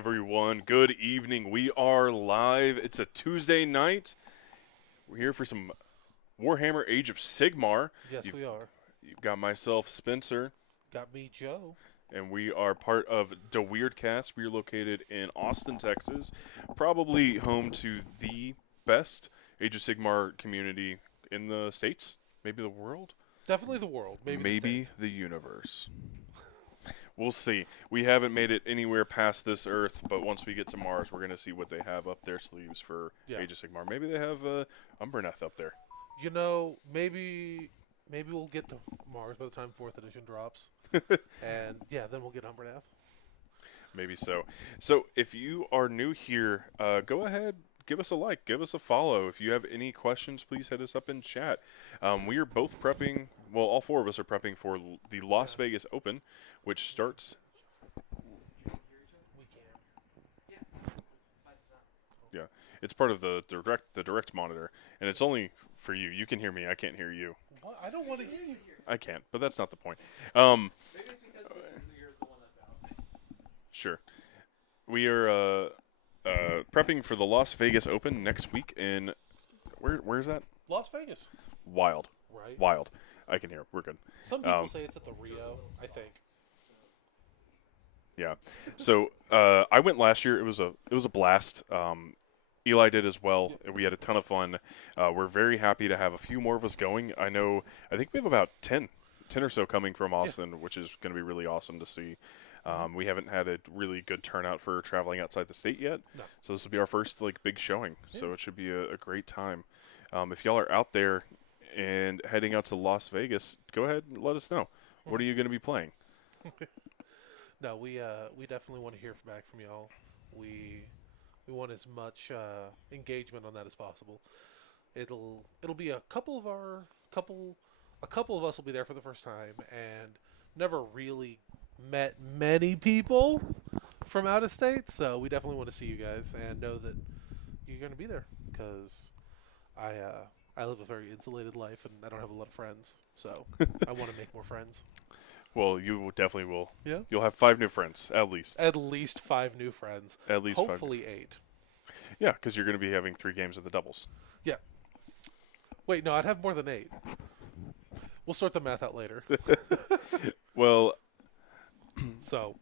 everyone. Good evening. We are live. It's a Tuesday night. We're here for some Warhammer Age of Sigmar. Yes, we are. You've got myself, Spencer, Got me, Joe. and we are part of the Weirdcast. We are located in Austin, Texas, probably home to the best Age of Sigmar community in the States, maybe the world, Definitely the world. Maybe the States. the universe. We'll see. We haven't made it anywhere past this Earth, but once we get to Mars, we're going to see what they have up their sleeves for Age of Sigmar. Maybe they have Umbraneth up there. You know, maybe we'll get to Mars by the time 4th edition drops. And, yeah, then we'll get Umbraneth. Maybe so. So if you are new here, go ahead, give us a like, give us a follow. If you have any questions, please hit us up in chat. We are both prepping, well, all four of us are prepping for the Las Vegas Open, which starts... Yeah, it's part of the direct monitor, and it's only for you. You can hear me, I can't hear you. What? I don't want to hear you. I can't, but that's not the point. Maybe it's because this is the one that's out. Sure. We are prepping for the Las Vegas Open next week in where's that? Las Vegas. Wild. Right. Wild. I can hear. We're good. Some people say it's at the Rio, I think. Yeah. So I went last year. It was a blast. Eli did as well. We had a ton of fun. We're very happy to have a few more of us going. I think we have about 10 or so coming from Austin, which is going to be really awesome to see. We haven't had a really good turnout for traveling outside the state yet, so this will be our first big showing. So it should be a great time. If y'all are out there and heading out to Las Vegas, go ahead and let us know. What are you going to be playing? No, we definitely want to hear back from y'all. We want as much engagement on that as possible. It'll be a couple of us will be there for the first time and never really met many people from out of state, so we definitely want to see you guys and know that you're going to be there, because I live a very insulated life and I don't have a lot of friends, so I want to make more friends. Well, you definitely will. Yeah. You'll have 5 new friends, at least. At least 5 new friends. At least hopefully 8. Yeah, because you're going to be having 3 games of the doubles. Yeah. Wait, no, I'd have more than 8. We'll sort the math out later. Well, so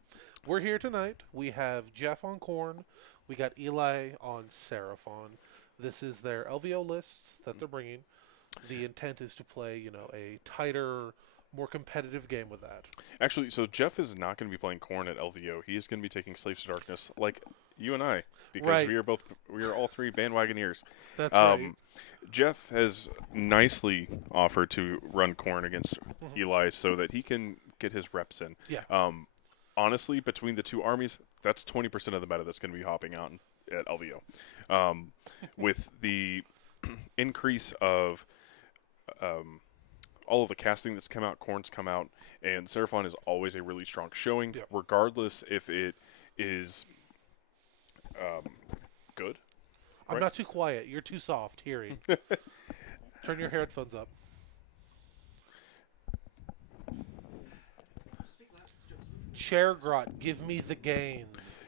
we're here tonight. We have Jeff on Khorne. We got Eli on Seraphon. This is their LVO lists that they're bringing. The intent is to play, a tighter, more competitive game with that. Actually, so Jeff is not going to be playing Khorne at LVO. He is going to be taking Slaves to Darkness, like you and I, because we are all 3 bandwagoneers. That's right. Jeff has nicely offered to run Khorne against Eli so that he can get his reps in. Yeah. Honestly, between the 2 armies, that's 20% of the meta that's going to be hopping out at LVO. With the increase of all of the casting that's come out, Khorne's come out, and Seraphon is always a really strong showing, regardless if it is good. I'm right? not too quiet. You're too soft hearing. Turn your headphones up. Chair Grot, give me the gains.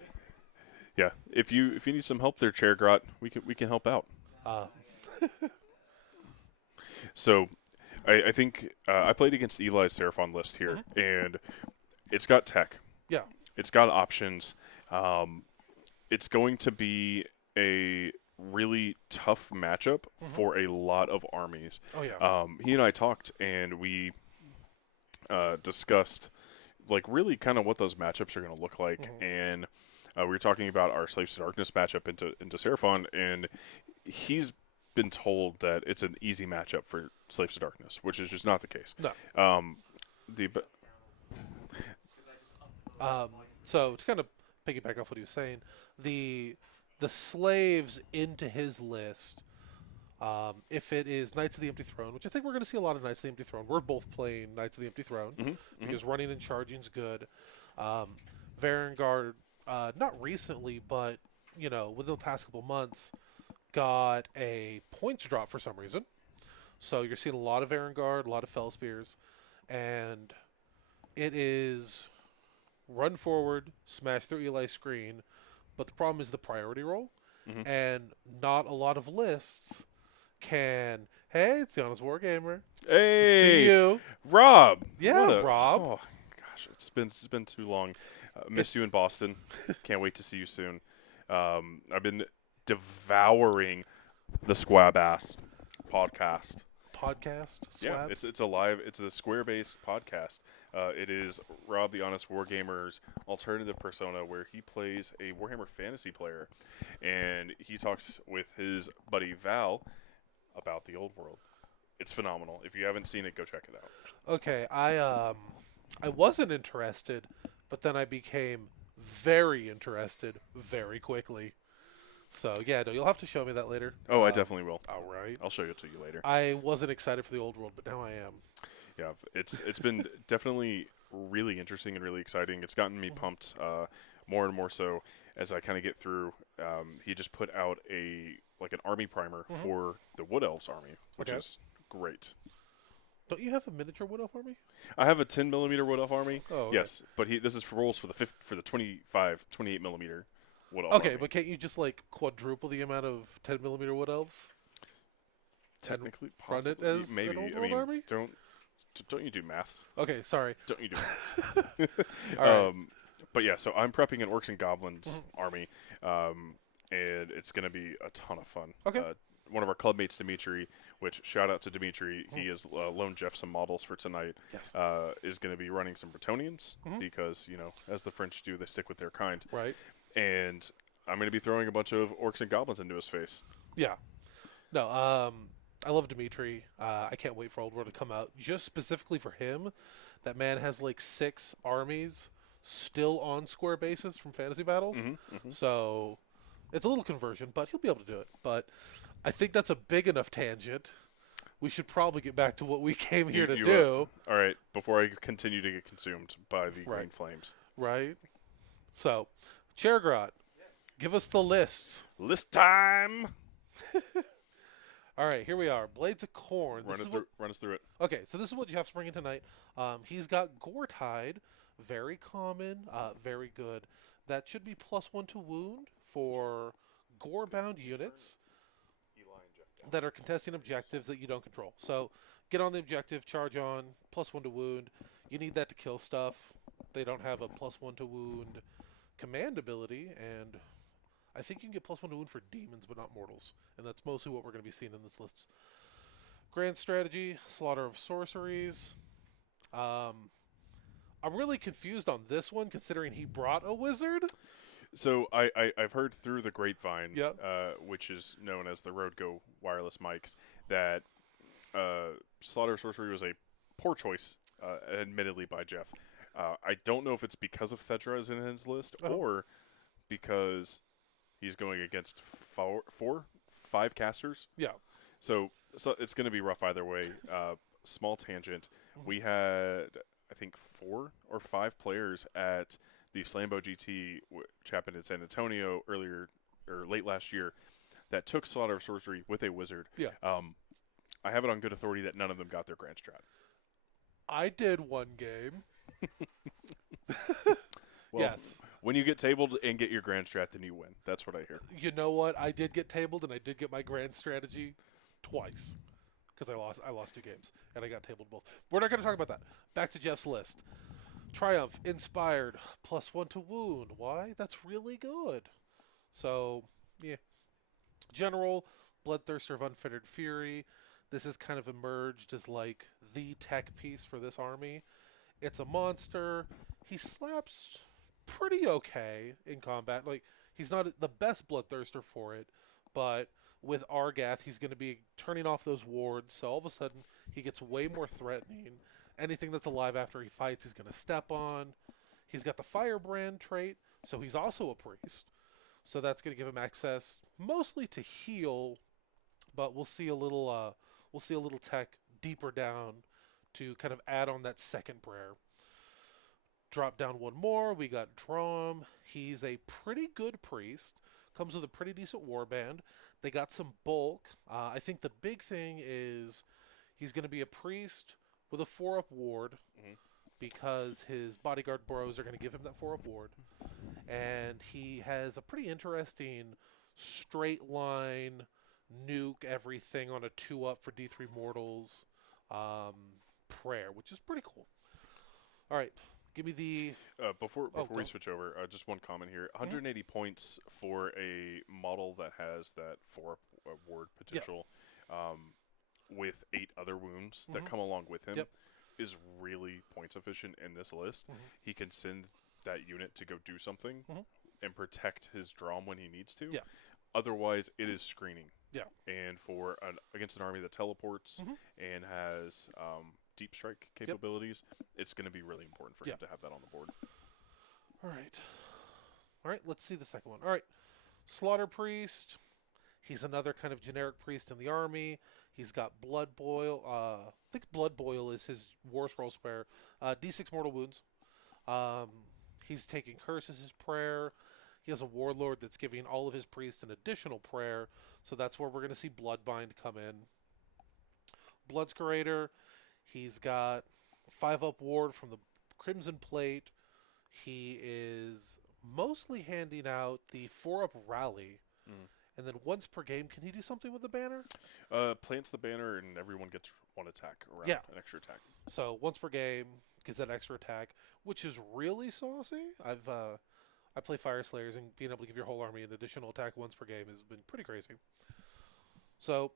Yeah, if you need some help there, Chair Grot, we can help out. So, I think I played against Eli's Seraphon list here, and it's got tech. Yeah. It's got options. It's going to be a really tough matchup for a lot of armies. Oh, yeah. He and I talked, and we discussed really kind of what those matchups are going to look like, and we were talking about our Slaves to Darkness matchup into Seraphon, and he's been told that it's an easy matchup for Slaves to Darkness, which is just not the case. No. So to kind of piggyback off what he was saying, the slaves into his list, if it is Knights of the Empty Throne, which I think we're going to see a lot of Knights of the Empty Throne. We're both playing Knights of the Empty Throne because running and charging is good. Varangard, not recently, but within the past couple months, got a points drop for some reason. So you're seeing a lot of Varangard, a lot of Fell Spears, and it is run forward, smash through Eli's screen, but the problem is the priority roll, Mhm. and not a lot of lists can. Hey, it's the Honest Wargamer. Hey, See you. Rob. Yeah, What a, Rob. Oh, gosh, it's been too long. Missed you in It's- Boston. Can't wait to see you soon. I've been devouring the Squab Ass podcast. Podcast Yeah, swabs. it's a live. It's a Square-based podcast. It is Rob the Honest Wargamer's alternative persona, where he plays a Warhammer Fantasy player, and he talks with his buddy Val about the old world. It's phenomenal. If you haven't seen it, go check it out. Okay, I wasn't interested, but then I became very interested very quickly. So yeah, no, you'll have to show me that later. Oh, I definitely will. All right. I'll show it to you later. I wasn't excited for the old world, but now I am. Yeah, it's been definitely really interesting and really exciting. It's gotten me pumped more and more so as I kind of get through. He just put out an army primer for the Wood Elves army, which Okay. is great. Don't you have a miniature Wood Elf army? I have a 10mm Wood Elf army. Oh, okay. Yes, but this is for rolls for the 28mm Wood Elf Okay, army. but can't you just like quadruple the amount of 10mm Wood Elves? Technically, run it possibly, as an maybe. old I world mean, army? don't you do maths? Okay, sorry. Don't you do maths? All right. But yeah, so I'm prepping an Orcs and Goblins Mm-hmm. army, and it's going to be a ton of fun. Okay. One of our clubmates, Dimitri, which shout out to Dimitri, he has loaned Jeff some models for tonight, Yes. is going to be running some Bretonians because, as the French do, they stick with their kind. Right. And I'm going to be throwing a bunch of Orcs and Goblins into his face. Yeah. No, I love Dimitri. I can't wait for Old World to come out. Just specifically for him, that man has like 6 armies still on square basis from fantasy battles. So it's a little conversion, but he'll be able to do it. But I think that's a big enough tangent. We should probably get back to what we came here to do. All right, before I continue to get consumed by the green flames. Right? So, Chergrot, give us the lists. List time! All right, here we are. Blades of Khorne. Run us through it. Okay, so this is what Jeff's bringing tonight. He's got Gore-Tide, very common, very good. That should be +1 to wound for gore-bound units that are contesting objectives that you don't control. So get on the objective, charge on, +1 to wound. You need that to kill stuff. They don't have a +1 to wound command ability, and I think you can get +1 to wound for demons, but not mortals. And that's mostly what we're going to be seeing in this list. Grand strategy, slaughter of sorceries. I'm really confused on this one, considering he brought a wizard. So I've heard through the grapevine, Yep. Which is known as the Rode Go wireless mics, that Slaughter of Sorcery was a poor choice, admittedly by Jeff. I don't know if it's because of Thedra is in his list or because he's going against 5 casters. Yeah. So it's going to be rough either way. Small tangent. We had, I think, 4 or 5 players at the Slambo GT, which happened in San Antonio late last year, that took Slaughter of Sorcery with a wizard. Yeah. I have it on good authority that none of them got their Grand Strat. I did one game. Well, Yes. When you get tabled and get your Grand Strat, then you win. That's what I hear. You know what? I did get tabled, and I did get my grand strategy twice. Because I lost 2 games, and I got tabled both. We're not going to talk about that. Back to Jeff's list. Triumph, Inspired, +1 to wound. Why? That's really good. So, yeah. General, Bloodthirster of Unfettered Fury. This has kind of emerged as like the tech piece for this army. It's a monster. He slaps pretty okay in combat. Like, he's not the best Bloodthirster for it, but with Argath, he's going to be turning off those wards, so all of a sudden he gets way more threatening. Anything that's alive after he fights, he's going to step on. He's got the Firebrand trait, so he's also a priest. So that's going to give him access mostly to heal, but we'll see a little tech deeper down to kind of add on that second prayer. Drop down one more. We got Drum. He's a pretty good priest. Comes with a pretty decent warband. They got some bulk. I think the big thing is he's going to be a priest with a 4-up ward because his bodyguard bros are going to give him that 4-up ward. and he has a pretty interesting straight line nuke everything on a 2-up for D3 mortals prayer, which is pretty cool. All right, give me the Before Oh, we go. switch over, just one comment here. 180 points for a model that has that 4 ward potential, with 8 other wounds that come along with him, Yep. is really points efficient in this list. He can send that unit to go do something and protect his drum when he needs to. Yeah. Otherwise, it is screening. Yeah. And for against an army that teleports and has deep strike capabilities, it's going to be really important for him to have that on the board. All right, let's see the second one. All right, Slaughter Priest. He's another kind of generic priest in the army. He's got Blood Boil. I think Blood Boil is his War Scroll spare. D6 mortal wounds. He's taking curse as his prayer. He has a warlord that's giving all of his priests an additional prayer. So that's where we're going to see Bloodbind come in. Bloodscurator. He's got 5-up ward from the Crimson Plate. He is mostly handing out the 4-up rally. And then once per game, can he do something with the banner? Plants the banner and everyone gets 1 attack around, an extra attack. So once per game, gets that extra attack, which is really saucy. I play Fire Slayers, and being able to give your whole army an additional attack once per game has been pretty crazy. So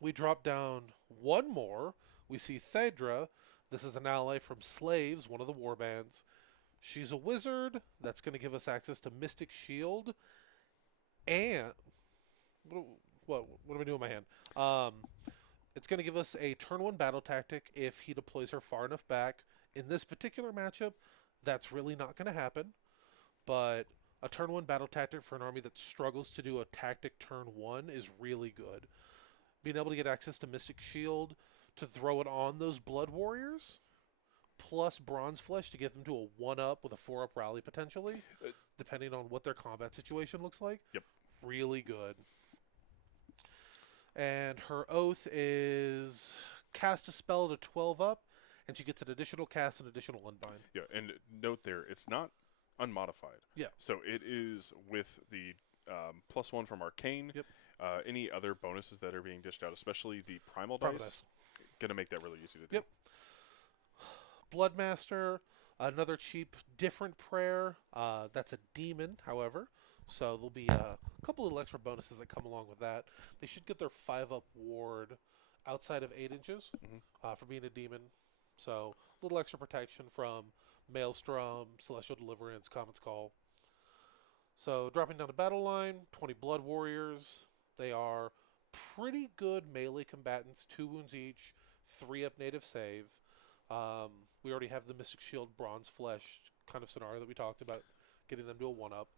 we drop down one more. We see Thedra. This is an ally from Slaves, one of the warbands. She's a wizard that's going to give us access to Mystic Shield. And what am I doing with my hand? It's going to give us a turn 1 battle tactic if he deploys her far enough back. In this particular matchup, that's really not going to happen. But a turn 1 battle tactic for an army that struggles to do a tactic turn 1 is really good. Being able to get access to Mystic Shield to throw it on those Blood Warriors, plus Bronze Flesh to get them to a 1-up with a 4-up rally potentially, depending on what their combat situation looks like. Yep. Really good. And her oath is cast a spell to 12 up, and she gets an additional cast and additional unbind. Yeah, and note there, it's not unmodified. Yeah. So it is with the +1 from Arcane. Yep. Any other bonuses that are being dished out, especially the Primal dice, going to make that really easy to do. Yep. Bloodmaster, another cheap, different prayer. That's a demon, however. So there'll be a couple little extra bonuses that come along with that. They should get their 5-up ward outside of 8 inches for being a demon. So a little extra protection from Maelstrom, Celestial Deliverance, Comet's Call. So dropping down the battle line, 20 Blood Warriors. They are pretty good melee combatants, 2 wounds each, 3-up native save. We already have the Mystic Shield, Bronze Flesh kind of scenario that we talked about, getting them to a 1-up.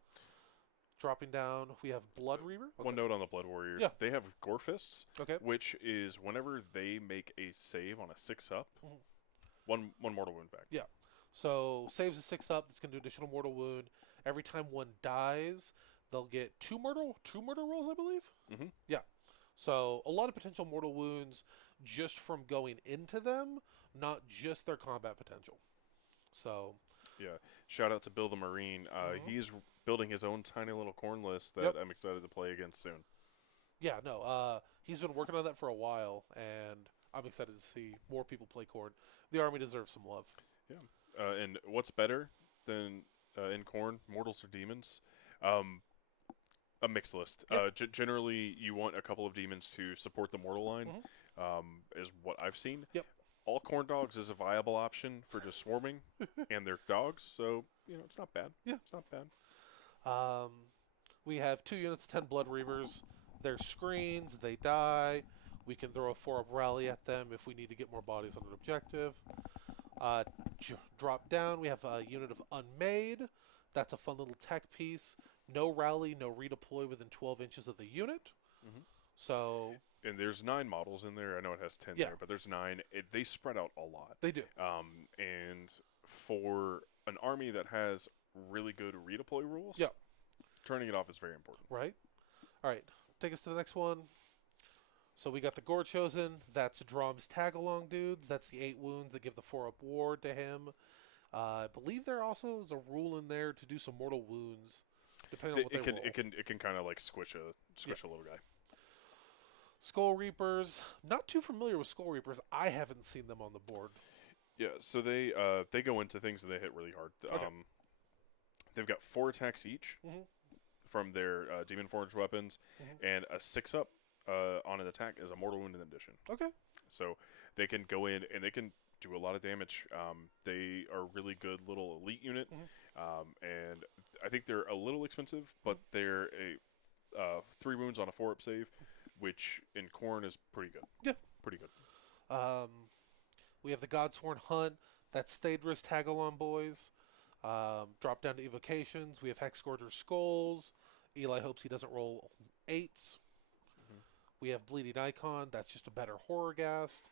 Dropping down, we have Blood Reaver. One note on the Blood Warriors. Yeah. They have Gore Fists, Okay. which is whenever they make a save on a 6-up, one mortal wound back. Yeah. So saves a 6-up. That's going to do additional mortal wound. Every time one dies, they'll get two murder rolls, I believe. Mhm. Yeah. So a lot of potential mortal wounds just from going into them, not just their combat potential. So Yeah. Shout out to Bill the Marine. He's building his own tiny little Khorne list that I'm excited to play against soon. yeah, no. He's been working on that for a while, and I'm excited to see more people play Khorne. The army deserves some love. Yeah. And what's better than in Khorne, mortals or demons? A mixed list. Yep. Generally, you want a couple of demons to support the mortal line, is what I've seen. Yep. All Khorne dogs is a viable option for just swarming and their dogs, so it's not bad. Yeah. It's not bad. We have 2 units, 10 Blood Reavers. They're screens. They die. We can throw a 4-up rally at them if we need to get more bodies on an objective. Drop down, we have a unit of Unmade. That's a fun little tech piece. No rally, no redeploy within 12 inches of the unit. So And there's 9 models in there. I know it has 10 there, but there's 9. They spread out a lot. they do. And for an army that has really good redeploy rules, Yeah. turning it off is very important. Right? All right. Take us to the next one. So we got the Gore Chosen. That's Drom's tag-along dudes. That's the 8 wounds that give the 4-up ward to him. I believe there also is a rule in there to do some mortal wounds, depending on what they roll. It can kind of like squish a little guy. Skull Reapers. Not too familiar with Skull Reapers. I haven't seen them on the board. Yeah, so they go into things and they hit really hard. Okay. They've got 4 attacks each from their Demon Forged weapons, and a 6-up on an attack is a mortal wound in addition. Okay. So they can go in and they can do a lot of damage. They are a really good little elite unit, and I think they're a little expensive, but they're a 3 wounds on a 4-up save, which in Khorne is pretty good. Yeah. Pretty good. We have the Godsworn Hunt. That's Thadra's Tagalon boys. Drop down to evocations. We have Hexgorger's Skulls. Eli hopes he doesn't roll 8s. We have Bleeding Icon. That's just a better Horrorghast.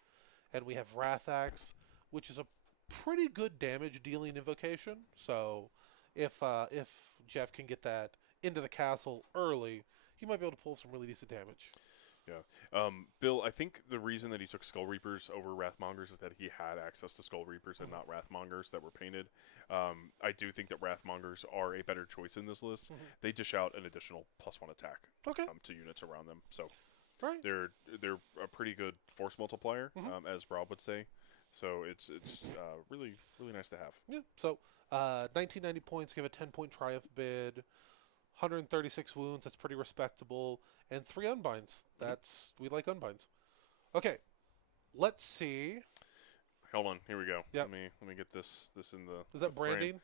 And we have Wrathax, which is a pretty good damage dealing invocation. So if Jeff can get that into the castle early, he might be able to pull some really decent damage. Yeah. Bill, I think the reason that he took Skull Reapers over Wrathmongers is that he had access to Skull Reapers and not Wrathmongers that were painted. I do think that Wrathmongers are a better choice in this list. They dish out an additional +1 attack to units around them. So Right. they're a pretty good force multiplier, as Rob would say. So it's really, really nice to have. Yeah. So 1990 points, give a 10-point triumph bid. 136 wounds, that's pretty respectable. And 3 unbinds. We like unbinds. Okay. Let's see. Hold on, here we go. Yep. Let me get this in the. Is that the frame. branding?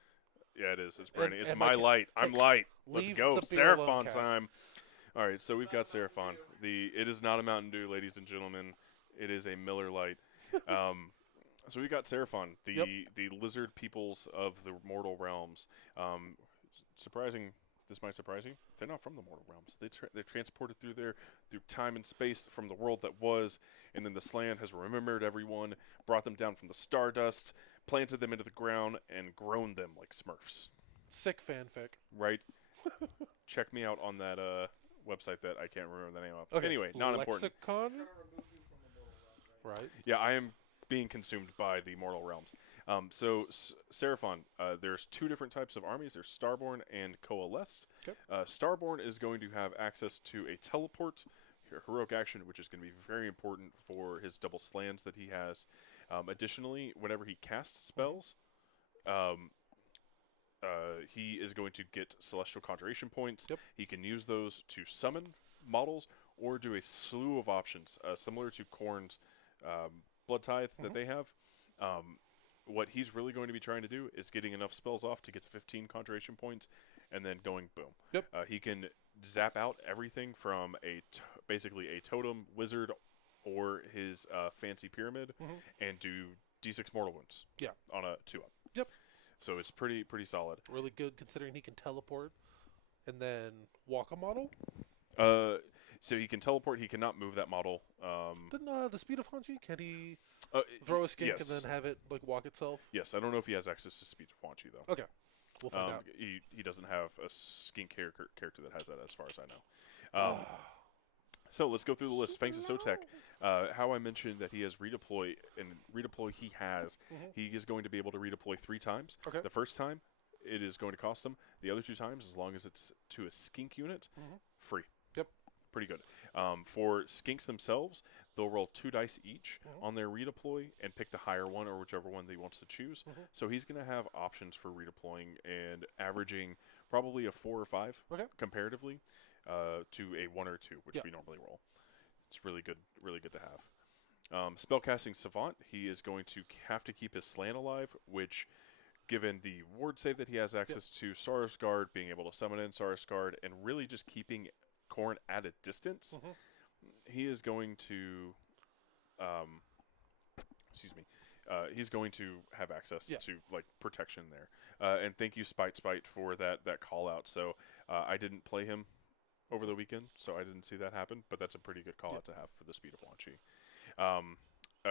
Yeah, it is. It's branding. It's and my my ca- light. I'm light. Let's Leave go. the beer alone, Seraphon cat. time. All right, so we've got Seraphon. It is not a Mountain Dew, ladies and gentlemen. It is a Miller Lite. So we got Seraphon, the lizard peoples of the mortal realms. Surprising. This might surprise you. They're not from the mortal realms. They're transported through time and space from the world that was, and then the Slan has remembered everyone, brought them down from the stardust, planted them into the ground, and grown them like Smurfs. Sick fanfic. Right? Check me out on that website that I can't remember the name of. Okay. Anyway, not important. Lexicon? Trying to remove you from the mortal realms, right? Right. Yeah, I am being consumed by the mortal realms. So Seraphon, there's 2 different types of armies. There's Starborn and Coalesced. Okay. Starborn is going to have access to a teleport, heroic action, which is going to be very important for his double slants that he has. Additionally, whenever he casts spells, he is going to get Celestial Conjuration points. Yep. He can use those to summon models or do a slew of options, similar to Khorne's Blood Tithe that they have. What he's really going to be trying to do is getting enough spells off to get to 15 Conjuration points and then going boom. Yep. He can zap out everything from basically a totem, wizard, or his fancy pyramid and do D6 mortal wounds. Yeah. On a 2-up. Yep. So it's pretty solid. Really good considering he can teleport and then walk a model. So he can teleport. He cannot move that model. Didn't the speed of Hanji, can he Uh, throw a skink yes. and then have it like walk itself? Yes, I don't know if he has access to Speech of Wanchi, though. Okay. We'll find out. He doesn't have a skink character that has that, as far as I know. So let's go through the list. Fangs of Sotek. How I mentioned that he has redeploy, and redeploy he has. He is going to be able to redeploy 3 times. Okay. The first time, it is going to cost him. The other 2 times, as long as it's to a skink unit, free. Yep. Pretty good. For skinks themselves, they'll roll 2 dice each on their redeploy and pick the higher one or whichever one they wants to choose. So he's going to have options for redeploying and averaging probably a 4 or 5 comparatively to a 1 or 2, which we normally roll. It's really good to have. Spellcasting Savant, he is going to have to keep his slant alive, which, given the ward save that he has access to, Saurusguard, being able to summon in Saurusguard, and really just keeping Khorne at a distance, he is going to, he's going to have access to like protection there. And thank you, Spite, for that call out. So I didn't play him over the weekend, so I didn't see that happen. But that's a pretty good call out to have for the speed of Wanchi.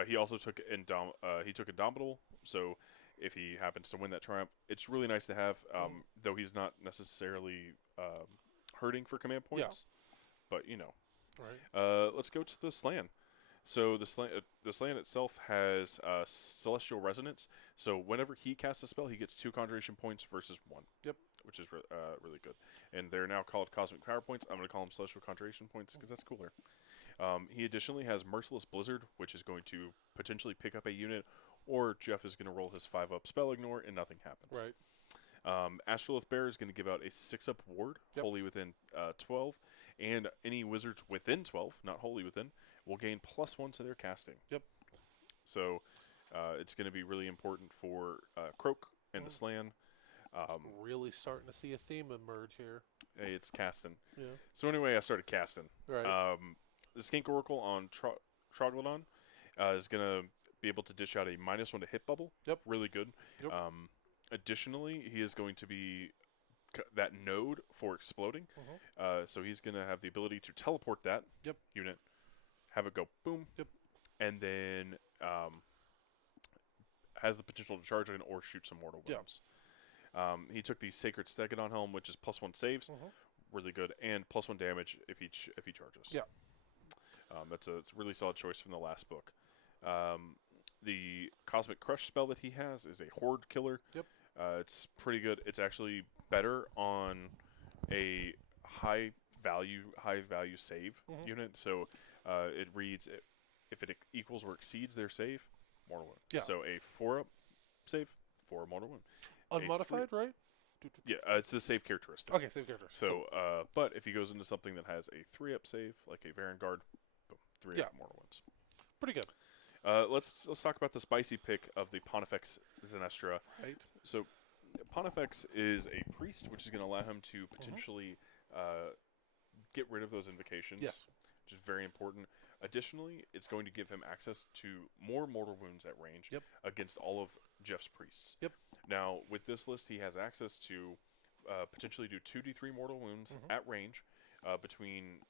He also took Indomitable, so if he happens to win that triumph, it's really nice to have. Though he's not necessarily hurting for command points, but you know. Right. Let's go to the Slan. So the slant itself has celestial resonance. So whenever he casts a spell, he gets 2 conjuration points versus 1. Yep. Which is really good. And they're now called cosmic power points. I'm going to call them celestial conjuration points because that's cooler. He additionally has Merciless Blizzard, which is going to potentially pick up a unit, or Jeff is going to roll his 5-up spell ignore and nothing happens. Right. Astrolith Bear is going to give out a 6-up ward, Yep. wholly within 12, and any wizards within 12, not wholly within, will gain +1 to their casting. Yep. So it's going to be really important for Croak and the Slan. Really starting to see a theme emerge here. Hey, it's casting. Yeah. So anyway, I started casting. Right. The Skink Oracle on Troglodon is going to be able to dish out a -1 to hit bubble. Yep. Really good. Yep. Additionally, he is going to be that node for exploding. So he's going to have the ability to teleport that Yep. unit, have it go boom, Yep. and then has the potential to charge in or shoot some mortal Yeah. wounds. He took the Sacred Stegodon Helm, which is +1 saves, really good, and +1 damage if he charges. Yeah. It's a really solid choice from the last book. The Cosmic Crush spell that he has is a Horde killer. Yep. It's pretty good. It's actually better on a high value save unit. So it reads if it equals or exceeds their save, mortal wound. Yeah. So a 4-up save, 4 mortal wound. Unmodified, right? Yeah, it's the save characteristic. Okay, save characters. So, but if he goes into something that has a 3-up save, like a Varan Guard, boom, 3-up mortal wounds. Pretty good. Let's talk about the spicy pick of the Pontifex Zenestra. Right. So, Pontifex is a priest, which is going to allow him to potentially get rid of those invocations. Yes. Which is very important. Additionally, it's going to give him access to more mortal wounds at range against all of Jeff's priests. Yep. Now, with this list, he has access to potentially do 2d3 mortal wounds at range between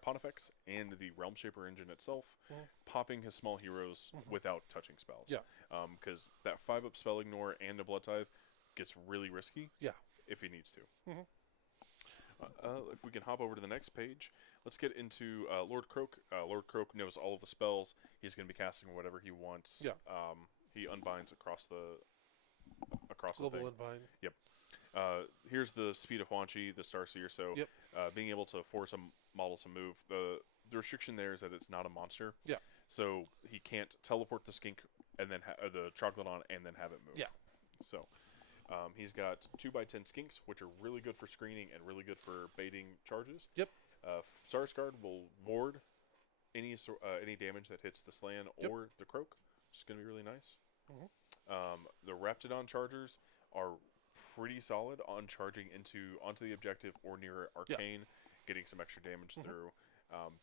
Pontifex and the Realm Shaper engine itself, popping his small heroes without touching spells. Yeah. Because that 5-up spell ignore and a Blood Tithe gets really risky. Yeah. If he needs to. If we can hop over to the next page, let's get into Lord Croak. Lord Croak knows all of the spells. He's going to be casting whatever he wants. Yeah. He unbinds across the Global thing. Unbind. Yep. Here's the speed of Huanchi, the Starseer. So being able to force a model to move. The restriction there is that it's not a monster. Yeah. So he can't teleport the skink and then the Troglodon and then have it move. Yeah. So he's got 2x10 skinks, which are really good for screening and really good for baiting charges. Yep. Sarsgaard will ward any damage that hits the Slan or the Croak, which is going to be really nice. The Raptidon chargers are pretty solid on charging onto the objective or near Arcane, getting some extra damage through.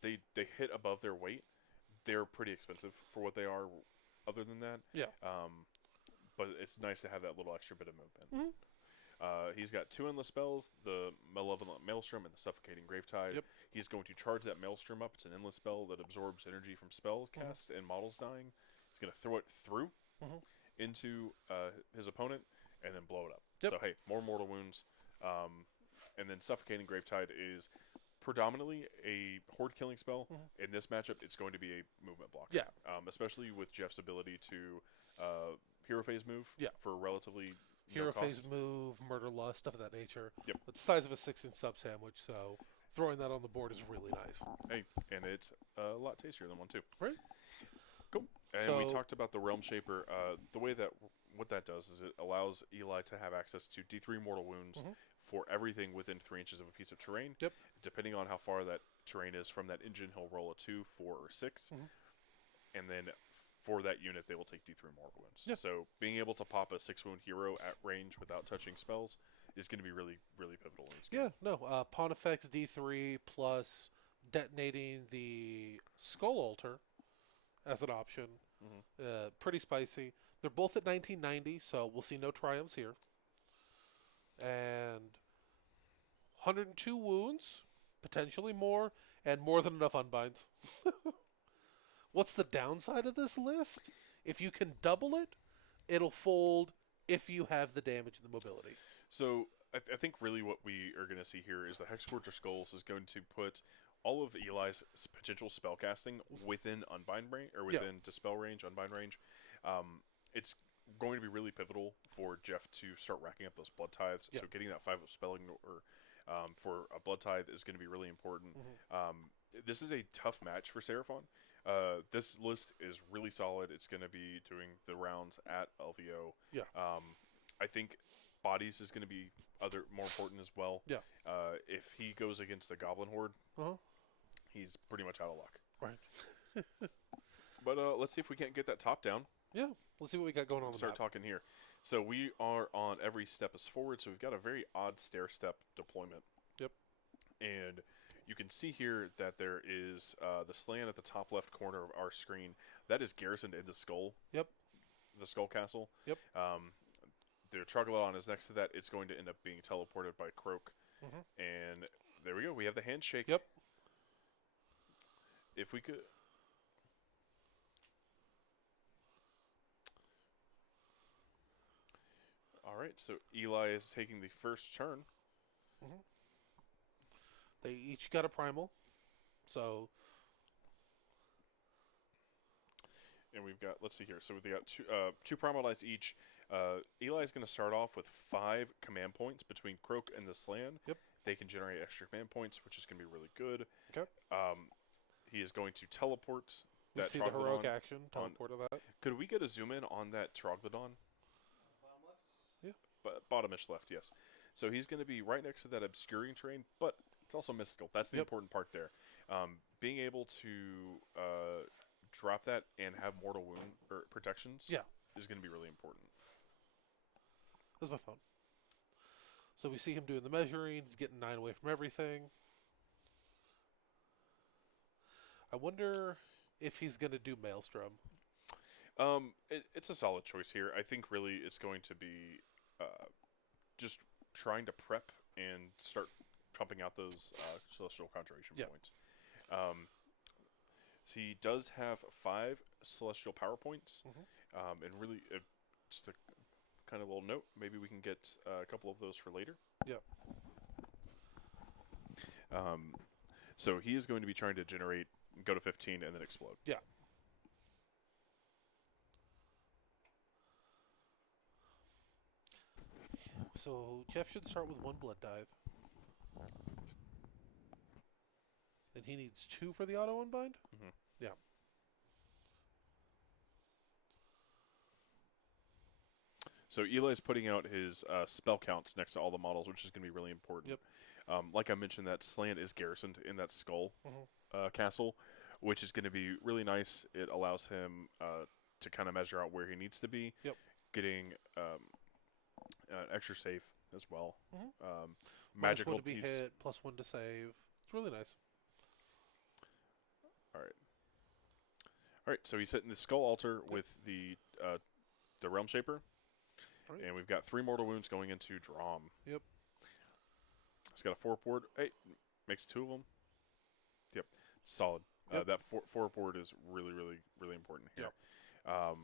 They hit above their weight. They're pretty expensive for what they are. Other than that, but it's nice to have that little extra bit of movement. He's got 2 endless spells, the Malevolent Maelstrom and the Suffocating Gravetide. He's going to charge that Maelstrom up. It's an endless spell that absorbs energy from spell cast and models dying. He's going to throw it through into his opponent and then blow it up. So, hey, more mortal wounds. And then Suffocating Gravetide is predominantly a horde killing spell. In this matchup, it's going to be a movement blocker. Especially with Jeff's ability to hero phase move for relatively Hero phase cost. move, murder lust, stuff of that nature. Yep. It's the size of a 6-inch sub sandwich, so throwing that on the board is really nice. Hey, and it's a lot tastier than one too. Right. Cool. And So- we talked about the Realm Shaper. The way that what that does is it allows Eli to have access to D3 mortal wounds for everything within 3 inches of a piece of terrain. Yep. Depending on how far that terrain is from that engine, he'll roll a 2, 4, or 6. And then for that unit, they will take D3 mortal wounds. So being able to pop a 6-wound hero at range without touching spells is going to be really, really pivotal in this game. Pontifex D3 plus detonating the Skull Altar as an option. Pretty spicy. They're both at 1990, so we'll see no triumphs here. And 102 wounds, potentially more, and more than enough unbinds. What's the downside of this list? If you can double it, it'll fold if you have the damage and the mobility. So I think really what we are going to see here is the Hexforger Skulls is going to put all of Eli's potential spell casting within unbind range or within dispel range, unbind range. It's going to be really pivotal for Jeff to start racking up those blood tithes. Yeah. So getting that 5 of spelling or for a blood tithe is going to be really important. This is a tough match for Seraphon. This list is really solid. It's going to be doing the rounds at LVO. Yeah. I think bodies is going to be more important as well. Yeah. If he goes against the Goblin Horde, Uh-huh. he's pretty much out of luck. Right. But let's see if we can't get that top down. Yeah. Let's see what we got going on. Start talking here. So we are on every step is forward. So we've got a very odd stair step deployment. Yep. And you can see here that there is the slan at the top left corner of our screen. That is garrisoned in the skull. Yep. The skull castle. Yep. The Troglodyte is next to that. It's going to end up being teleported by Croak. And there we go. We have the handshake. Yep. If we could... All right, so Eli is taking the first turn. They each got a primal. So... And we've got, let's see here. So we've got two primal dice each. Eli's going to start off with 5 command points between Croak and the Slan. Yep. They can generate extra command points, which is going to be really good. Okay. He is going to teleport We that see the Troglodyte. heroic action. Teleport to that. Could we get a zoom in on that Troglodyte? Bottom left. Yeah. But bottomish left, yes. So he's going to be right next to that obscuring terrain, but it's also mystical. That's the important part there. Being able to drop that and have mortal wound or protections is going to be really important. That's my phone. So we see him doing the measuring. He's getting 9 away from everything. I wonder if he's going to do Maelstrom. It's a solid choice here. I think really it's going to be just trying to prep and start pumping out those Celestial Conjuration points. So he does have 5 Celestial Power Points. And really, just a kind of little note, maybe we can get a couple of those for later. Yeah. So he is going to be trying to generate, go to 15, and then explode. Yeah. So Jeff should start with 1 blood dive. And he needs 2 for the auto unbind? Yeah. So Eli's putting out his spell counts next to all the models, which is going to be really important. Yep. Like I mentioned, that Slan is garrisoned in that skull castle, which is going to be really nice. It allows him to kind of measure out where he needs to be, getting extra safe as well. Magical -1 to be hit, +1 to save. It's really nice. All right. So he's hitting the skull altar with the Realm Shaper. Right. And we've got 3 mortal wounds going into Drom. Yep. He's got a 4 board. Hey, makes 2 of them. Yep. Solid. Yep. That 4 board is really, really, really important here. Yep.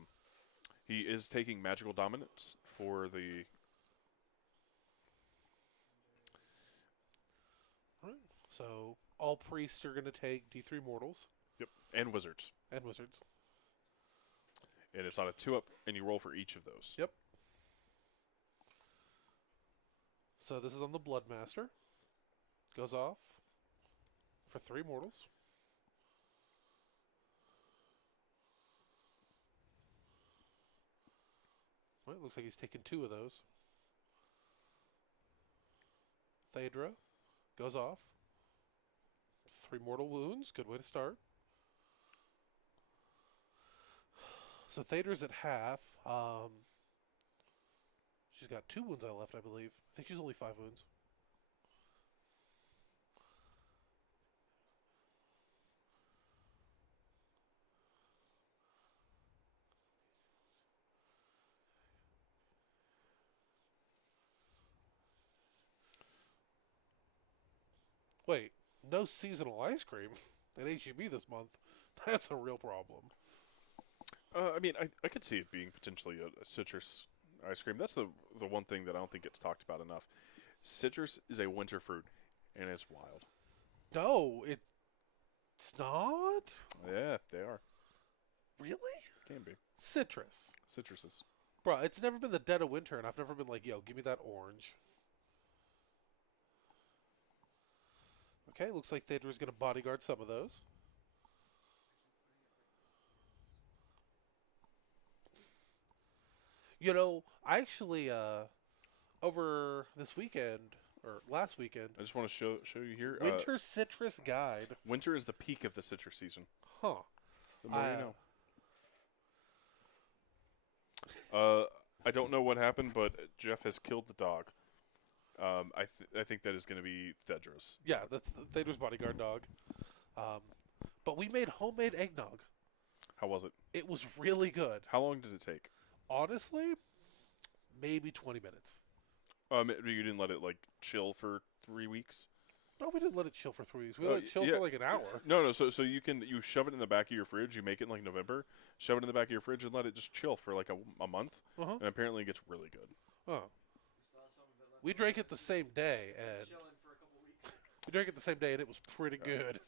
He is taking Magical Dominance for the... All right. So all priests are going to take D3 mortals. Yep. And Wizards. And wizards. And it's on a 2-up, and you roll for each of those. Yep. So this is on the Bloodmaster. Goes off for 3 mortals. Well, it looks like he's taken 2 of those. Thaedra goes off. 3 mortal wounds. Good way to start. So Thaedra's at half. She's got 2 wounds left, I believe. I think she's only 5 wounds. Wait, no seasonal ice cream at HEB this month. That's a real problem. I mean, I could see it being potentially a citrus ice cream. That's the one thing that I don't think gets talked about enough. Citrus is a winter fruit, and it's wild. No, It's not? Yeah, they are. Really? Can be. Citrus. Citruses. Bro, it's never been the dead of winter, and I've never been like, yo, give me that orange. Okay, looks like Theodor's going to bodyguard some of those. You know, I actually, over this weekend, or last weekend, I just want to show you here. Winter Citrus Guide. Winter is the peak of the citrus season. Huh. The more you know. I don't know what happened, but Jeff has killed the dog. I think that is going to be Thedros. Yeah, that's Theodor's bodyguard dog. But we made homemade eggnog. How was it? It was really good. How long did it take? Honestly, maybe 20 minutes. You didn't let it like chill for 3 weeks? No, we didn't let it chill for 3 weeks. We let it chill for like an hour. No. So you shove it in the back of your fridge. You make it in like November. Shove it in the back of your fridge and let it just chill for like a month. Uh-huh. And apparently it gets really good. Oh. We drank it the same day, and Chilling for a couple weeks. we drank it the same day, and it was pretty good.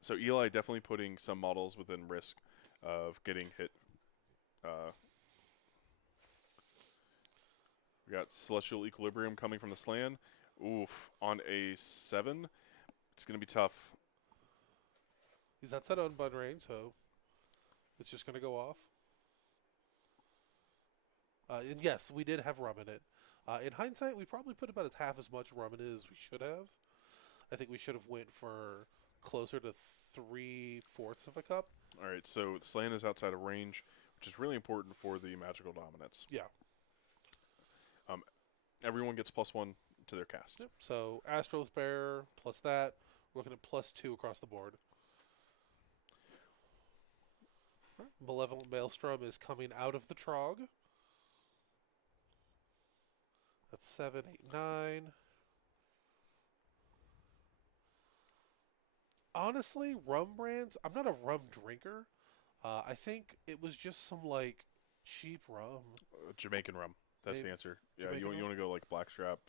So Eli definitely putting some models within risk of getting hit. We got Celestial Equilibrium coming from the Slan. Oof, on a 7. It's going to be tough. He's outside unbun range, so it's just going to go off. And yes, we did have rum in it. In hindsight, we probably put about half as much rum in it as we should have. I think we should have went for closer to 3/4 of a cup. All right, so the Slan is outside of range, which is really important for the magical dominance. Yeah. Everyone gets +1 to their cast. Yep. So Astral's Bearer plus that, we're looking at +2 across the board. Malevolent Maelstrom is coming out of the Trog. That's 7, 8, 9. Honestly, rum brands, I'm not a rum drinker. I think it was just some, like, cheap rum. Jamaican rum. That's the answer. Yeah, Jamaican you want to go like Blackstrap.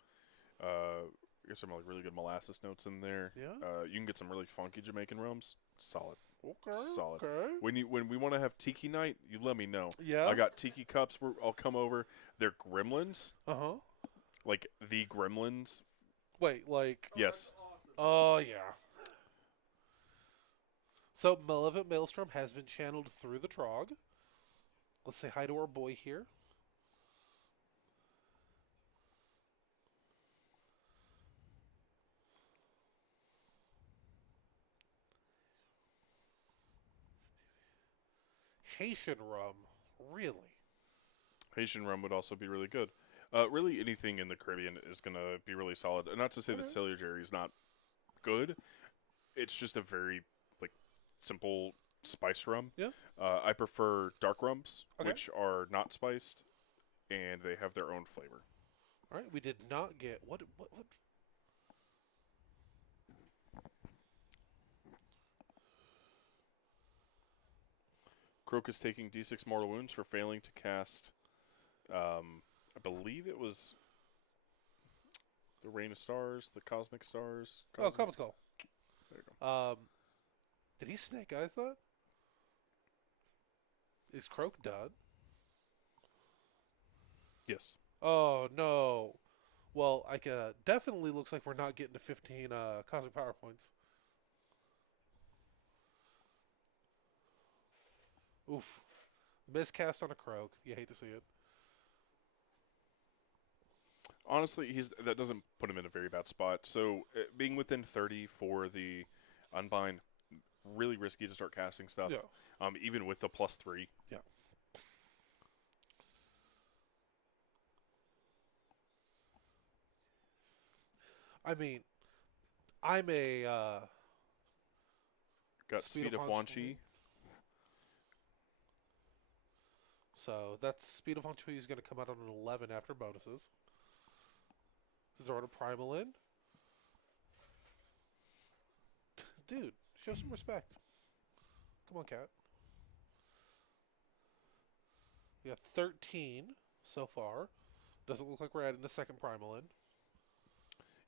Get some like really good molasses notes in there. Yeah. You can get some really funky Jamaican rums. Solid. Okay. Solid. Okay. When we want to have tiki night, you let me know. Yeah. I got tiki cups. I'll come over. They're gremlins. Uh-huh. Like the gremlins. Wait, like... Yes. Awesome. Oh, yeah. So, Malevolent Maelstrom has been channeled through the Trog. Let's say hi to our boy here. Haitian rum. Really? Haitian rum would also be really good. Really, anything in the Caribbean is going to be really solid. And not to say that Cellular Jerry is not good. It's just a very like simple spice rum. Yeah. I prefer dark rums, Okay. which are not spiced, and they have their own flavor. All right, we did not get... What? Croak is taking D6 mortal wounds for failing to cast, I believe it was the Rain of Stars, the Cosmic Stars. Oh, Comet Skull. There you go. Did he snake eyes that? Is Croak done? Yes. Oh, no. Well, I can, definitely looks like we're not getting to 15 Cosmic Power Points. Oof. Miscast on a Croak. You hate to see it. Honestly, that doesn't put him in a very bad spot. So being within 30 for the Unbind, really risky to start casting stuff. Yeah. Even with the +3. Yeah. I mean, I'm a Got Speed of Huanchi. So that's Speed of Huanchi is going to come out on an 11 after bonuses. Throwing a Primal in. Dude, show some respect. Come on, cat. We got 13 so far. Doesn't look like we're adding a second Primal in.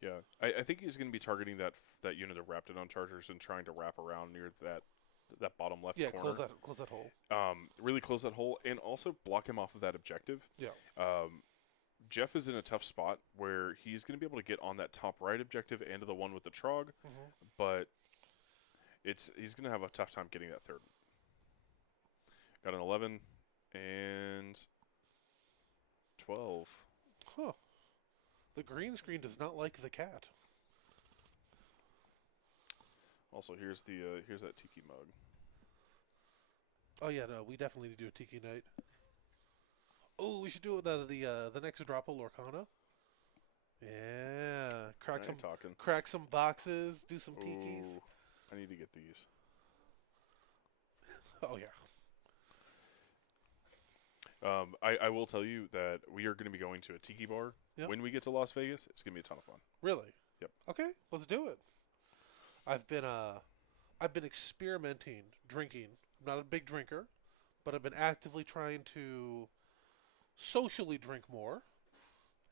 Yeah, I think he's going to be targeting that unit of Raptidon Chargers and trying to wrap around near that bottom left Yeah, corner. close that hole. Really close that hole and also block him off of that objective. Yeah. Jeff is in a tough spot where he's going to be able to get on that top right objective and to the one with the Trog, but he's going to have a tough time getting that third. Got an 11 and 12. Huh. The green screen does not like the cat. Also, here's that tiki mug. Oh yeah, no, we definitely need to do a tiki night. Oh, we should do it the next drop of Lorcana. Yeah, crack some boxes, do some tikis. Ooh, I need to get these. Oh yeah. I will tell you that we are going to be going to a tiki bar when we get to Las Vegas. It's going to be a ton of fun. Really? Yep. Okay, let's do it. I've been experimenting drinking. I'm not a big drinker, but I've been actively trying to socially drink more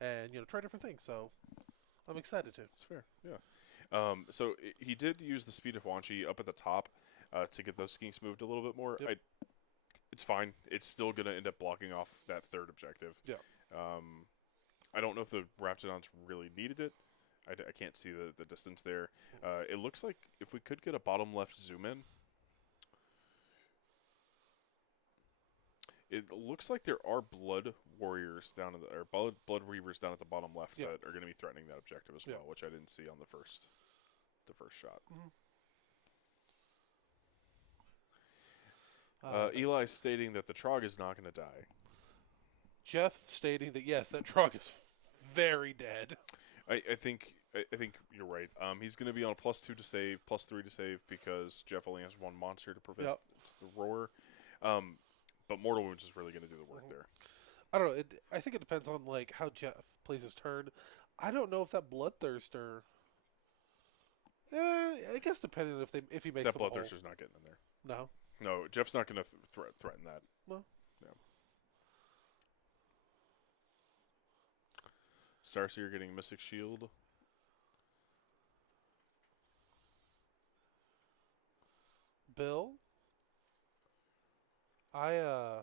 and try different things. So I'm excited to. That's fair. Yeah. So he did use the speed of Wanchi up at the top to get those skinks moved a little bit more. Yep. It's fine. It's still going to end up blocking off that third objective. Yeah. I don't know if the Raptidons really needed it. I can't see the distance there. It looks like if we could get a bottom left zoom in, it looks like there are blood warriors down at blood reavers down at the bottom left that are going to be threatening that objective as well, which I didn't see on the first shot. Eli stating that the Trog is not going to die. Jeff stating that yes, that Trog is very dead. I think you're right. He's going to be on a +2 to save, +3 to save because Jeff only has one monster to prevent the roar. But Mortal Wounds is really going to do the work there. I don't know. I think it depends on how Jeff plays his turn. I don't know if that Bloodthirster. I guess depending if he makes that Bloodthirster's not getting in there. No, Jeff's not going to threaten that. No. Starseer getting Mystic Shield. Bill, I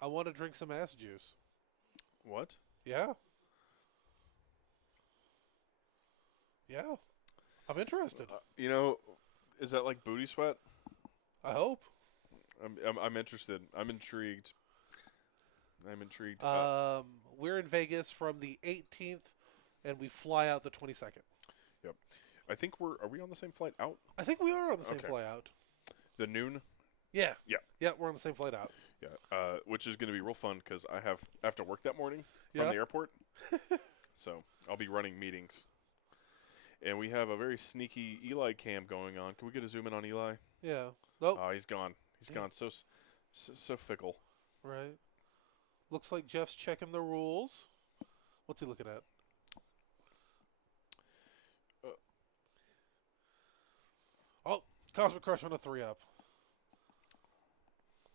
want to drink some ass juice. What? Yeah. Yeah. I'm interested. Is that like booty sweat? I hope. I'm interested. I'm intrigued. We're in Vegas from the 18th, and we fly out the 22nd. Yep. I think are we on the same flight out? I think we are on the same flight out. The noon? Yeah. Yeah. Yeah, we're on the same flight out. Yeah. Which is going to be real fun because I have to work that morning from the airport. So I'll be running meetings. And we have a very sneaky Eli cam going on. Can we get a zoom in on Eli? Yeah. Nope. Oh, he's gone. He's gone. So fickle. Right. Looks like Jeff's checking the rules. What's he looking at? Cosmic Crush on a 3-up.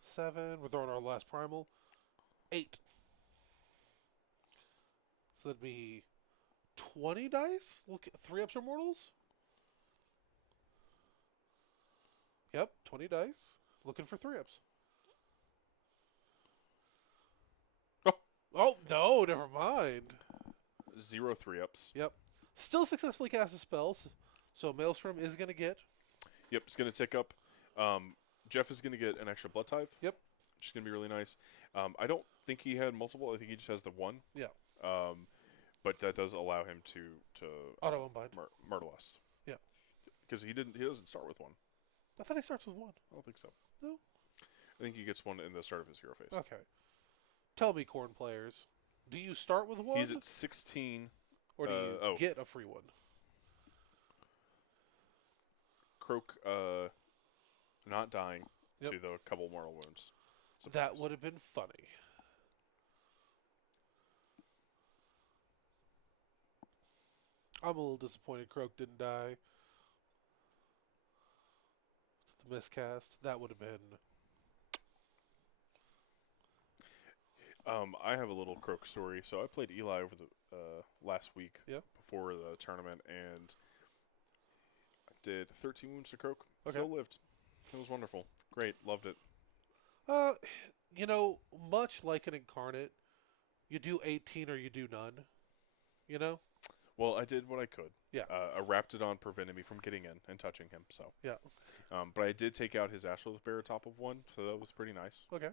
7. We're throwing our last primal. 8. So that'd be 20 dice? Look, 3-ups or mortals? Yep, 20 dice. Looking for 3-ups. Oh, no, never mind. 0 3-ups. Yep. Still successfully cast the spells, so Maelstrom is going to get. Yep, it's going to tick up. Jeff is going to get an extra Blood Tithe. Yep. Which is going to be really nice. I don't think he had multiple. I think he just has the one. Yeah. But that does allow him to auto-unbind. Murderlust. Yeah. Because he doesn't start with one. I thought he starts with 1. I don't think so. No? I think he gets one in the start of his hero phase. Okay. Tell me, Khorne players, do you start with 1? He's at 16. Or do you get a free 1? Croak not dying to the couple mortal wounds. That would have been funny. I'm a little disappointed Croak didn't die. The miscast. That would have been... I have a little croak story. So I played Eli over the last week Yeah. before the tournament, and I did 13 wounds to croak. Okay. Still lived. It was wonderful. Great. Loved it. Uh, much like an incarnate, you do 18 or you do none. You know? Well, I did what I could. Yeah. A Raptidon prevented me from getting in and touching him. So, Yeah. but I did take out his Astrolith Bear top of one, so that was pretty nice. Okay.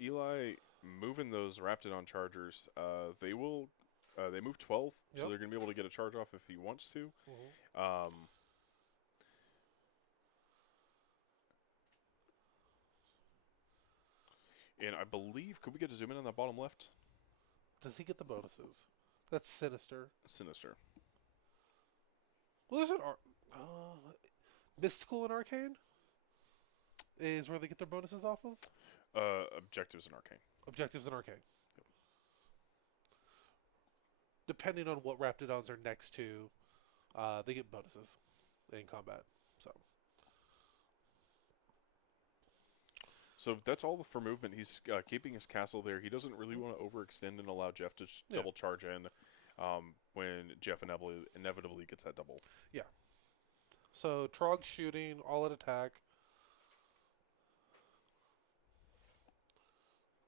Eli moving those Raptidon chargers. They will. They move 12, so Yep. they're going to be able to get a charge off if he wants to. Mm-hmm. And I believe, could we get a zoom in on that bottom left? Does he get the bonuses? That's sinister. Sinister. Well, there's an mystical and arcane is where they get their bonuses off of. Objectives and arcane. Objectives and arcane. Depending on what Raptidons are next to, they get bonuses in combat. So that's all for movement. He's keeping his castle there. He doesn't really want to overextend and allow Jeff to double charge in when Jeff inevitably gets that double. Yeah. So Trog's shooting, all at attack.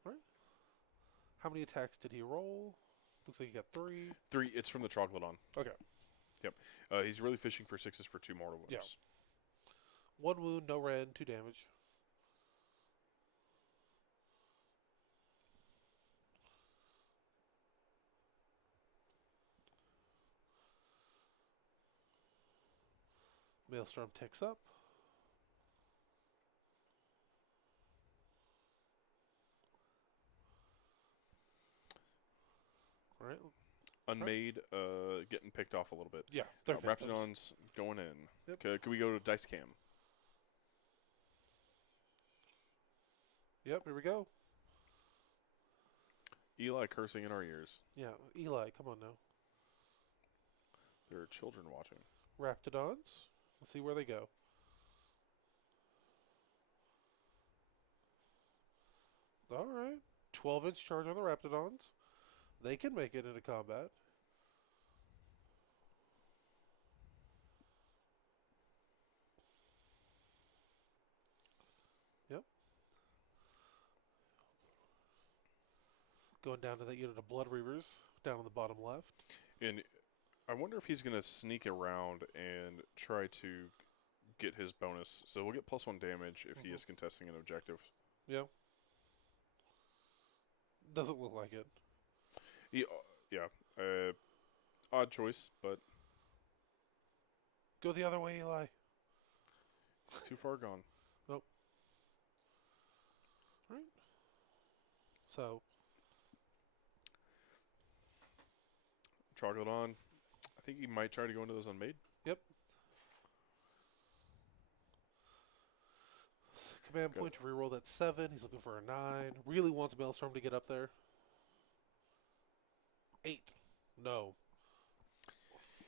All right. How many attacks did he roll? Looks like he got 3. 3. It's from the Troglodon. Okay. Yep. He's really fishing for 6s for 2 mortal wounds. Yeah. 1 wound, no red, 2 damage. Maelstrom ticks up. All right. Unmade, getting picked off a little bit. Yeah, they're victims. Raptidon's going in. Yep. Could we go to Dice Cam? Yep, here we go. Eli cursing in our ears. Yeah, Eli, come on now. There are children watching. Raptidons. Let's see where they go. All right. 12-inch charge on the Raptidons. They can make it into combat. Yep. Going down to that unit of Blood Reavers down on the bottom left. And I wonder if he's going to sneak around and try to get his bonus. So we'll get +1 damage if he is contesting an objective. Yeah. Doesn't look like it. Odd choice, but Go the other way, Eli. it's too far gone. Nope. Right. So, Troglodon, I think he might try to go into those unmade. yep. Command Good. point to reroll that 7. He's looking for a 9. Really wants Maelstrom to get up there. 8. No.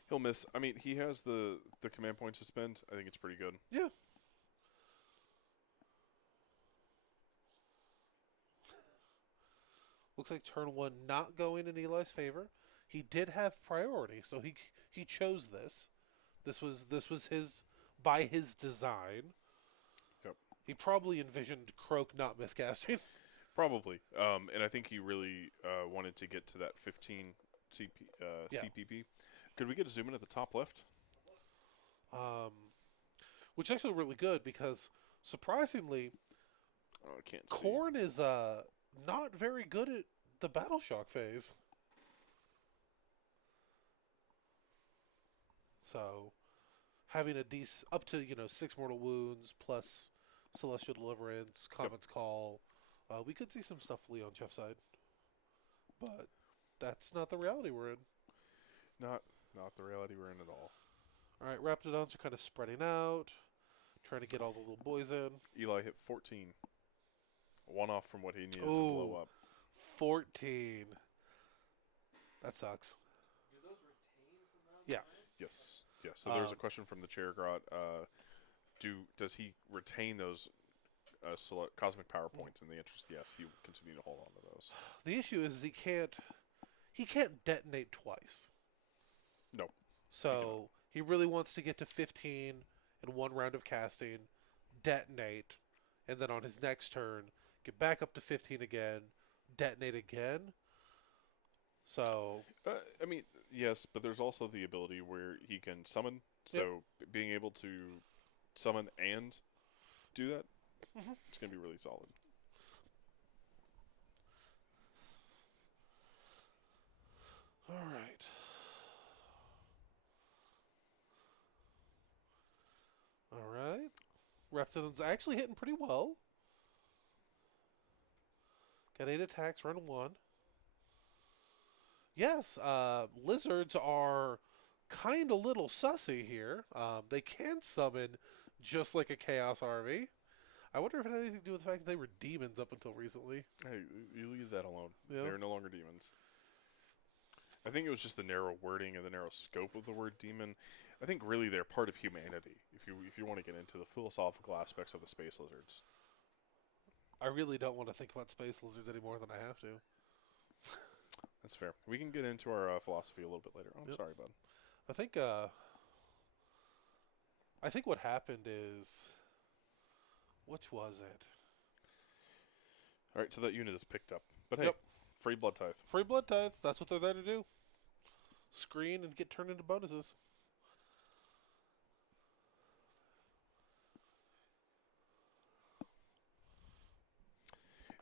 He'll miss. I mean, he has the command point to spend. I think it's pretty good. Yeah. Looks like turn 1 not going in Eli's favor. He did have priority, so he chose this. This was his by his design. Yep. He probably envisioned Croak not miscasting. Probably. And I think he really wanted to get to that 15 CPP. Could we get a zoom in at the top left? Which is actually really good because surprisingly, Oh, I can't see. Khorne is not very good at the battle shock phase. So, having a up to 6 mortal wounds plus celestial deliverance, Comet's Call, we could see some stuff Lee on Jeff's side, but that's not the reality we're in. Not the reality we're in at all. All right, Raptidons are kind of spreading out, trying to get all the little boys in. Eli hit 14. 1 off from what he needed to Ooh. blow up. 14. That sucks. Do those retain from round Yeah. 9? Yes. So there's a question from the chair grot. Does he retain those cosmic power points in the interest, yes, he would continue to hold on to those. The issue is he can't detonate twice. No. So he really wants to get to 15 in one round of casting, detonate, and then on his next turn, get back up to 15 again, detonate again. So I mean, yes, but there's also the ability where he can summon. So being able to summon and do that, it's going to be really solid. all right. All right. Reptilen's actually hitting pretty well. Got 8 attacks, run 1. Yes, lizards are kind of little sussy here. They can summon just like a Chaos RV. I wonder if it had anything to do with the fact that they were demons up until recently. Hey, you leave that alone. Yeah. They're no longer demons. I think it was just the narrow wording and the narrow scope of the word demon. I think really they're part of humanity. If you want to get into the philosophical aspects of the space lizards. I really don't want to think about space lizards any more than I have to. That's fair. We can get into our philosophy a little bit later. I'm Yep. sorry, bud. I think what happened is, which was it? All right, so that unit is picked up. But hey, Yep. free blood tithe. Free blood tithe. That's what they're there to do. Screen and get turned into bonuses.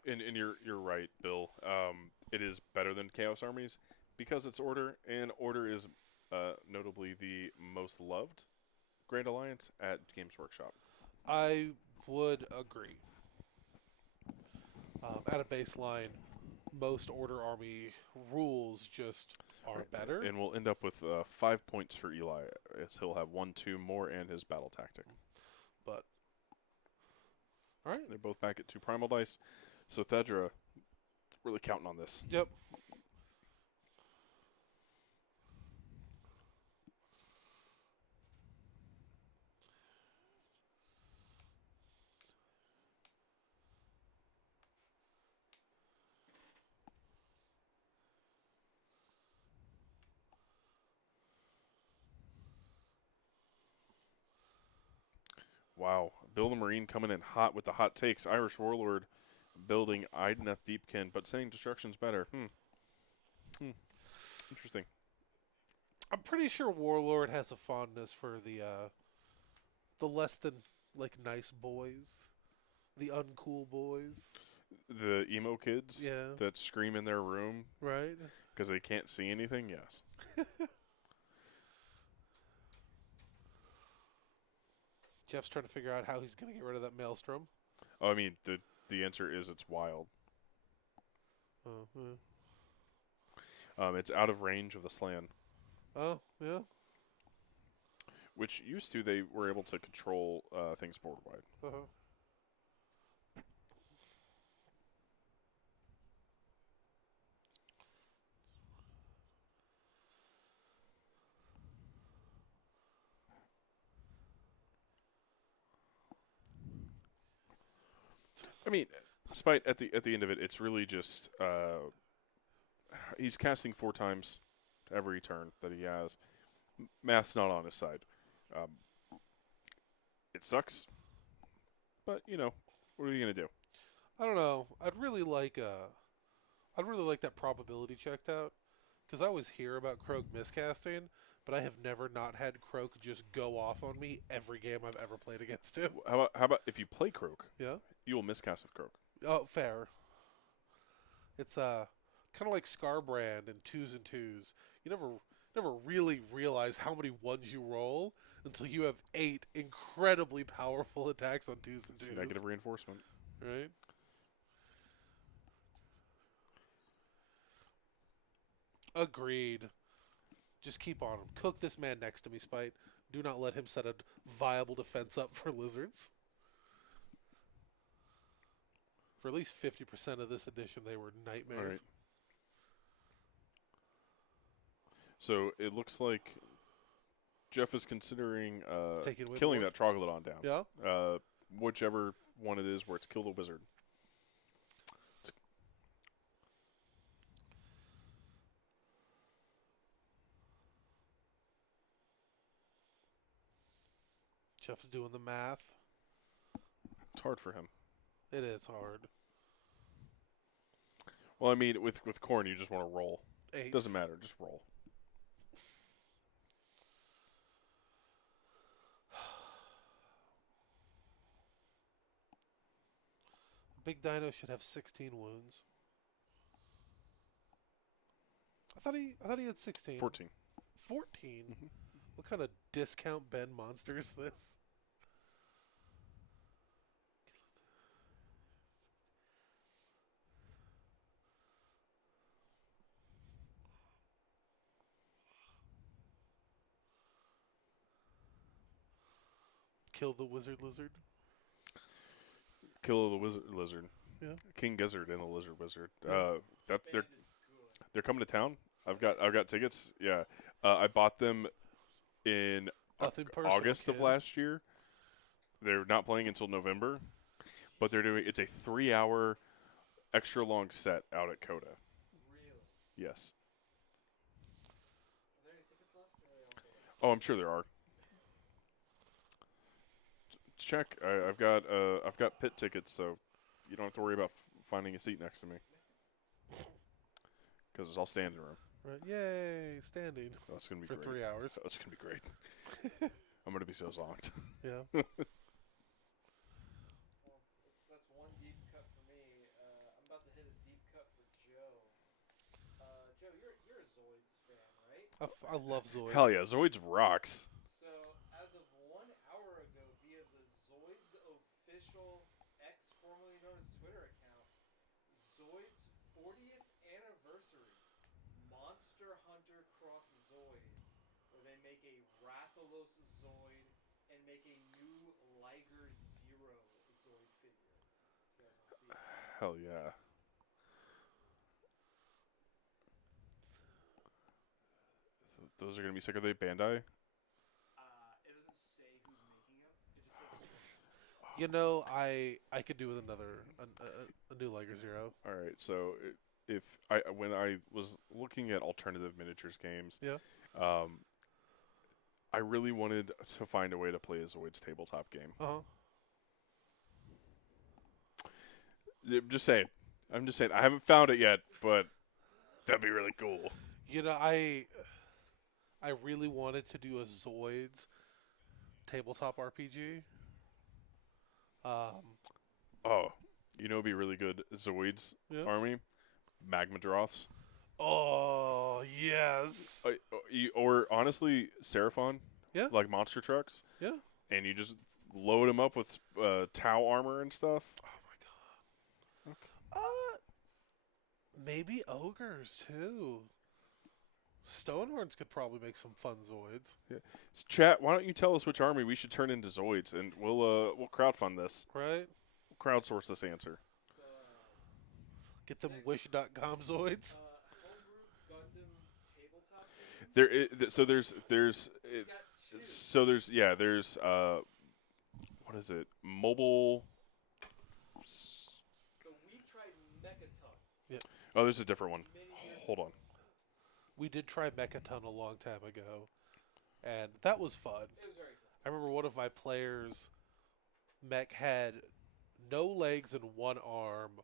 And you're right, Bill. It is better than Chaos Armies because it's Order, and Order is notably the most loved Grand Alliance at Games Workshop. I would agree. At a baseline, most Order Army rules just are better. And we'll end up with 5 points for Eli, as he'll have 1, 2 more and his battle tactic. But all right. They're both back at 2 primal dice. So Thedra, really counting on this. Yep. Wow. Bill the Marine coming in hot with the hot takes. Irish Warlord building Ideneth Deepkin, but saying destruction's better. Interesting. I'm pretty sure Warlord has a fondness for the less than nice boys, the uncool boys. The emo kids Yeah. that scream in their room Right. because they can't see anything, yes. Jeff's trying to figure out how he's going to get rid of that Maelstrom. Oh, I mean, the answer is it's wild. Oh, yeah. It's out of range of the Slan, Oh, yeah. which used to they were able to control things board wide. Uh-huh. I mean, despite at the end of it, it's really just he's casting 4 times every turn that he has. Math's not on his side. It sucks, but what are you gonna do? I don't know. I'd really like that probability checked out, because I always hear about Croak miscasting, but I have never not had Croak just go off on me every game I've ever played against him. How about if you play Croak, Yeah. you will miscast with Croak. Oh, fair. It's kind of like Scarbrand and twos and twos. You never really realize how many ones you roll until you have 8 incredibly powerful attacks on twos and It's twos. negative reinforcement. Right? Agreed. Just keep on him. Cook this man next to me, Spite. Do not let him set a viable defense up for lizards. For at least 50% of this edition, they were nightmares. All right. So it looks like Jeff is considering Taking Windward? killing that Troglodyte down. Yeah? whichever one it is where it's kill the wizard. Jeff's doing the math. It's hard for him. It is hard. Well, I mean, with Khorne, you just want to roll. Eight. Doesn't matter, just roll. Big Dino should have 16 wounds. I thought he had 16. 14. 14? Mhm. What kind of discount Ben monster is this? Kill the wizard lizard. Kill the wizard lizard. Yeah. King Gizzard and the lizard wizard. Yeah. That Band is good. they're coming to town. I've got tickets. Yeah. I bought them in Nothing personal, August of kid. last year. They're not playing until November, but it's a 3-hour extra long set out at Coda. Really? Yes. Are there any tickets left? Or are they all sold out? Oh, I'm sure there are. Check. I've got pit tickets, so you don't have to worry about finding a seat next to me. Because it's all standing room. Right. Yay, standing Oh, it's gonna be for great. 3 hours. That's gonna be great. I'm gonna be so zonked. Yeah. Well, that's one deep cut for me. I'm about to hit a deep cut for Joe. Joe, you're a Zoids fan, right? I love Zoids. Hell yeah, Zoids rocks. So, as of 1 hour ago, via the Zoids official X, formerly known as Twitter account, Zoids 40th anniversary Monster Hunter Cross Zoids, where they make a Rathalos Zoid and make a new Liger Zero Zoid figure. You guys want to see it? Hell yeah. Those are gonna be sick. Are they Bandai? It doesn't say who's making them. It just says You know, I could do with another a new Liger Zero. All right. So when I was looking at alternative miniatures games, Yeah. I really wanted to find a way to play a Zoids tabletop game. Uh huh. I'm just saying. I haven't found it yet, but that'd be really cool. You know, I really wanted to do a Zoids tabletop RPG. Oh, you know, it'd be really good. Zoids Yeah. army, Magmadroths, Oh yes. or honestly, Seraphon. Yeah. Like monster trucks, Yeah. and you just load them up with Tau armor and stuff. Oh my god. Maybe ogres too. Stonehorns could probably make some fun Zoids, Chat, why don't you tell us which army we should turn into Zoids, and we'll crowdfund this. right? We'll crowdsource this answer. So, Get them wish.com Zoids. homebrew Gundam tabletop game. There's what is it? Mobile. So we tried Mechaton. Oh, there's a different one. Many years Hold on. We did try Mechaton a long time ago, and that was fun. It was very fun. I remember one of my players' mech had no legs and one arm,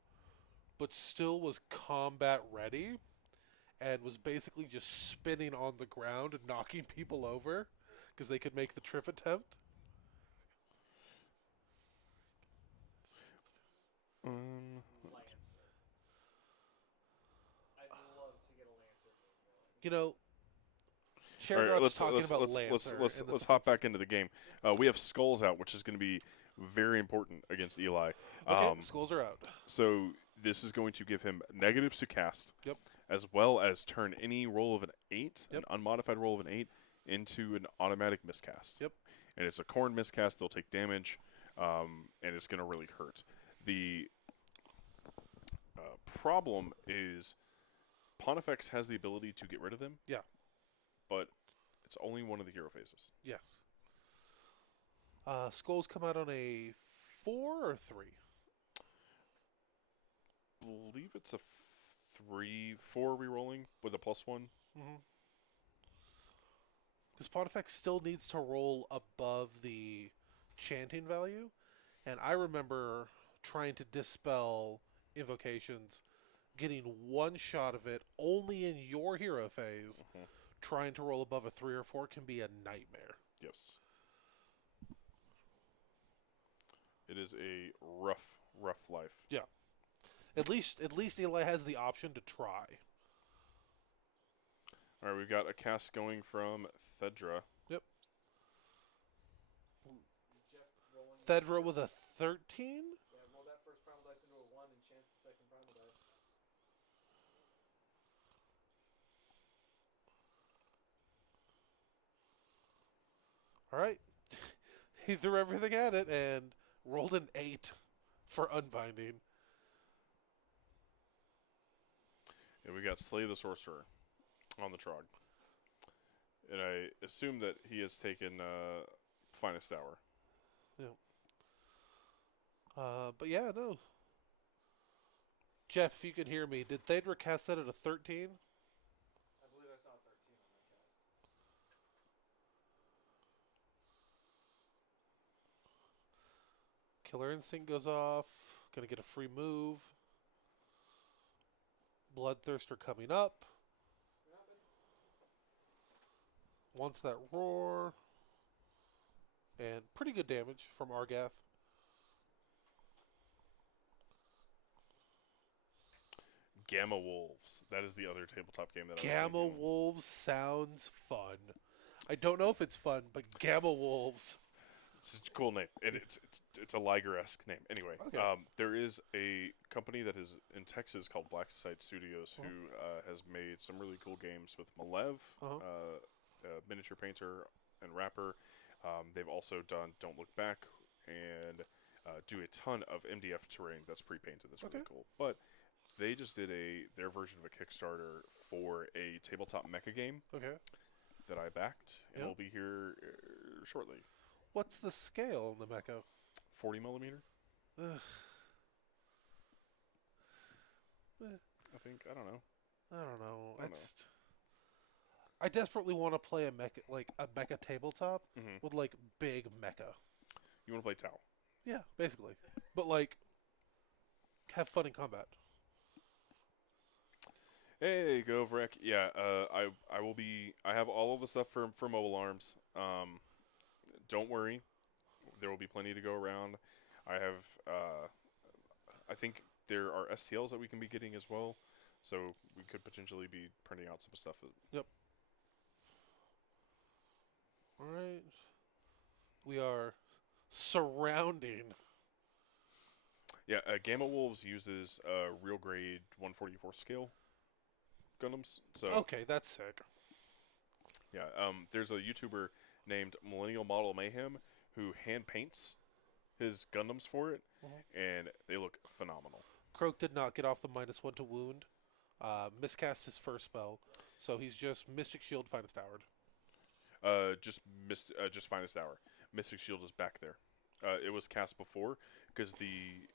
but still was combat ready, and was basically just spinning on the ground and knocking people over because they could make the trip attempt. Lancer. I'd love to get a Lancer game going. You know, All Sharon right, Rock's talking about Lancer. and let's it's- hop back into the game. We have Skulls out, which is going to be very important against Eli. Okay, skulls are out. So this is going to give him negatives to cast, Yep. as well as turn any roll of an 8, Yep. an unmodified roll of an 8, into an automatic miscast. Yep. And it's a Khorne miscast. They'll take damage, and it's going to really hurt. The problem is Pontifex has the ability to get rid of them. Yeah. But it's only one of the hero phases. Yes. Skulls come out on a 4 or 3? Believe it's a 4 rerolling with a +1. Mm-hmm. Because Pontifex still needs to roll above the chanting value. And I remember trying to dispel invocations, getting one shot of it only in your hero phase. Mhm. Trying to roll above a 3 or 4 can be a nightmare. Yes. It is a rough life. Yeah. At least Eli has the option to try. All right, we've got a cast going from Thedra. Yep. Jeff rolling. Thedra with a 13? Yeah, roll that first primal dice into a 1 and chance the second primal dice. All right. He threw everything at it and rolled an 8 for unbinding. And we got Slay the Sorcerer on the Trog. And I assume that he has taken Finest Hour. Yeah. But yeah, no. Jeff, if you can hear me, did Thedra cast that at a 13? I believe I saw 13 on that cast. Killer Instinct goes off. Gonna get a free move. Bloodthirster coming up. What happened? Wants that roar. And pretty good damage from Argath. Gamma Wolves. That is the other tabletop game that I was Gamma thinking. Wolves sounds fun. I don't know if it's fun, but Gamma Wolves. It's a cool name. It's a Liger-esque name. Anyway, Okay. there is a company that is in Texas called Black Site Studios who has made some really cool games with Malev, miniature painter and rapper. They've also done Don't Look Back and do a ton of MDF terrain that's pre-painted. That's really Okay. cool. But they just did their version of a Kickstarter for a tabletop mecha game Okay. that I backed, and Yeah. will be here shortly. What's the scale in the mecha? 40 millimeter. Ugh. I think. I don't know. I don't know. I don't know. I desperately want to play a mecha tabletop Mhm. with like big mecha. You want to play Tau? Yeah, basically. But like have fun in combat. Hey, go Vrek. Yeah, I will be. I have all of the stuff for mobile arms. Don't worry, there will be plenty to go around. I have. I think there are STLs that we can be getting as well, so we could potentially be printing out some stuff. Yep. All right. We are surrounding. Yeah, Gamma Wolves uses real grade 144 scale Gundams. So Okay, that's sick. yeah, there's a YouTuber named Millennial Model Mayhem who hand paints his Gundams for it, and they look phenomenal. Croak did not get off the -1 to wound. Miscast his first spell, so he's just Mystic Shield, Finest Howard. Just Finest Hour. Mystic Shield is back there. It was cast before because the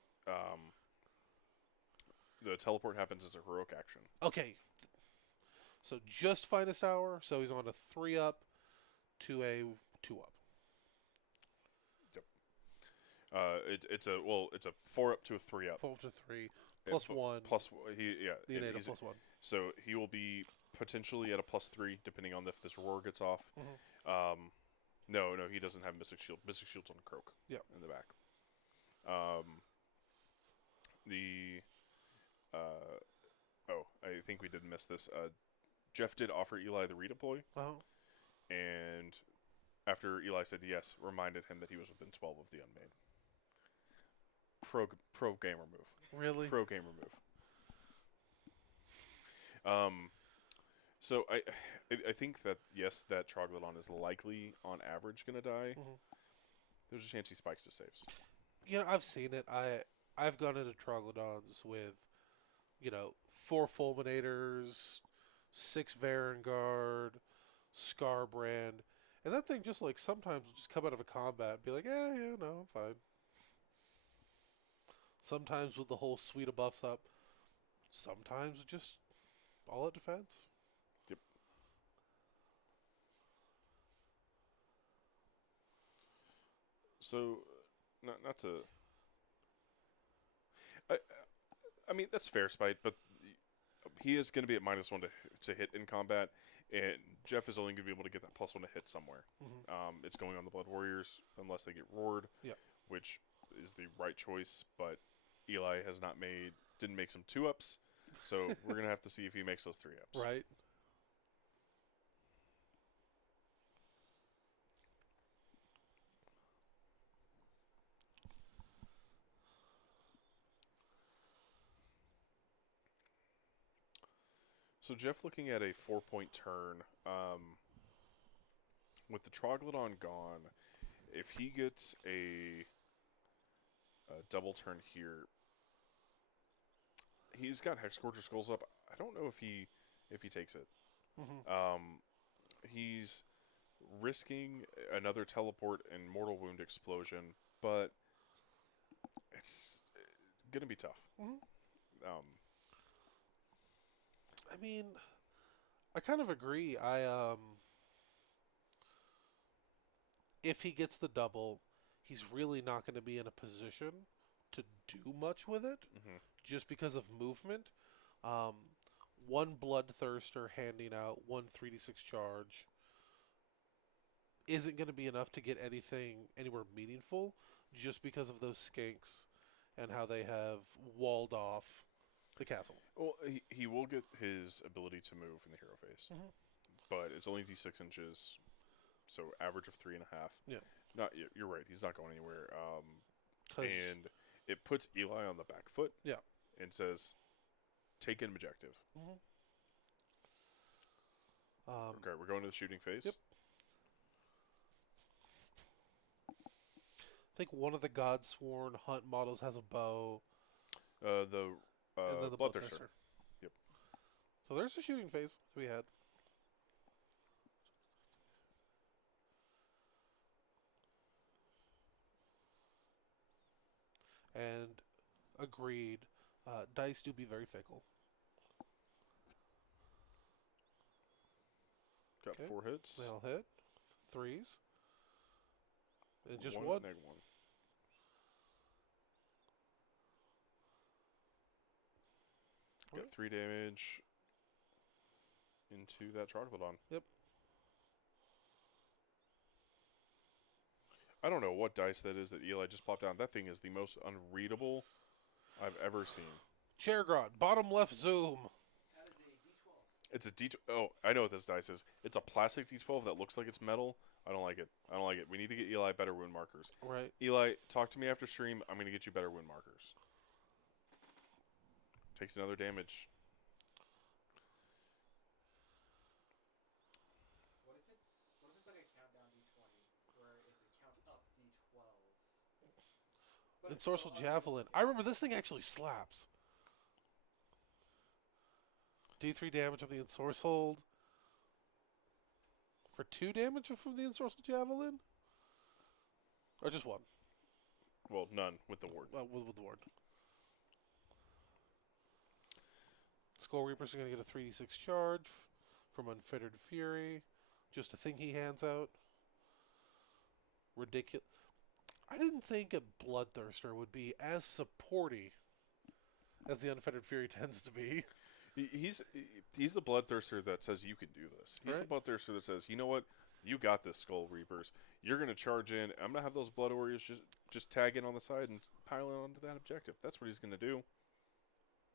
teleport happens as a heroic action. Okay. So just Finest Hour, so he's on a 3-up to a 2-up. It's a 4-up to a 3-up. 4 to 3, plus 1. Plus he the innate he's- plus 1. So he will be potentially at a +3 depending on if this roar gets off. No, he doesn't have Mystic Shield. Mystic Shield's on Croak. Yep. In the back. I think we did miss this. Jeff did offer Eli the redeploy, Oh. and after Eli said yes, reminded him that he was within 12 of the unmade. Pro gamer move. Really? Pro gamer move. So I think that yes, that Troglodon is likely on average gonna die. There's a chance he spikes his saves. You know, I've seen it. I've gone into Troglodons with, 4 Fulminators, 6 Varangard, Scarbrand, and that thing just like sometimes will just come out of a combat and be like, yeah, no, I'm fine. Sometimes with the whole suite of buffs up. Sometimes just all at defense. Yep. So, not to. I I mean that's fair, Spite, but he is going to be at -1 to hit in combat, and Jeff is only going to be able to get that +1 to hit somewhere. It's going on the Blood Warriors unless they get roared, Yeah. which is the right choice. But Eli has not didn't make some 2-ups, so we're going to have to see if he makes those 3-ups. Right. So Jeff looking at a 4-point turn. With the Troglodon gone, if he gets a double turn here, he's got Hexcorcher Skulls up. I don't know if he takes it. He's risking another teleport and Mortal Wound explosion, but it's gonna be tough. I mean, I kind of agree. If he gets the double, he's really not going to be in a position to do much with it, just because of movement. One Bloodthirster handing out 1 3d6 charge isn't going to be enough to get anything anywhere meaningful, just because of those skanks and how they have walled off the castle. Well, he will get his ability to move in the hero phase, but it's only d6 inches, so average of 3.5. Yeah. You're right. He's not going anywhere. 'Cause- And it puts Eli on the back foot. Yeah. And says, "Take an objective." Okay, we're going to the shooting phase. Yep. I think one of the Godsworn hunt models has a bow. The And then the Bloodthirster. Yep. So there's the shooting phase we had. And agreed, dice do be very fickle. Got Okay. 4 hits. They all hit. 3s. And just one. one. Neg 1. Got Alright. 3 damage into that Troglodon. Yep. I don't know what dice that is that Eli just popped down. That thing is the most unreadable I've ever seen. Chairgrot, bottom left zoom. That is a D12. It's a D12. Oh, I know what this dice is. It's a plastic D12 that looks like it's metal. I don't like it. We need to get Eli better wound markers. Right. Eli, talk to me after stream. I'm going to get you better wound markers. Takes another damage. What if it's like a countdown D20 where it's a count up D12? But it's Ensorcel still Javelin. I remember this thing actually slaps. D3 damage of the Ensorcelled. For 2 damage from the Ensorcel Javelin? Or just 1? Well, none with the ward. With the ward. Skull Reapers are going to get a 3d6 charge from Unfettered Fury. Just a thing he hands out. Ridiculous. I didn't think a Bloodthirster would be as supporty as the Unfettered Fury tends to be. He's the Bloodthirster that says you can do this. He's Right. the Bloodthirster that says, you know what? You got this, Skull Reapers. You're going to charge in. I'm going to have those Blood Warriors just tag in on the side and pile in onto that objective. That's what he's going to do.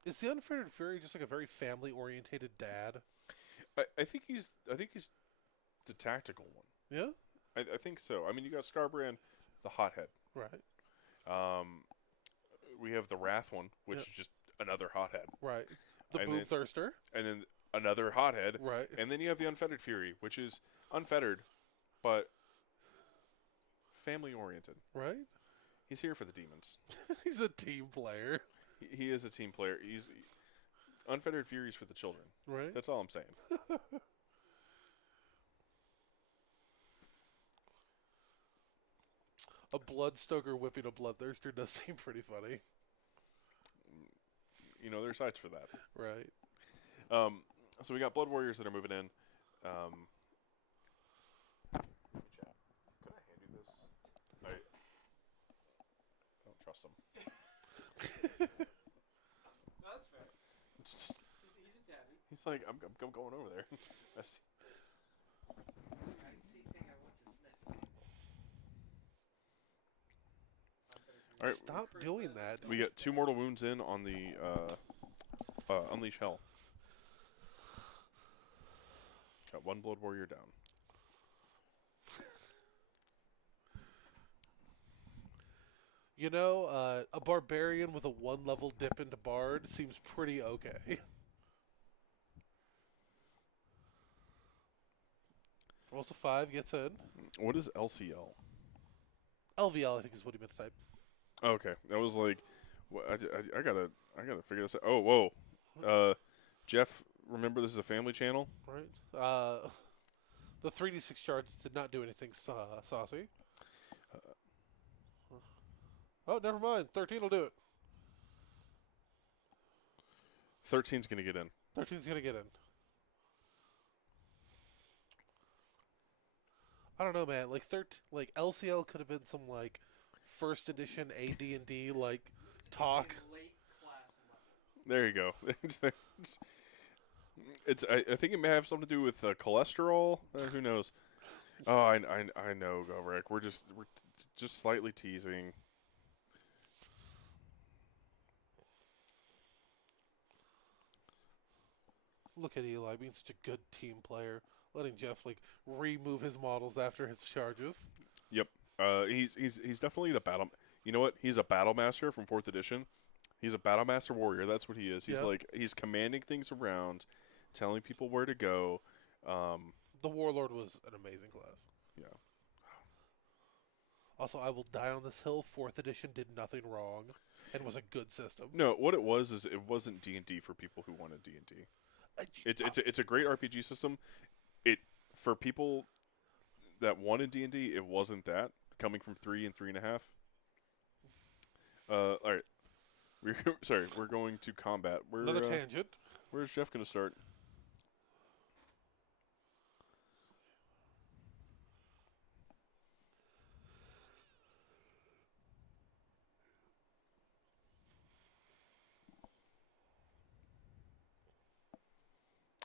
Is the Unfettered Fury just like a very family-orientated dad? I think he's the tactical one. Yeah? I think so. I mean, you got Scarbrand, the hothead. Right. We have the Wrath one, which is just another hothead. Right. The And Boob then- Thirster. And then another hothead. Right. And then you have the Unfettered Fury, which is unfettered, but family-oriented. Right? He's here for the demons. He's a team player. He is a team player. He's Unfettered Fury's for the children. Right? That's all I'm saying. A Bloodstoker whipping a Bloodthirster does seem pretty funny. their sites for that. Right. So we got Blood Warriors that are moving in. Chat. Could I hand you this? I don't trust him. No, that's fair. He's a tabby. He's like, I'm going over there. I see thing I want to sniff. All right, Stop doing that. we got 2 mortal wounds in on the Unleash Hell. Got 1 Blood Warrior down. A barbarian with a 1-level dip into bard seems pretty okay. Rolls a 5, gets in. What is LCL? LVL, I think, is what he meant to type. Okay, that was like, I gotta figure this out. Oh, whoa, Jeff, remember this is a family channel. Right. The 3d6 charts did not do anything saucy. Oh, never mind. 13 will do it. 13's gonna get in. 13's going to get in. I don't know, man. Like LCL could have been some like first edition AD&D like talk. Late class level. There you go. I think it may have something to do with cholesterol. Who knows? Oh, I know, Goverick. We're just slightly teasing. Look at Eli being such a good team player, letting Jeff like remove his models after his charges. Yep. He's definitely the battle. You know what? He's a battle master from 4th edition. He's a battle master warrior. That's what he is. He's he's commanding things around, telling people where to go. The warlord was an amazing class. Yeah. Also, I will die on this hill. 4th edition did nothing wrong, and was a good system. No, what it was is it wasn't D&D for people who wanted D&D. It's a great RPG system. For people that wanted D&D, it wasn't that. Coming from 3 and 3.5. All right. We're going to combat. Another tangent. Where's Jeff going to start?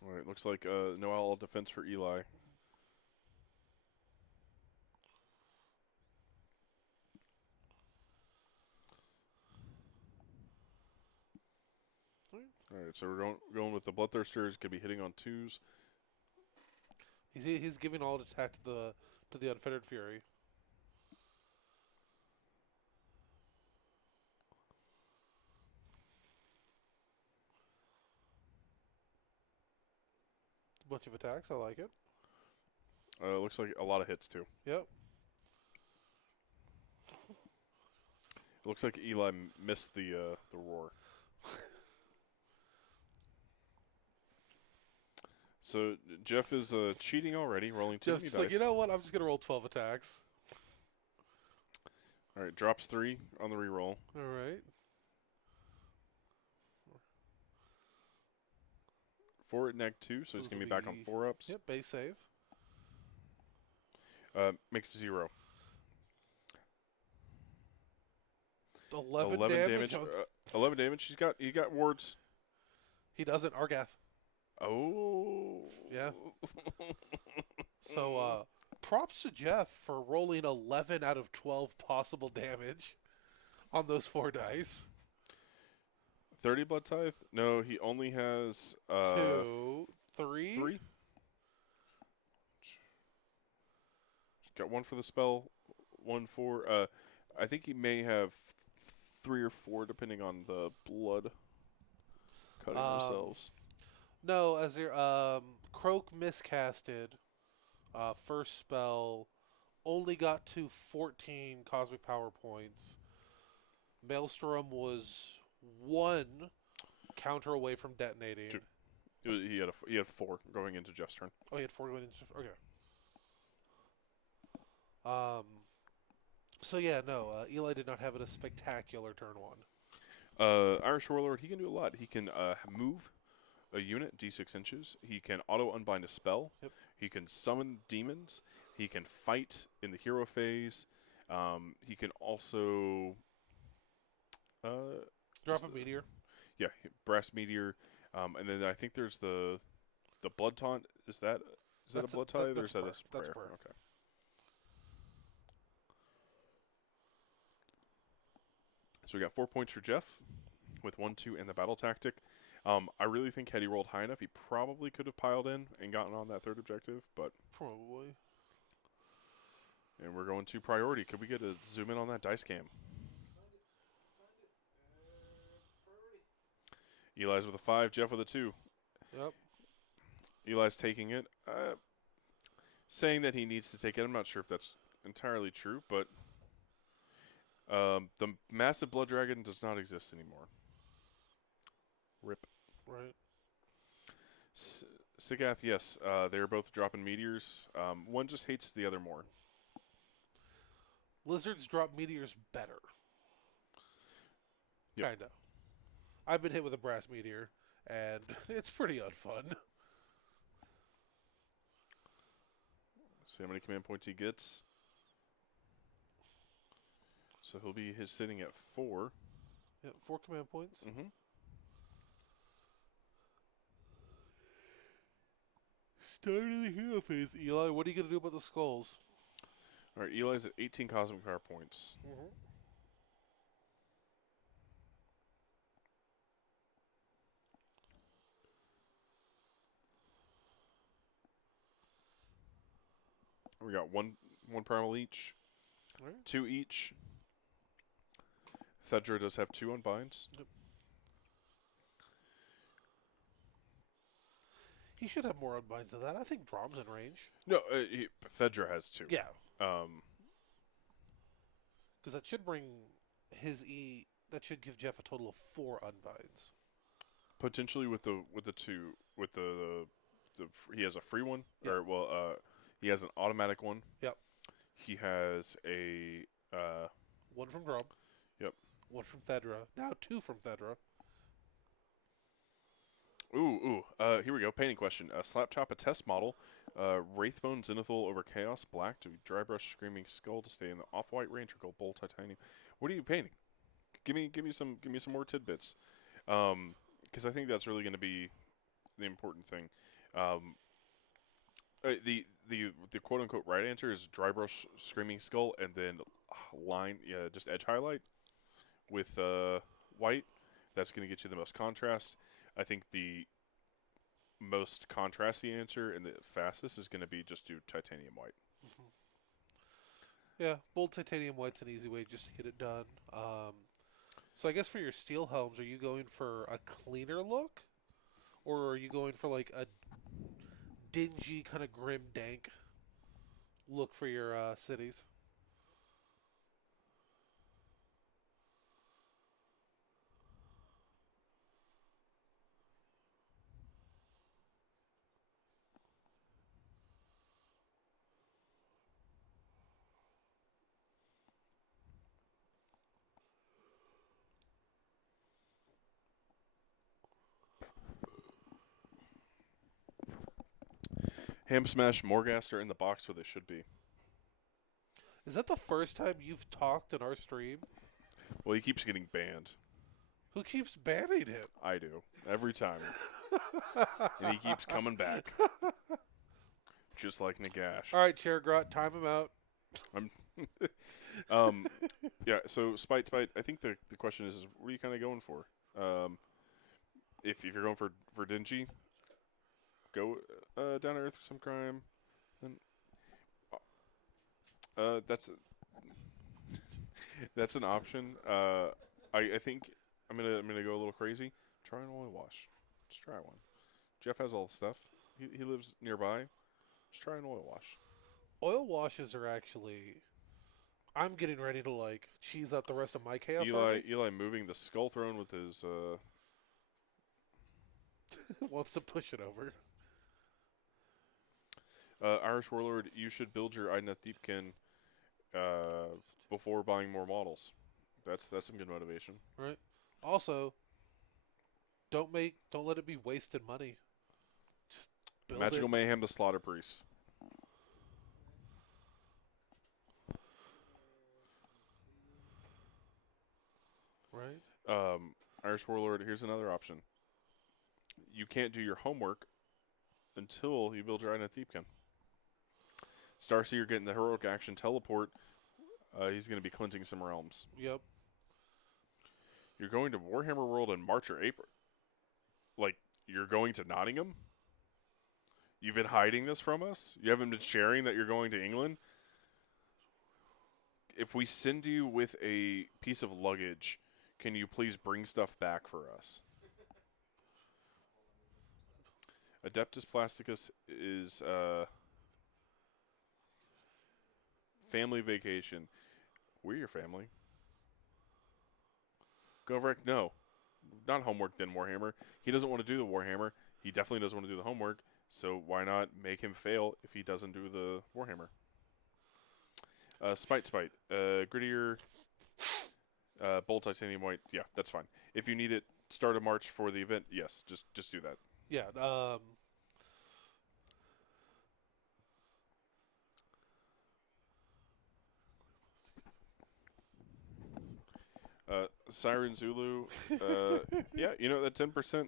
All right, looks like no all defense for Eli. All right, so we're going with the Bloodthirsters. Could be hitting on 2s. He's giving all attack to the Unfettered Fury. Bunch of attacks. I like it. Looks like a lot of hits too. Yep. It looks like Eli missed the roar. So Jeff is cheating already, rolling 2 Jeff's dice. just like, you know what? I'm just gonna roll 12 attacks. All right, drops 3 on the reroll. All right. 4 at neg 2, so he's this gonna be will back on be- 4-ups. Yep. Base save. Makes 0. 11 damage. 11 damage. He got wards. He doesn't. Argath. Oh. Yeah. So, props to Jeff for rolling 11 out of 12 possible damage on those 4 dice. 30 blood tithe? No, he only has 2, 3. 3. He's got 1 for the spell, 1 for I think he may have 3 or 4 depending on the blood cutting themselves. No, as your Croak miscasted. First spell only got to 14 cosmic power points. Maelstrom was 1 counter away from detonating. 2. He had 4 going into Jeff's turn. Oh, he had 4 going into. Okay. So yeah, no. Eli did not have a spectacular turn 1. Irish Warlord, he can do a lot. He can move a unit d6 inches. He can auto unbind a spell. Yep. He can summon demons. He can fight in the hero phase. He can also Drop a meteor. yeah, brass meteor. And then I think there's the blood taunt. Is that a blood tithe or is that a prayer? That's prayer. Okay. So we got 4 points for Jeff with 1-2 in the battle tactic. I really think had he rolled high enough, he probably could have piled in and gotten on that third objective. But Probably. and we're going to priority. Could we get a zoom in on that dice cam? Priority. Eli's with a 5, Jeff with a 2. Yep. Eli's taking it, saying that he needs to take it. I'm not sure if that's entirely true, but the massive blood dragon does not exist anymore. Rip. Right. Sigath, yes, they're both dropping meteors. One just hates the other more. Lizards drop meteors better. Yep. Kinda. I've been hit with a brass meteor, and it's pretty unfun. See how many command points he gets. So he's sitting at 4. Yeah, 4 command points. Mm-hmm. Start of the hero phase, Eli. What are you going to do about the skulls? All right, Eli's at 18 cosmic power points. Mm-hmm. We got one primal each, All right. 2 each. Thedra does have 2 unbinds. Yep. He should have more unbinds than that. I think Drom's in range. No, Thedra has 2. Yeah. Because that should bring his E. That should give Jeff a total of 4 unbinds. potentially with the 2 with the he has a free one Yep. or he has an automatic one. Yep. He has a 1 from Drom. Yep. 1 from Thedra. Now 2 from Thedra. Here we go. Painting question. Slap chop a test model. Wraithbone Zenithal over Chaos Black to dry brush Screaming Skull to stay in the off-white range or gold bowl titanium. What are you painting? Give me some more tidbits. Because I think that's really going to be the important thing. The quote unquote right answer is dry brush Screaming Skull and then just edge highlight with white. That's going to get you the most contrast. I think the most contrasty answer and the fastest is going to be just do titanium white. Mm-hmm. Yeah, bold titanium white's an easy way just to get it done. So I guess for your steel helms, are you going for a cleaner look? Or are you going for like a dingy, kind of grim, dank look for your cities? Ham Smash Morghast are in the box where they should be. Is that the first time you've talked in our stream? Well, he keeps getting banned. Who keeps banning him? I do. Every time. And he keeps coming back. Just like Nagash. All right, Chair Grot, time him out. Yeah, so Spite, I think the question is what are you kind of going for? If you're going for Dingy, go down to earth for some crime. Then that's an option. I think I'm gonna go a little crazy. Try an oil wash. Just try one. Jeff has all the stuff. He lives nearby. Just try an oil wash. Oil washes are actually... I'm getting ready to, like, cheese out the rest of my Chaos Army. Eli moving the Skull Throne with his... wants to push it over. Irish Warlord, you should build your Idnath Deepkin before buying more models. That's some good motivation. Right. Also, don't let it be wasted money. Just build Magical it. Mayhem to Slaughter Priest. Right? Irish Warlord, here's another option. You can't do your homework until you build your Eye of Deepkin. Starseer getting the heroic action teleport. He's going to be cleansing some realms. Yep. You're going to Warhammer World in March or April. Like, you're going to Nottingham? You've been hiding this from us? You haven't been sharing that you're going to England? If we send you with a piece of luggage, can you please bring stuff back for us? Adeptus Plasticus is family vacation. We're your family. Govrek, no. Not homework then, Warhammer. He doesn't want to do the Warhammer. He definitely doesn't want to do the homework. So why not make him fail if he doesn't do the Warhammer? Spite. Grittier. Bolt Titanium White. Yeah, that's fine. If you need it, start of March for the event, yes, just do that. Yeah. Siren Zulu. Yeah, that 10%.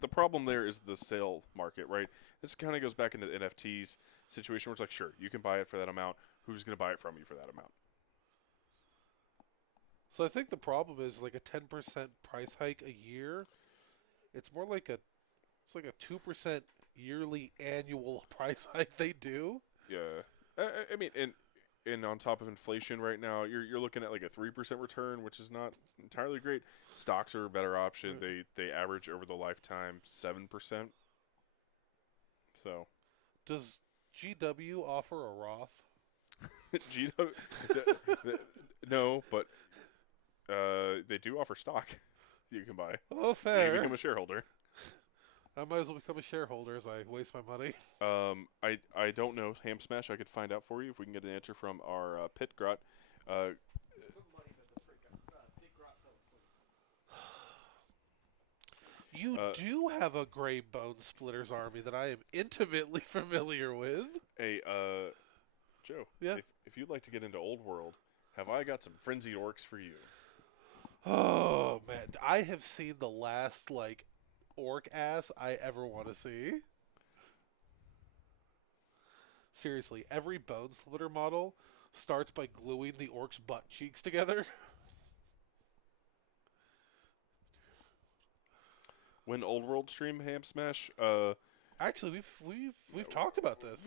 The problem there is the sale market, right? This kind of goes back into the NFTs situation where it's like, sure, you can buy it for that amount. Who's going to buy it from you for that amount? So I think the problem is like a 10% price hike a year. It's more like a 2% yearly annual price hike they do. Yeah, I mean, and on top of inflation right now, you're looking at like a 3% return, which is not entirely great. Stocks are a better option. They average over the lifetime 7%. So, Does GW offer a Roth? Gino, no, but they do offer stock you can buy. Oh, You fair. can become a shareholder. I might as well become a shareholder as I waste my money. I don't know, Ham Smash. I could find out for you if we can get an answer from our Pit Grot. Put money, but the big grot fell asleep. You do have a Grey Bone Splitters army that I am intimately familiar with. Hey, Joe. Yeah? If you'd like to get into Old World, have I got some frenzied orcs for you? Oh, man. I have seen the last, orc ass I ever want to see. Seriously, every Bone Splitter model starts by gluing the orc's butt cheeks together. When Old World stream, Ham Smash, Actually, we've talked about this.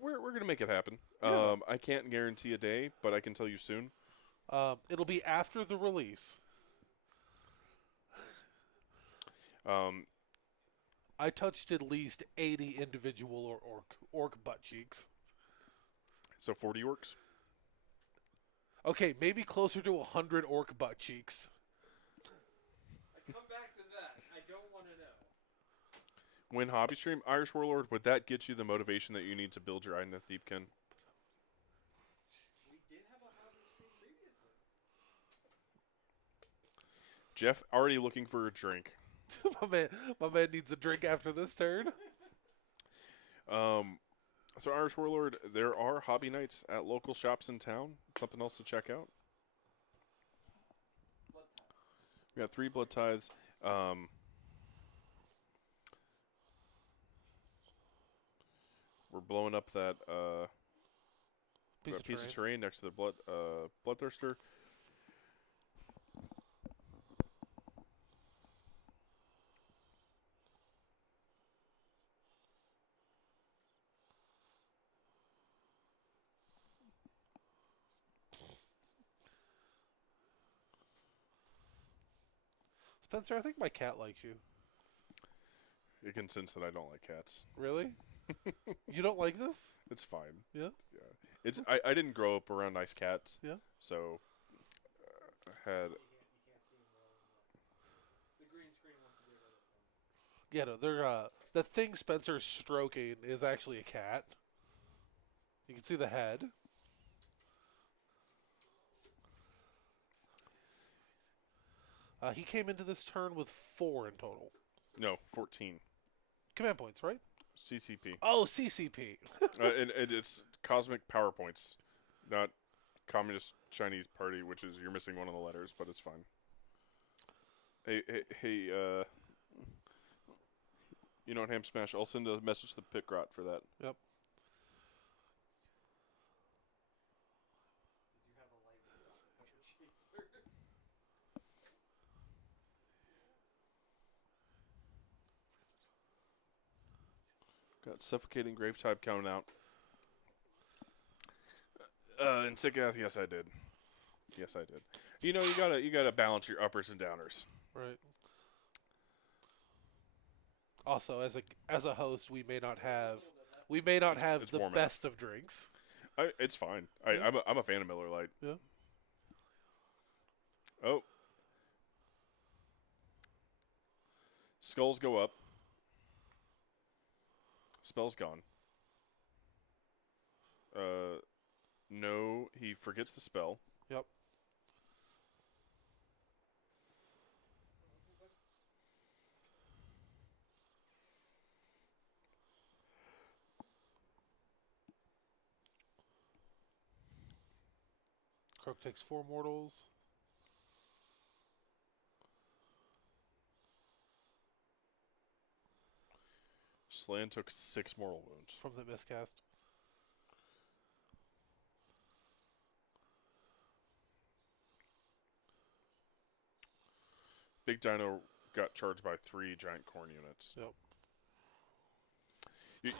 we're gonna make it happen. Yeah. I can't guarantee a day, but I can tell you soon. It'll be after the release. I touched at least 80 individual or orc butt cheeks. So 40 orcs. Okay, maybe closer to 100 orc butt cheeks. I come back to that. I don't want to know. When hobby stream, Irish Warlord, would that get you the motivation that you need to build your Idoneth Deepkin? We did have a hobby stream previously. Jeff already looking for a drink. my man needs a drink after this turn. So Irish Warlord, there are hobby nights at local shops in town. Something else to check out. Blood tithes. We got 3 blood tithes. We're blowing up that piece of terrain next to the bloodthirster. Spencer, I think my cat likes you. You can sense that I don't like cats. Really? You don't like this? It's fine. Yeah? Yeah, I didn't grow up around nice cats. Yeah? So I had You can't see him well. The green screen wants to do another thing. Yeah, no, they're, the thing Spencer's stroking is actually a cat. You can see the head. He came into this turn with 4 in total. No, 14. Command points, right? CCP. Oh, CCP. And it's Cosmic Power Points, not Communist Chinese Party, which is you're missing one of the letters, but it's fine. Hey, you know what, Ham Smash? I'll send a message to the Pickrot for that. Yep. Did you have a lightning pepper chaser? Got Suffocating Grave Type coming out. And Sikath, yes, I did. Yes, I did. You know, you gotta balance your uppers and downers. Right. Also, as a host, we may not have It's the warm best of drinks. It's fine. Yeah. I'm a fan of Miller Lite. Yeah. Oh. Skulls go up. Spell's gone. No, he forgets the spell. Yep. Croak takes 4 mortals. Slan took 6 mortal wounds. From the miscast. Big Dino got charged by 3 giant corn units. Yep.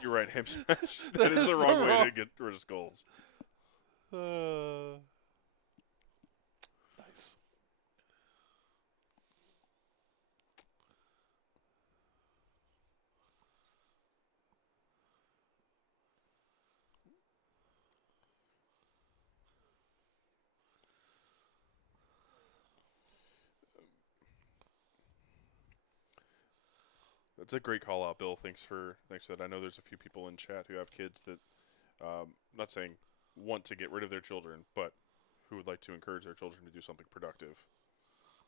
You're right, Ham Smash. That is the wrong way to get rid of skulls. Nice. That's a great call out, Bill. Thanks for that. I know there's a few people in chat who have kids that, not saying want to get rid of their children, but who would like to encourage their children to do something productive.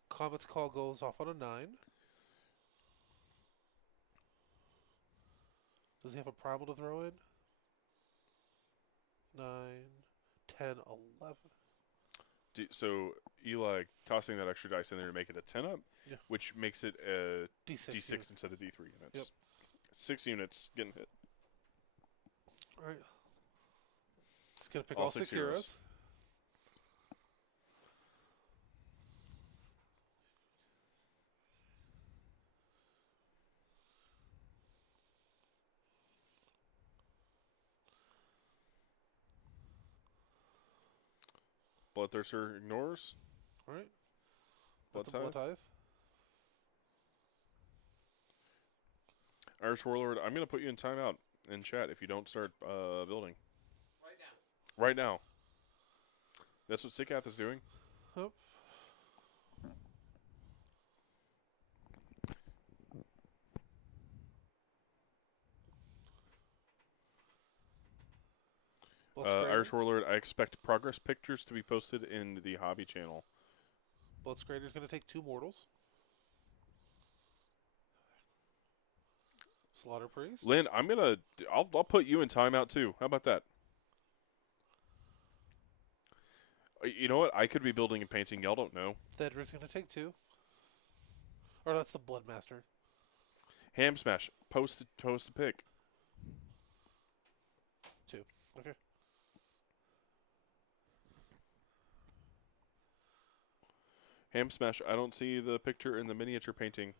Comet's Call goes off on a 9. Does he have a primal to throw in? 9, 10, 11. So Eli tossing that extra dice in there to make it a 10 up, Yeah. which makes it a D6. D6 instead of D3 units. Yep. 6 units getting hit. All right. It's going to pick all 6 heroes. Bloodthirster ignores. All right. Blood That's a Blood Tithe. Tithe. Irish Warlord, I'm going to put you in timeout in chat if you don't start building. Right now. Right now. That's what Sikath is doing. Yep. Irish Warlord, I expect progress pictures to be posted in the hobby channel. Bloodscrader's going to take 2 mortals. Slaughter Priest. Lynn, I'll put you in timeout too. How about that? You know what? I could be building and painting. Y'all don't know. Thedra's going to take 2. Or that's the Bloodmaster. Ham Smash, post a pick. 2. Okay. Ham Smash, I don't see the picture in the miniature painting.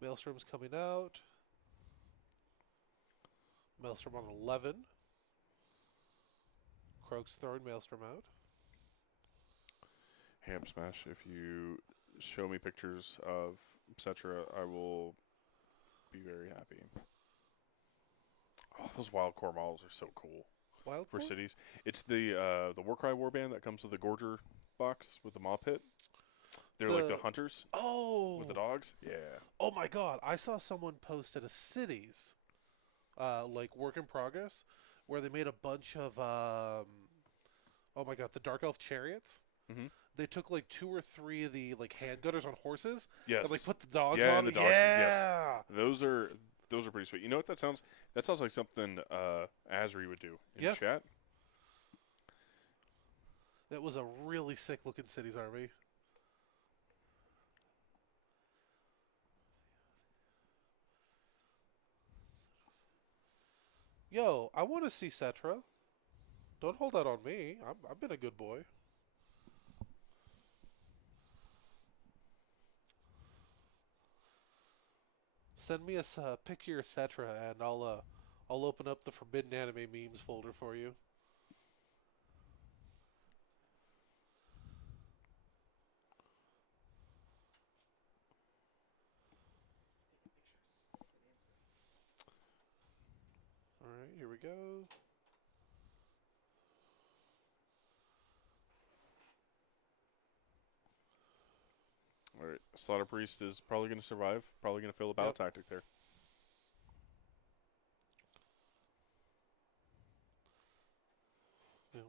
Maelstrom's coming out. Maelstrom on 11. Croak's throwing Maelstrom out. Ham Smash, if you show me pictures of etc., I will be very happy. Oh, those wild core models are so cool Wild for Core? cities. It's the Warcry warband that comes with the Gorger box with the mob pit. They're like the hunters Oh, with the dogs. Yeah. oh my God! I saw someone post at a cities, like work in progress, where they made a bunch of oh my God, the Dark Elf chariots. Mm-hmm. They took like 2 or 3 of the like handgunners on horses Yes. and like put the dogs Yeah, on. and the dogs. Yeah. Yes. Those are pretty sweet. You know what that sounds? That sounds like something Asri would do in Yeah. chat. That was a really sick looking cities army. Yo, I want to see Cetra. Don't hold that on me. I've been a good boy. Send me a pic of your Cetra, and I'll open up the Forbidden Anime memes folder for you. All right, here we go. All right. Slaughter Priest is probably going to survive. Probably going to fail a battle tactic there. Yeah.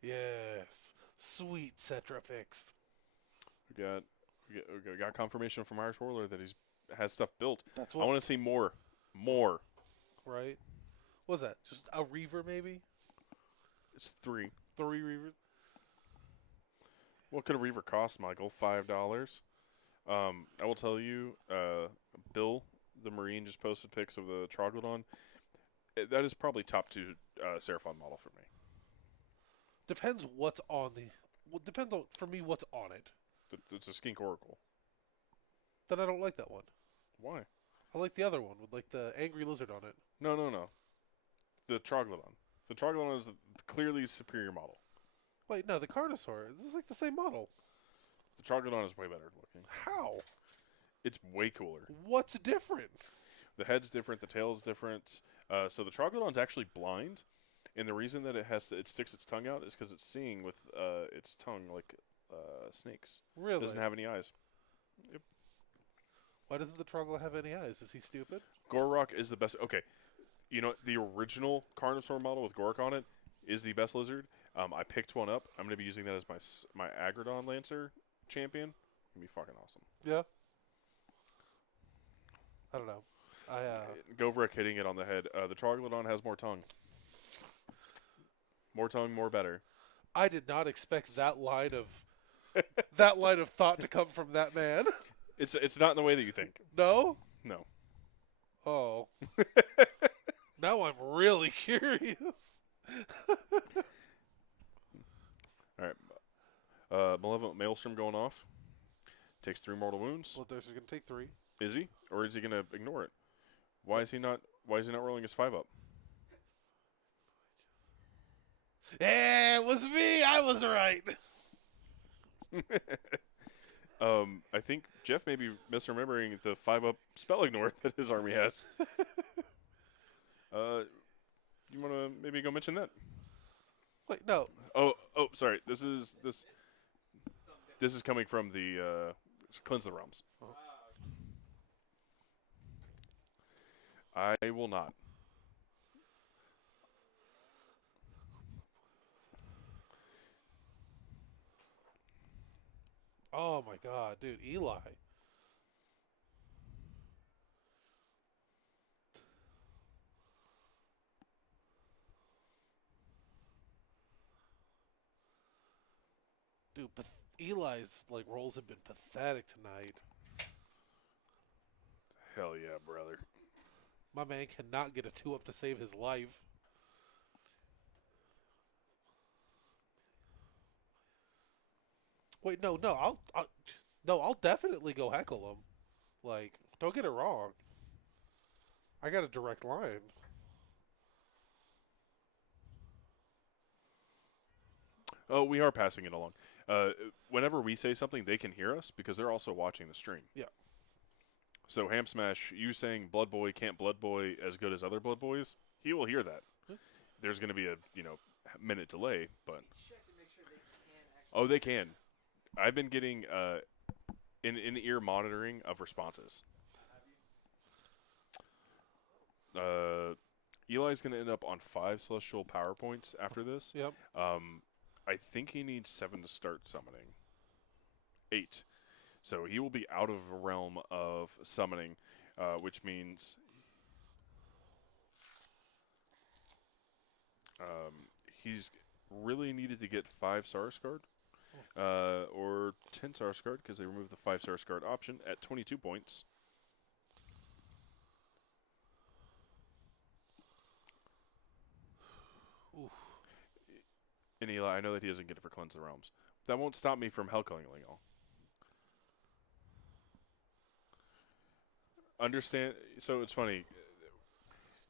Yes, sweet Cetra pics. We got confirmation from Irish Warlord that he's has stuff built. That's I what. want to see more. More. Right? What was that? Just a Reaver, maybe? It's 3. 3 Reavers? What could a Reaver cost, Michael? $5. I will tell you, Bill, the Marine, just posted pics of the Troglodon. That is probably top 2 Seraphon model for me. Depends what's on the. Well, depends on, for me, what's on it. It's a Skink Oracle. Then I don't like that one. Why? I like the other one with like the angry lizard on it. No. The Troglodon. The Troglodon is clearly superior model. Wait, no, the Carnosaur. This is like the same model. The Troglodon is way better looking. How? It's way cooler. What's different? The head's different. The tail's different. So the Troglodon's actually blind, and the reason that it sticks its tongue out is because it's seeing with its tongue like snakes. Really? It doesn't have any eyes. Yep. Why doesn't the Troglo have any eyes? Is he stupid? Gorok is the best. Okay, you know the original Carnosaur model with Gorok on it is the best lizard. I picked one up. I'm going to be using that as my Agrodon Lancer champion. It's going to be fucking awesome. Yeah. I don't know. Govrek hitting it on the head. The Troglodon has more tongue. More tongue, more better. I did not expect that line of thought to come from that man. It's not in the way that you think. No? No. Oh. Now I'm really curious. All right. Malevolent Maelstrom going off. Takes 3 mortal wounds. Well, there's going to take 3. Is he? Or is he going to ignore it? Why is he not rolling his 5 up? Yeah, it was me. I was right. I think Jeff may be misremembering the 5 up spell ignore that his army has. You want to maybe go mention that? Wait, no. Oh, sorry. This is coming from the Cleanse the Realms. I will not. Oh my God, dude, Eli. Dude, but Eli's like rolls have been pathetic tonight. Hell yeah, brother. My man cannot get a 2-up to save his life. Wait, no, I'll definitely go heckle him. Like, don't get it wrong. I got a direct line. Oh, we are passing it along. Whenever we say something, they can hear us because they're also watching the stream. Yeah. So Ham Smash, you saying Blood Boy can't Blood Boy as good as other Blood Boys, he will hear that. There's going to be a minute delay, but Check to make sure they can actually. oh, they can. I've been getting in-ear monitoring of responses. Have you? Eli's going to end up on 5 celestial power points after this. Yep. I think he needs 7 to start summoning. 8. So he will be out of a realm of summoning, which means he's really needed to get 5 Sarsguard or 10 Sarsguard because they removed the 5 Sarsguard option at 22 points. Oof. And Eli, I know that he doesn't get it for Cleanse the Realms. That won't stop me from Hellkilling y'all. Understand? So it's funny,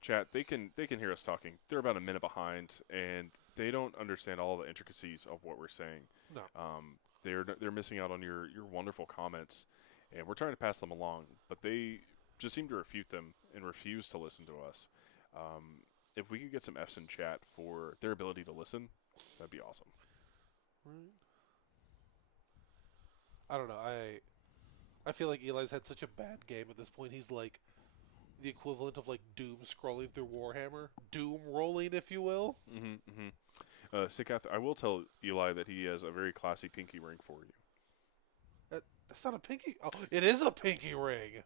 chat. They can hear us talking. They're about a minute behind, and they don't understand all the intricacies of what we're saying. No. They're missing out on your wonderful comments, and we're trying to pass them along, but they just seem to refute them and refuse to listen to us. If we could get some Fs in chat for their ability to listen, that'd be awesome. Right. I don't know. I feel like Eli's had such a bad game at this point. He's like the equivalent of like Doom scrolling through Warhammer, Doom rolling, if you will. Sikath, I will tell Eli that he has a very classy pinky ring for you. That's not a pinky. Oh, it is a pinky ring.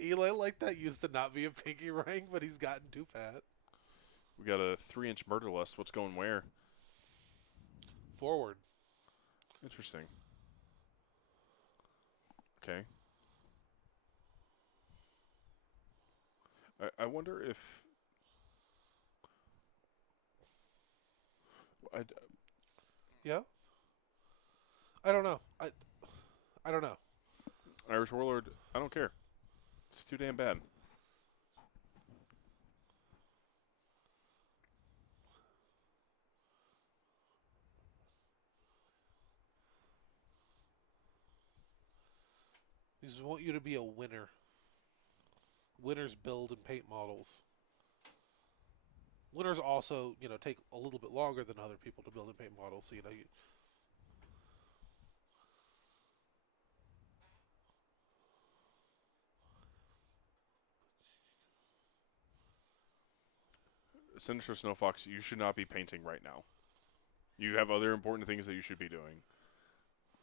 Eli like that used to not be a pinky ring, but he's gotten too fat. We got a 3-inch murder lust. What's going where? Forward. Interesting. Okay. I wonder if Yeah. I don't know. I don't know. Irish Warlord, I don't care. It's too damn bad. They just want you to be a winner. Winners build and paint models. Winners also, take a little bit longer than other people to build and paint models. So, Sinister Snowfox, you should not be painting right now. You have other important things that you should be doing.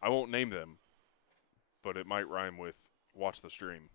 I won't name them, but it might rhyme with watch the stream.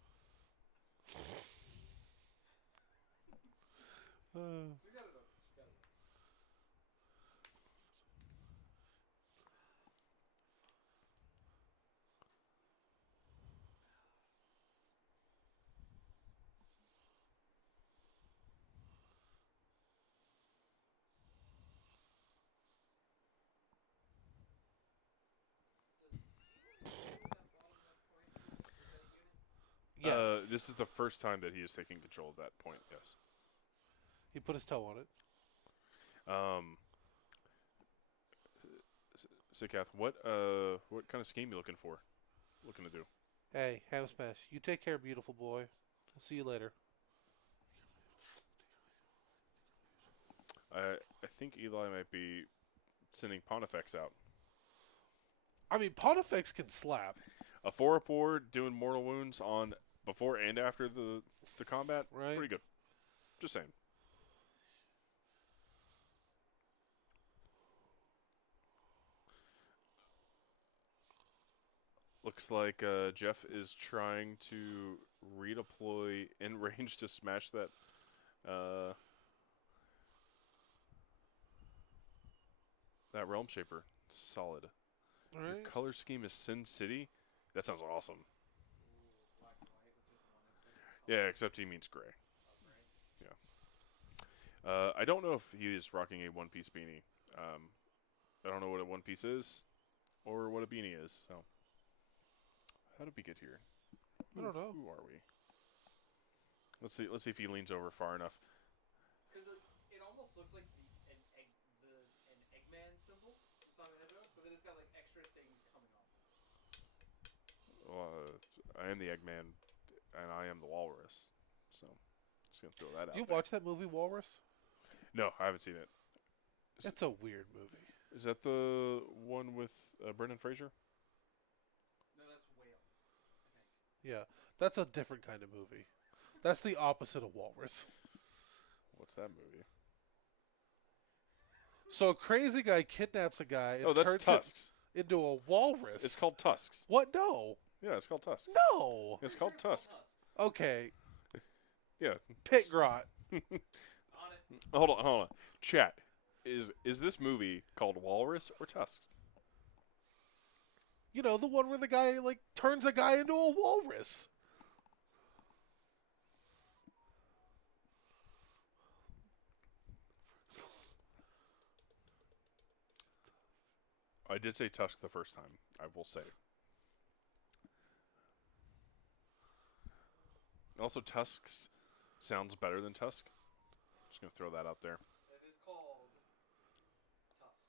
yes. This is the first time that he is taking control of that point, yes. He put his toe on it. Sikath, what kind of scheme you looking for? Looking to do? Hey, Ham Smash, you take care, beautiful boy. I'll see you later. I think Eli might be sending Pontifex out. I mean, Pontifex can slap. A 4-4 doing mortal wounds on before and after the combat, Right. Pretty good. Just saying. Looks like Jeff is trying to redeploy in range to smash that that Realm Shaper. Solid. All Your right. color scheme is Sin City? That sounds awesome. Black and white with just one except. Yeah, except he means gray. Gray. I don't know if he is rocking a one-piece beanie. I don't know what a one-piece is or what a beanie is. So, how did we get here? I don't know. Who are we? Let's see. Let's see if he leans over far enough. Because it almost looks like an Eggman symbol. It's on the hedgehog, but then it's got like extra things coming off. I am the Eggman, and I am the Walrus. So, Just gonna throw that out Did you there. watch that movie Walrus? No, I haven't seen it. It's a weird movie. Is that the one with Brendan Fraser? No, that's Whale. I think. Yeah, that's a different kind of movie. That's the opposite of Walrus. What's that movie? So a crazy guy kidnaps a guy and Oh, that's turns Tusks. it into a walrus. It's called Tusks. What? No. Yeah, it's called Tusk. No. It's called Tusk. Tusks. Okay. Yeah. Pit grot. On it. Hold on. Chat. Is this movie called Walrus or Tusk? You know, the one where the guy, like, turns a guy into a walrus. I did say Tusk the first time, I will say. Also, Tusks sounds better than Tusk. Just going to throw that out there. It is called Tusk.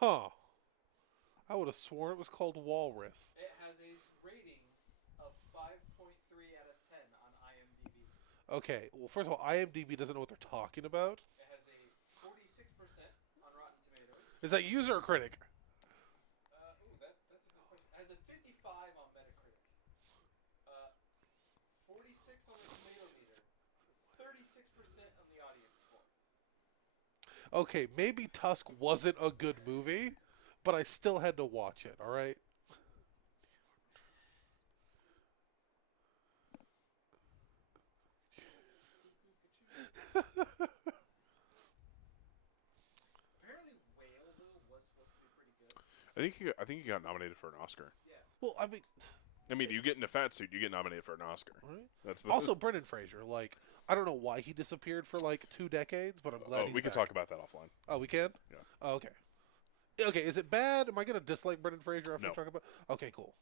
Huh. I would have sworn it was called Walrus. It has a rating of 5.3 out of 10 on IMDb. Okay, well, first of all, IMDb doesn't know what they're talking about. It has a 46% on Rotten Tomatoes. Is that user or critic? That's a good question. It has a 55 on Metacritic. 46 on the tomato meter. 36% on the audience score. Okay, maybe Tusk wasn't a good movie, but I still had to watch it, alright? Apparently, Whale though was supposed to be pretty good. I think he got nominated for an Oscar. Yeah. Well, I mean, You get in a fat suit, you get nominated for an Oscar. right? That's the Also, Brendan Fraser, like, I don't know why he disappeared for, like, 2 decades, but I'm glad he's we can back. talk about that offline. Oh, we can? Yeah. Oh, okay. Okay, is it bad? Am I going to dislike Brendan Fraser after No. I talk about? Okay, cool.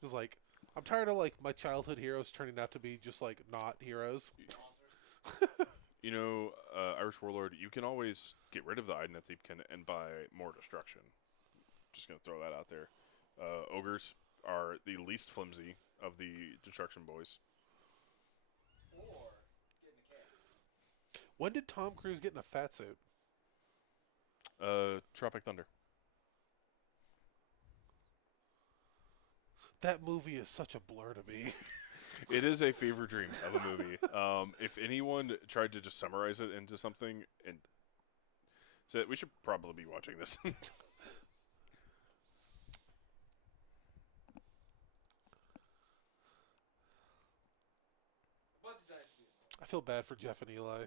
Because, like, I'm tired of, like, my childhood heroes turning out to be just, like, not heroes. Monsters. You know, Irish Warlord, you can always get rid of the Iden Thiepken and buy more destruction. Just going to throw that out there. Ogres are the least flimsy of the destruction boys. Or get in a chaos. When did Tom Cruise get in a fat suit? Tropic Thunder. That movie is such a blur to me. It is a fever dream of a movie. If anyone tried to just summarize it into something, and so we should probably be watching this. A bunch of dynasty involved. I feel bad for Jeff and Eli.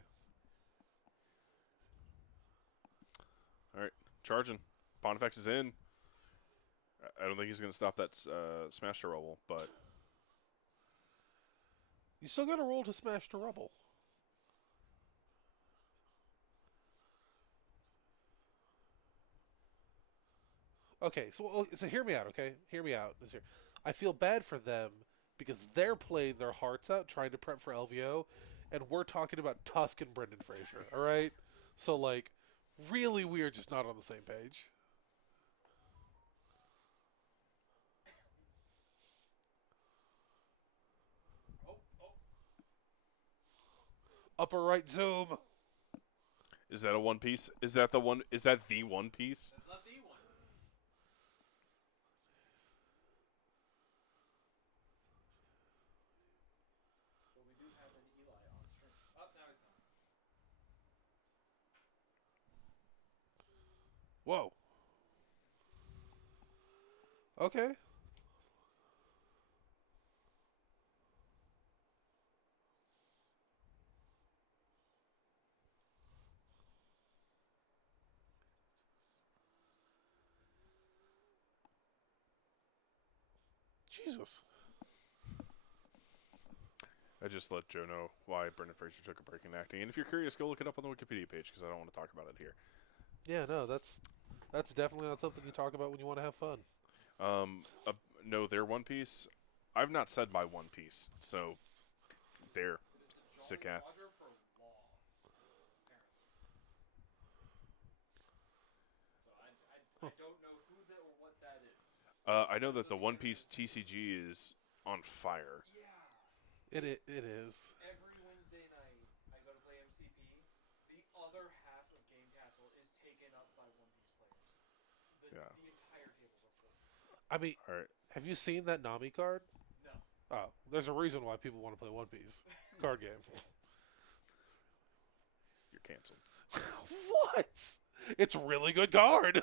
All right, charging. Pontifex is in. I don't think he's going to stop that smash to rubble, but You still got to roll to smash to rubble. Okay, so hear me out, okay? Hear me out. This here. I feel bad for them because they're playing their hearts out trying to prep for LVO, and we're talking about Tusk and Brendan Fraser, all right? So, like, really, we are just not on the same page. Oh. Upper right zoom. is that a One Piece? Is that the one? Is that the One Piece? That's not the one. But we do have an Eli on stream. Oh, now he's gone. Whoa. Okay. Jesus. I just let Joe know why Brendan Fraser took a break in acting. And if you're curious, go look it up on the Wikipedia page because I don't want to talk about it here. Yeah, no, that's definitely not something you talk about when you want to have fun. No, their One Piece. I've not said my One Piece, so there. It is the Sick Jolly ass. Roger for law. Apparently. So I don't know who that or what that is. I know that the One Piece TCG is on fire. Yeah. It is. Every Wednesday night. Yeah. The entire table was full. I mean, All right. have you seen that Nami card? No. Oh, there's a reason why people want to play One Piece card game. You're canceled. What? It's a really good card.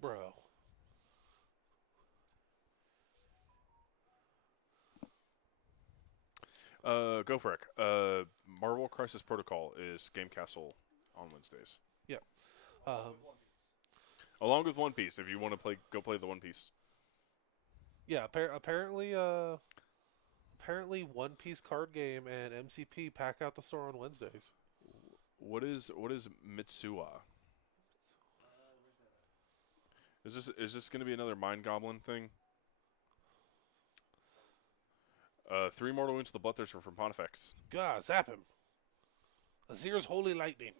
Bro. Go for it. Marvel Crisis Protocol is Game Castle on Wednesdays, Yeah. With One Piece. along with One Piece. If you want to go play the One Piece. Yeah, apparently One Piece card game and MCP pack out the store on Wednesdays. What is Mitsuwa? Where's that at? Is this going to be another Mind Goblin thing? 3 Mortal Wounds to the Bloodthirster from Pontifex. God, zap him. Azir's Holy Lightning.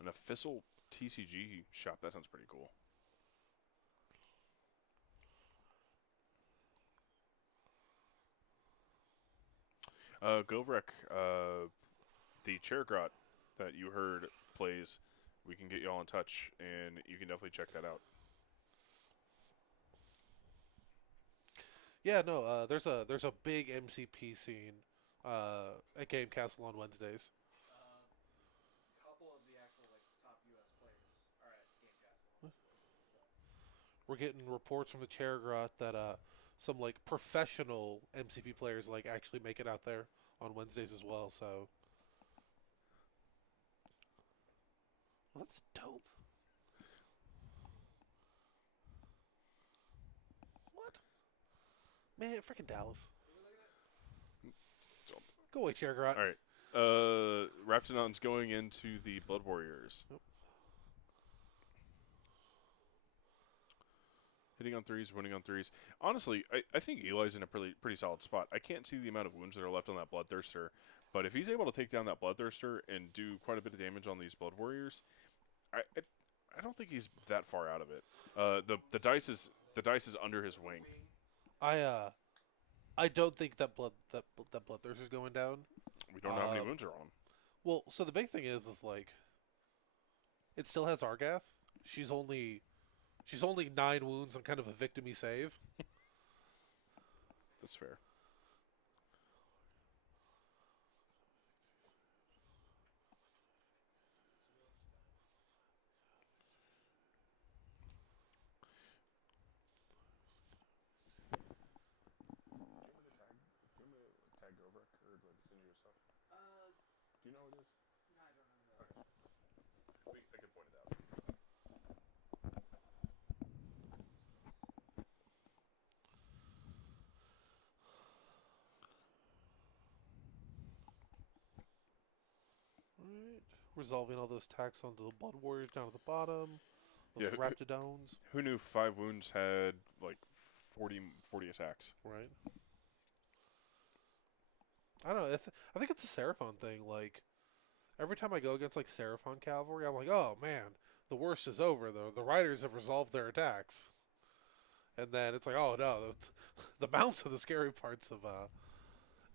An official TCG shop. That sounds pretty cool. Govrek, the Chairgrot that you heard plays, we can get y'all in touch, and you can definitely check that out. Yeah, no, there's a big MCP scene at Game Castle on Wednesdays. Couple of the actual top U.S. players are at Game Castle. So. We're getting reports from the Chairgrot that some professional MCP players actually make it out there on Wednesdays as well. So, well, that's dope. What? Man, freaking Dallas. Go away, Chairgrot. All right. Raptidon's going into the Blood Warriors. Yep. Hitting on threes, winning on threes. Honestly, I think Eli's in a pretty solid spot. I can't see the amount of wounds that are left on that Bloodthirster, but if he's able to take down that Bloodthirster and do quite a bit of damage on these Blood Warriors, I don't think he's that far out of it. The dice is under his wing. I don't think that Bloodthirst is going down. We don't know how many wounds are on. Well, so the big thing is it still has Argath. She's only 9 wounds on kind of a victim-y save. That's fair. Tag over or send you stuff? Do you know what it is? No, I don't know. Okay. I can point it out. Right. Resolving all those attacks onto the Blood Warriors down at the bottom. Those Yeah, Raptidons. Who knew 5 wounds had 40 attacks? Right. I don't know. I think it's a Seraphon thing. Every time I go against Seraphon cavalry, I'm like, oh man, the worst is over. The riders have resolved their attacks. And then it's like, oh no, the mounts are the scary parts of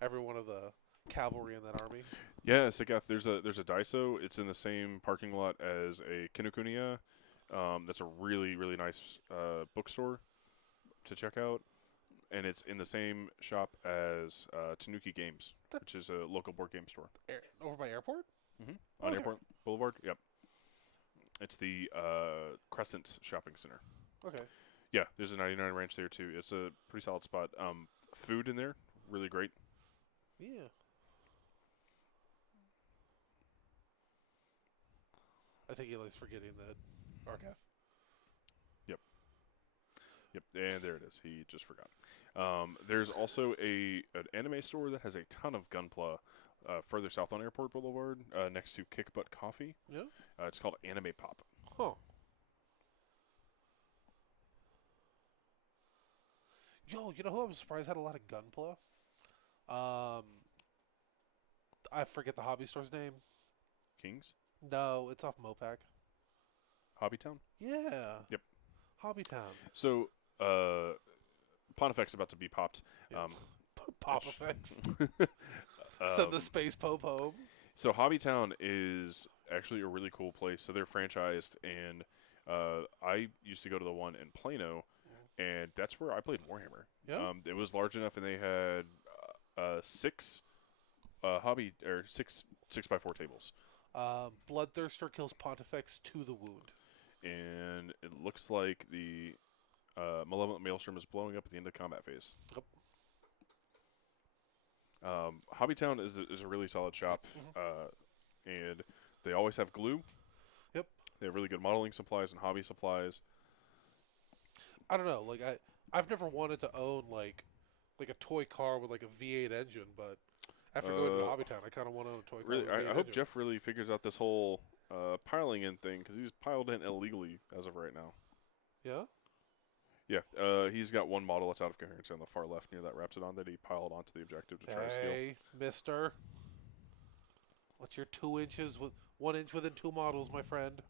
every one of the cavalry in that army. Yeah, Sagath, there's a Daiso. It's in the same parking lot as a Kinokuniya. That's a really, really nice bookstore to check out. And it's in the same shop as Tanuki Games, which is a local board game store. Over by airport? On Okay. Airport Boulevard. Yep. It's the Crescent Shopping Center. Okay. Yeah, there's a 99 ranch there too. It's a pretty solid spot. Food in there, really great. Yeah. I think Eli's forgetting that Argath. Yep, and there it is. He just forgot. There's also an anime store that has a ton of Gunpla further south on Airport Boulevard, next to Kick Butt Coffee. Yeah. It's called Anime Pop. Huh. Yo, you know who I'm surprised had a lot of gunpla? Um, I forget the hobby store's name. Kings, No, it's off Mopac. Hobbytown. Yeah. Yep. Hobbytown. So, Pontifex about to be popped. Yeah. Um, Pop sh- effects. Send the space pope home. So Hobbytown is actually a really cool place. So they're franchised, and I used to go to the one in Plano, and that's where I played Warhammer. Yeah. It was large enough, and they had six six by four tables, Bloodthirster kills Pontifex to the wound. and it looks like the Malevolent Maelstrom is blowing up at the end of the combat phase. Yep. Hobbytown is a really solid shop, and they always have glue. Yep. They have really good modeling supplies and hobby supplies. I don't know. Like I've never wanted to own like a toy car with like a V8 engine, but after going to Hobbytown, I kind of want to own a toy car. Really, with a V8 I hope engine. Jeff really figures out this whole piling in thing, because he's piled in illegally as of right now. Yeah. Yeah, he's got one model that's out of coherence on the far left near that Raptidon that he piled onto the objective to try to steal. Hey, Mister. What's your 2 inches with 1 inch within 2 models, my friend?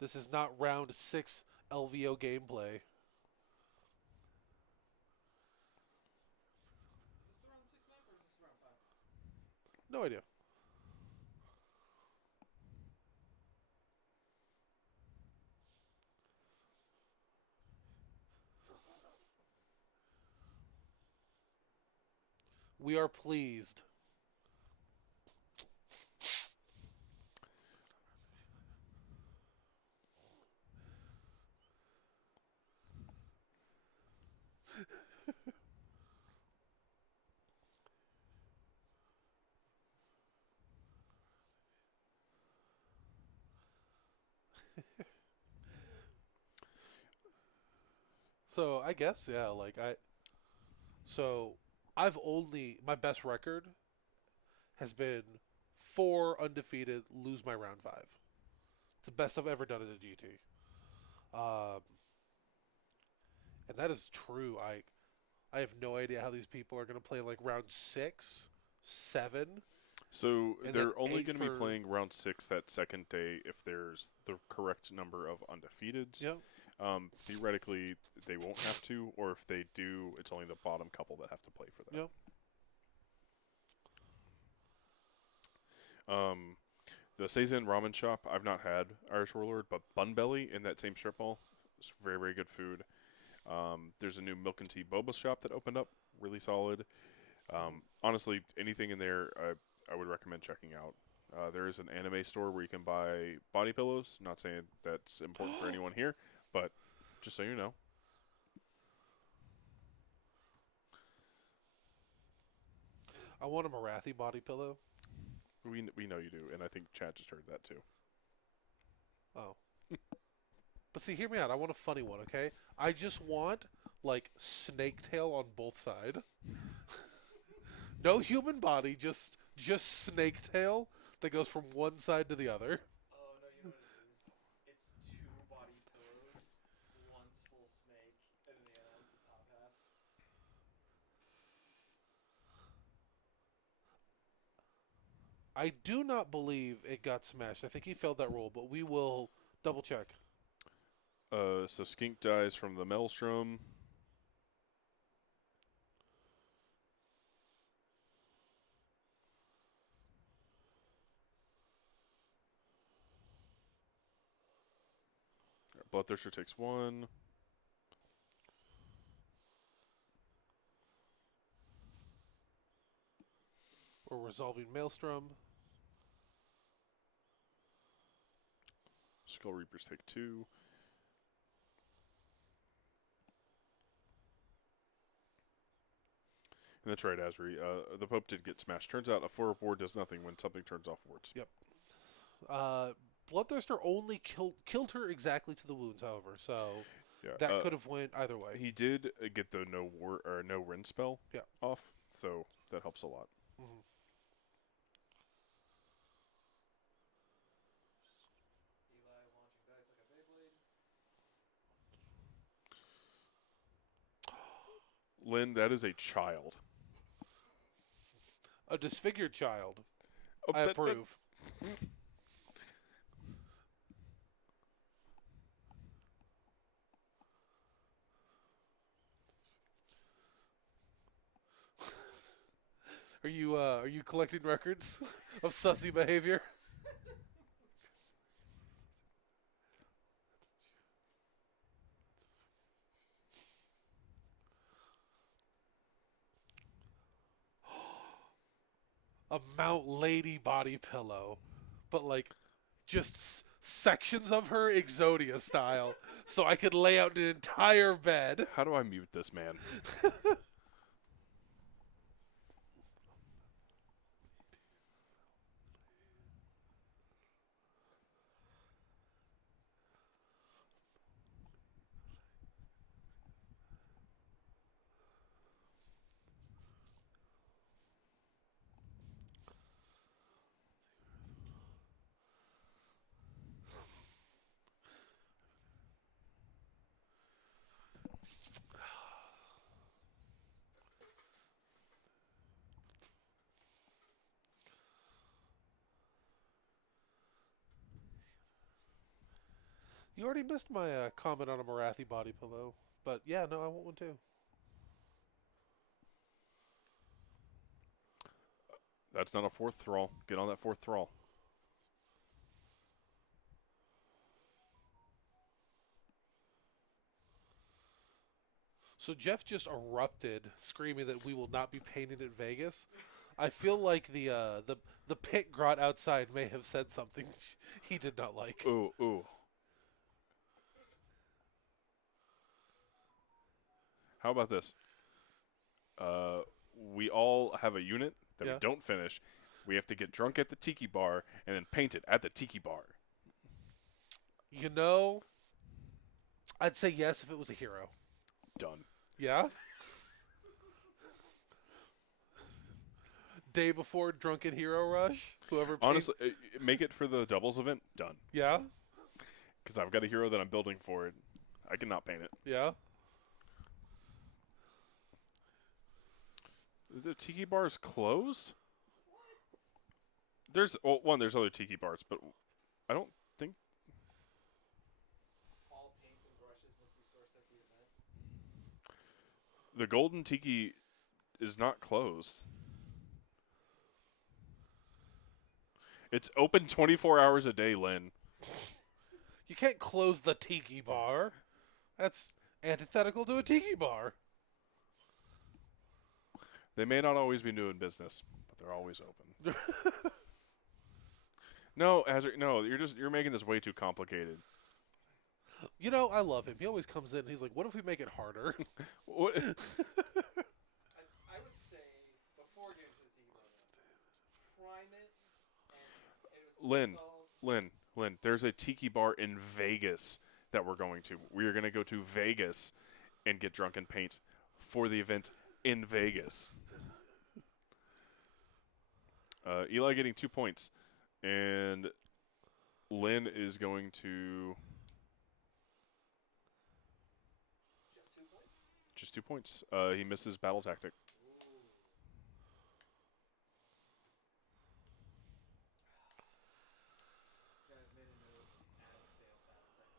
This is not round 6 LVO gameplay. Is this the round 6 map or is this the round 5 map? No idea. We are pleased. So I guess yeah, I've only my best record has been 4 undefeated, lose my round 5. It's the best I've ever done at a GT. And that is true. I have no idea how these people are going to play like round 6, 7. So And they're then only 8 going to be for- playing round 6 that second day if there's the correct number of undefeateds. Yeah. Theoretically, they won't have to, or if they do, it's only the bottom couple that have to play for that. Yeah. The Seizen Ramen Shop, I've not had Irish Warlord, but Bun Belly in that same strip mall is very, very good food. There's a new Milk and Tea Boba shop that opened up, really solid. Honestly, anything in there I would recommend checking out. There is an anime store where you can buy body pillows. Not saying that's important for anyone here, but just so you know. I want a Marathi body pillow. We know you do, and I think Chad just heard that too. Oh. But see, hear me out. I want a funny one, okay? I just want, like, snake tail on both sides. No human body, just snake tail that goes from one side to the other. Oh no, you know what it is? It's 2 body pillows, one's full snake, and then the other one's the top half. I do not believe it got smashed. I think he failed that roll, but we will double check. So Skink dies from the Maelstrom. Bloodthirster takes 1. We're resolving Maelstrom. Skull Reapers take 2. And that's right, Asri. The Pope did get smashed. Turns out a 4 ward does nothing when something turns off wards. Yep. Bloodthirster only killed her exactly to the wounds, however, so Yeah, that could have went either way. He did get the no Rin spell off, so that helps a lot. Mm-hmm. Eli launching dice like a Beyblade. Lynn, that is a child. A disfigured child. Oh, I approve. Are you collecting records of sussy behavior? A Mount Lady body pillow, but like just sections of her Exodia style, so I could lay out an entire bed. How do I mute this man? You already missed my comment on a Marathi body pillow, but yeah, no, I want one too. That's not a fourth thrall. Get on that fourth thrall. So Jeff just erupted, screaming that we will not be painted at Vegas. I feel like the pit grot outside may have said something he did not like. Ooh, ooh. How about this? We all have a unit that Yeah. we don't finish. We have to get drunk at the tiki bar and then paint it at the tiki bar. You know, I'd say yes if it was a hero. Done. Yeah? Day before Drunken Hero Rush? Whoever paid... Honestly, make it for the doubles event. Done. Yeah? Because I've got a hero that I'm building for it. I cannot paint it. Yeah? The tiki bar is closed? There's there's other tiki bars, but I don't think All paints and brushes must be sourced at the event. the golden tiki is not closed. It's open 24 hours a day, Lynn. You can't close the tiki bar. That's antithetical to a tiki bar. They may not always be doing business, but they're always open. No, Azure, no, you're making this way too complicated. You know, I love him. He always comes in and he's like, what if we make it harder? What? I would say, before getting to the tiki bar, prime it, and it was Lynn, there's a tiki bar in Vegas that we're going to. We are going to go to Vegas and get drunk and paint for the event in Vegas. Eli getting 2 points, and Lynn is going to just 2 points. just 2 points. He misses battle tactic. I've made a note, add failed battle tactic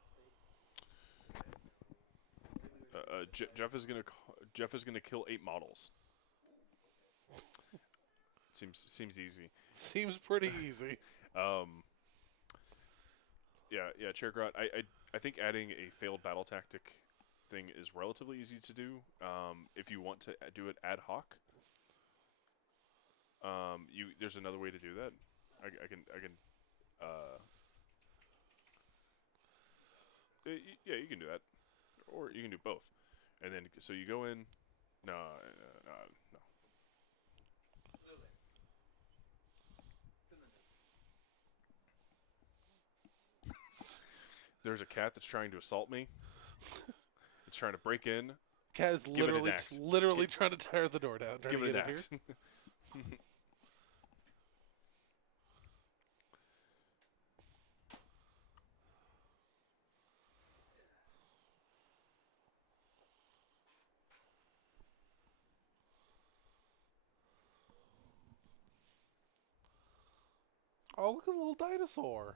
state. Jeff is gonna kill 8 models. Seems easy. Seems pretty easy. Yeah, Chairgrot. I think adding a failed battle tactic thing is relatively easy to do. If you want to do it ad hoc, there's another way to do that. I can. Yeah, you can do that, or you can do both, and then so you go in. No. No way. It's in the notes. There's a cat that's trying to assault me. It's trying to break in. Cat is Give it an literally axe. trying to tear the door down. Give it an axe. Oh, look at the little dinosaur.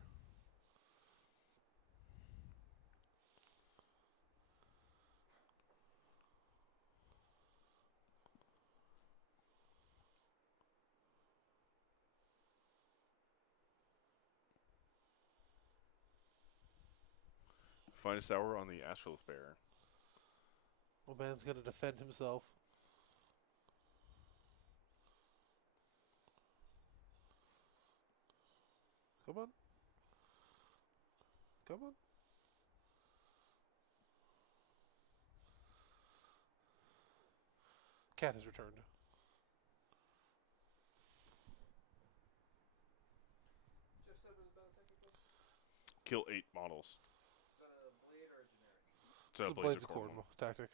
Finest hour on the Astrolith Bear. My man's gonna defend himself. Come on. Come on. Cat has returned. Jeff said what his battle tactic was? Kill 8 models. Is that a blade or a generic? It's It's a a Blades Blades of of Khorne Khorne one. tactic.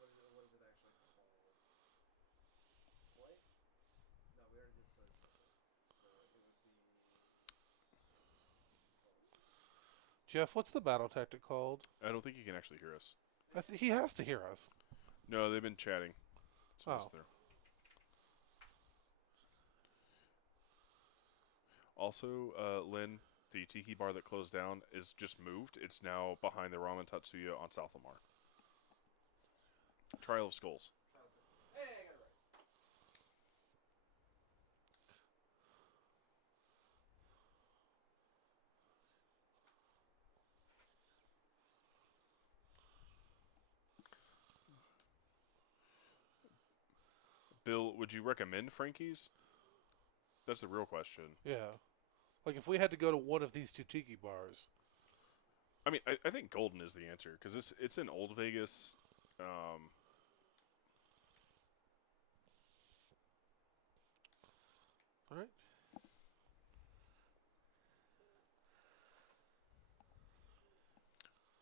What is it actually called? Slay? No, we already did Slay Special. So it would be... Jeff, what's the battle tactic called? I don't think he can actually hear us. He has to hear us. No, they've been chatting. So Oh. there. Also, Lynn, the tiki bar that closed down is just moved. It's now behind the Ramen Tatsuya on South Lamar. Trial of Skulls. Hey, I got it right. Bill, would you recommend Frankie's? That's the real question. Yeah. Like, if we had to go to one of these two tiki bars. I mean, I think Golden is the answer because it's in Old Vegas. Alright.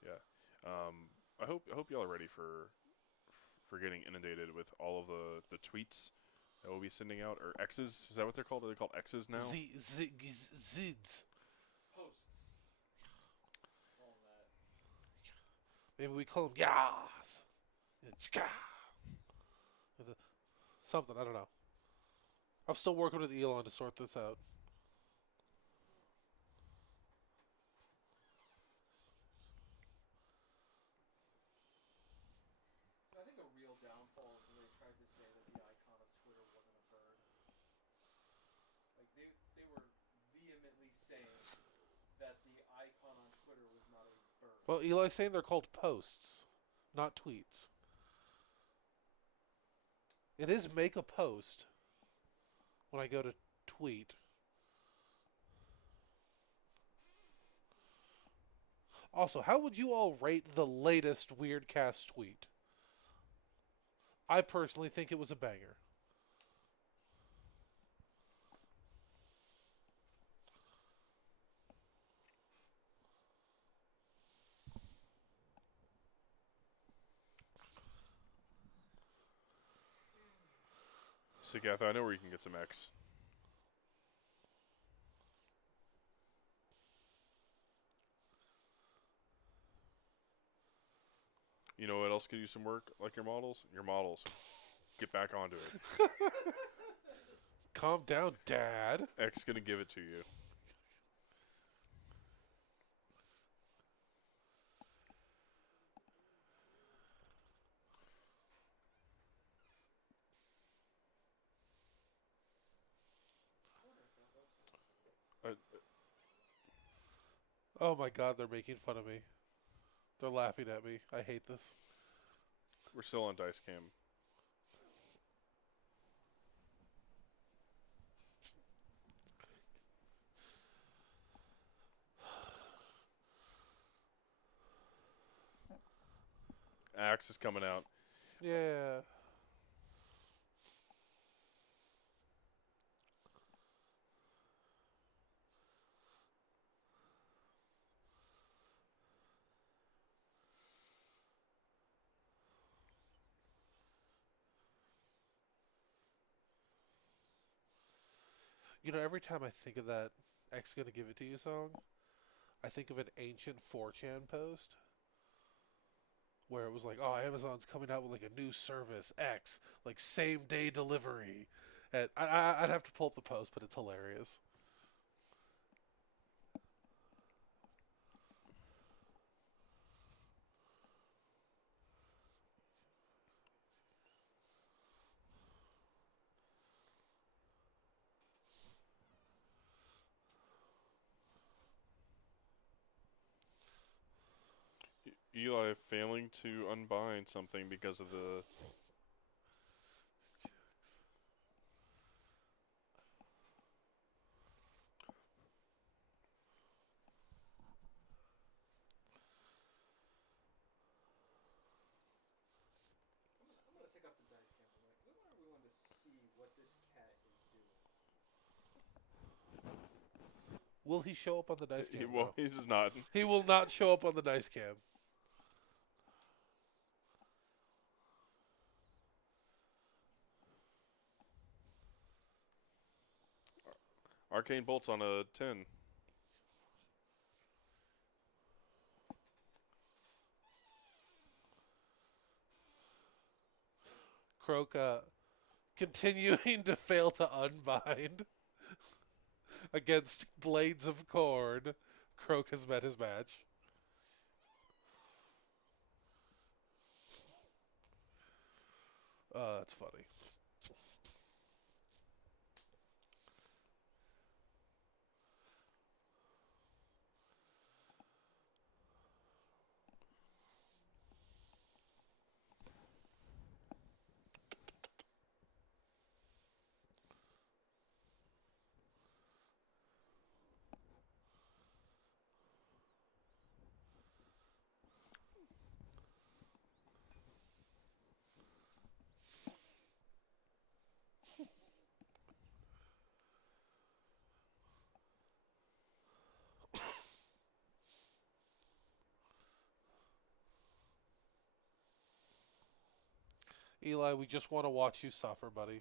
Yeah. I hope y'all are ready for getting inundated with all of the tweets that we'll be sending out, or X's. Is that what they're called? Are they called X's now? Zids. Posts. All that. Maybe we call them yas. Something, I don't know. I'm still working with Elon to sort this out. I think a real downfall is when they tried to say that the icon of Twitter wasn't a bird. Like they were vehemently saying that the icon on Twitter was not a bird. Well, Eli's saying they're called posts, not tweets. It is make a post when I go to tweet. Also, how would you all rate the latest Weirdcast tweet? I personally think it was a banger. Sigatha, I know where you can get some X. You know what else could use some work? Like your models? Your models. Get back onto it. Calm down, Dad. X gonna give it to you. Oh my god, they're making fun of me. They're laughing at me. I hate this. We're still on Dice Cam. Axe is coming out. Yeah. You know, every time I think of that X Gonna Give It To You song, I think of an ancient 4chan post where it was like, oh, Amazon's coming out with like a new service, X, like same day delivery. And I'd have to pull up the post, but it's hilarious. Eli failing to unbind something because of the. I'm gonna take off the dice cam for a minute because I want everyone to see what this cat is doing. Will he show up on the dice cam? Well, No. he's not. He will not show up on the dice cam. Arcane bolts on a 10. Croak continuing to fail to unbind against Blades of Khorne. Croak has met his match. That's funny. Eli, we just want to watch you suffer, buddy.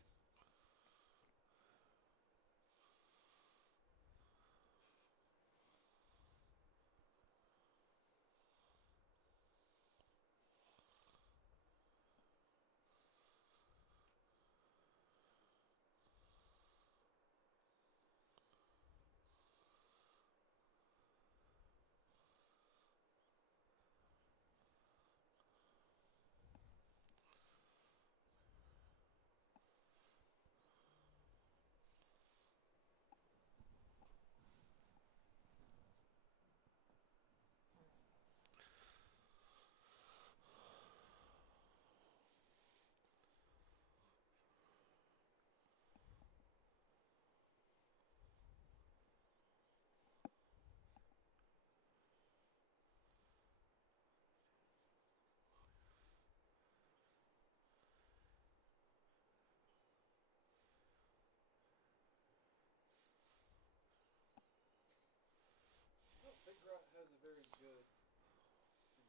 Oh, Big Grot has a very good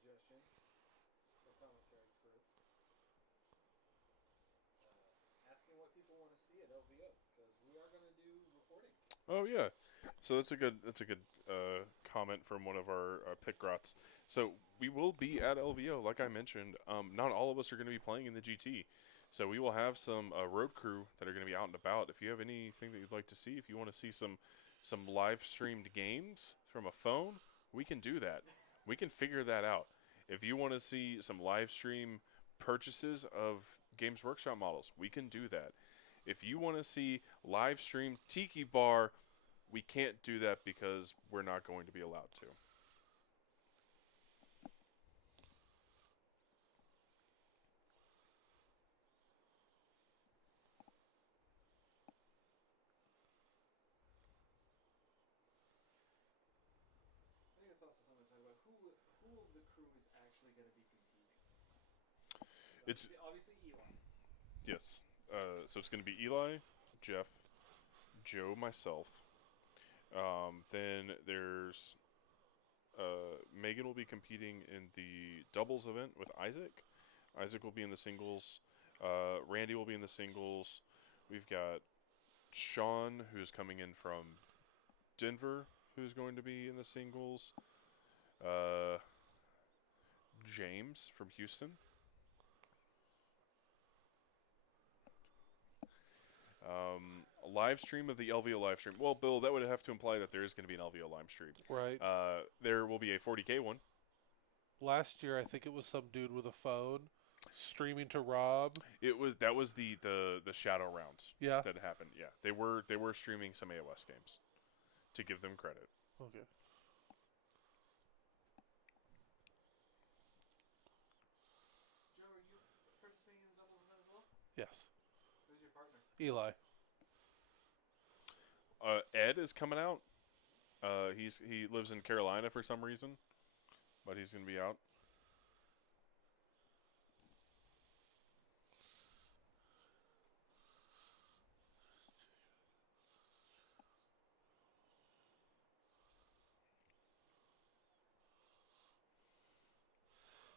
suggestion for commentary crew. Asking what people want to see at LVO because we are going to do reporting. Oh yeah, so that's a good comment from one of our pick grots. So we will be at LVO, like I mentioned. Not all of us are going to be playing in the GT, so we will have some road crew that are going to be out and about. If you have anything that you'd like to see, if you want to see some live streamed games from a phone, we can do that. We can figure that out. If you want to see some live stream purchases of Games Workshop models, we can do that. If you want to see live stream Tiki Bar, we can't do that because we're not going to be allowed to. I think it's also something to talk about. Who of the crew is actually going to be competing? It's Obviously Eli. yes. So it's going to be Eli, Jeff, Joe, myself. Then there's Megan will be competing in the doubles event with Isaac. Isaac will be in the singles. Randy will be in the singles. We've got Sean, who's coming in from Denver, who's going to be in the singles. James from Houston. A live stream of the LVO live stream. Well, Bill, that would have to imply that there is going to be an LVO live stream. Right. There will be a 40K one. Last year, I think it was some dude with a phone streaming to Rob. That was the shadow rounds. Yeah. That happened. Yeah, they were streaming some AOS games, to give them credit. Okay. Yes. Who's your partner? Eli. Ed is coming out. He lives in Carolina for some reason, but he's gonna be out.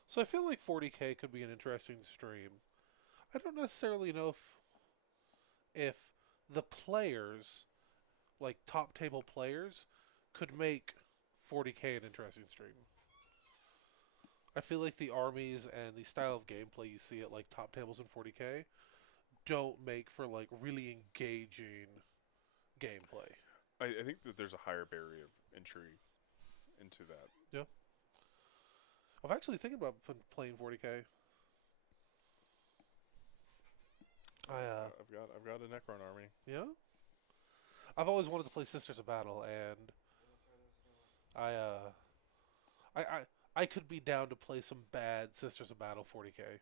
So I feel like 40K could be an interesting stream. I don't necessarily know if the players, like top table players, could make 40K an interesting stream. I feel like the armies and the style of gameplay you see at like top tables in 40K don't make for like really engaging gameplay. I think that there's a higher barrier of entry into that. Yeah. I'm actually thinking about playing 40K. I've got a Necron army. Yeah. I've always wanted to play Sisters of Battle, and I uh, I could be down to play some bad Sisters of Battle 40K.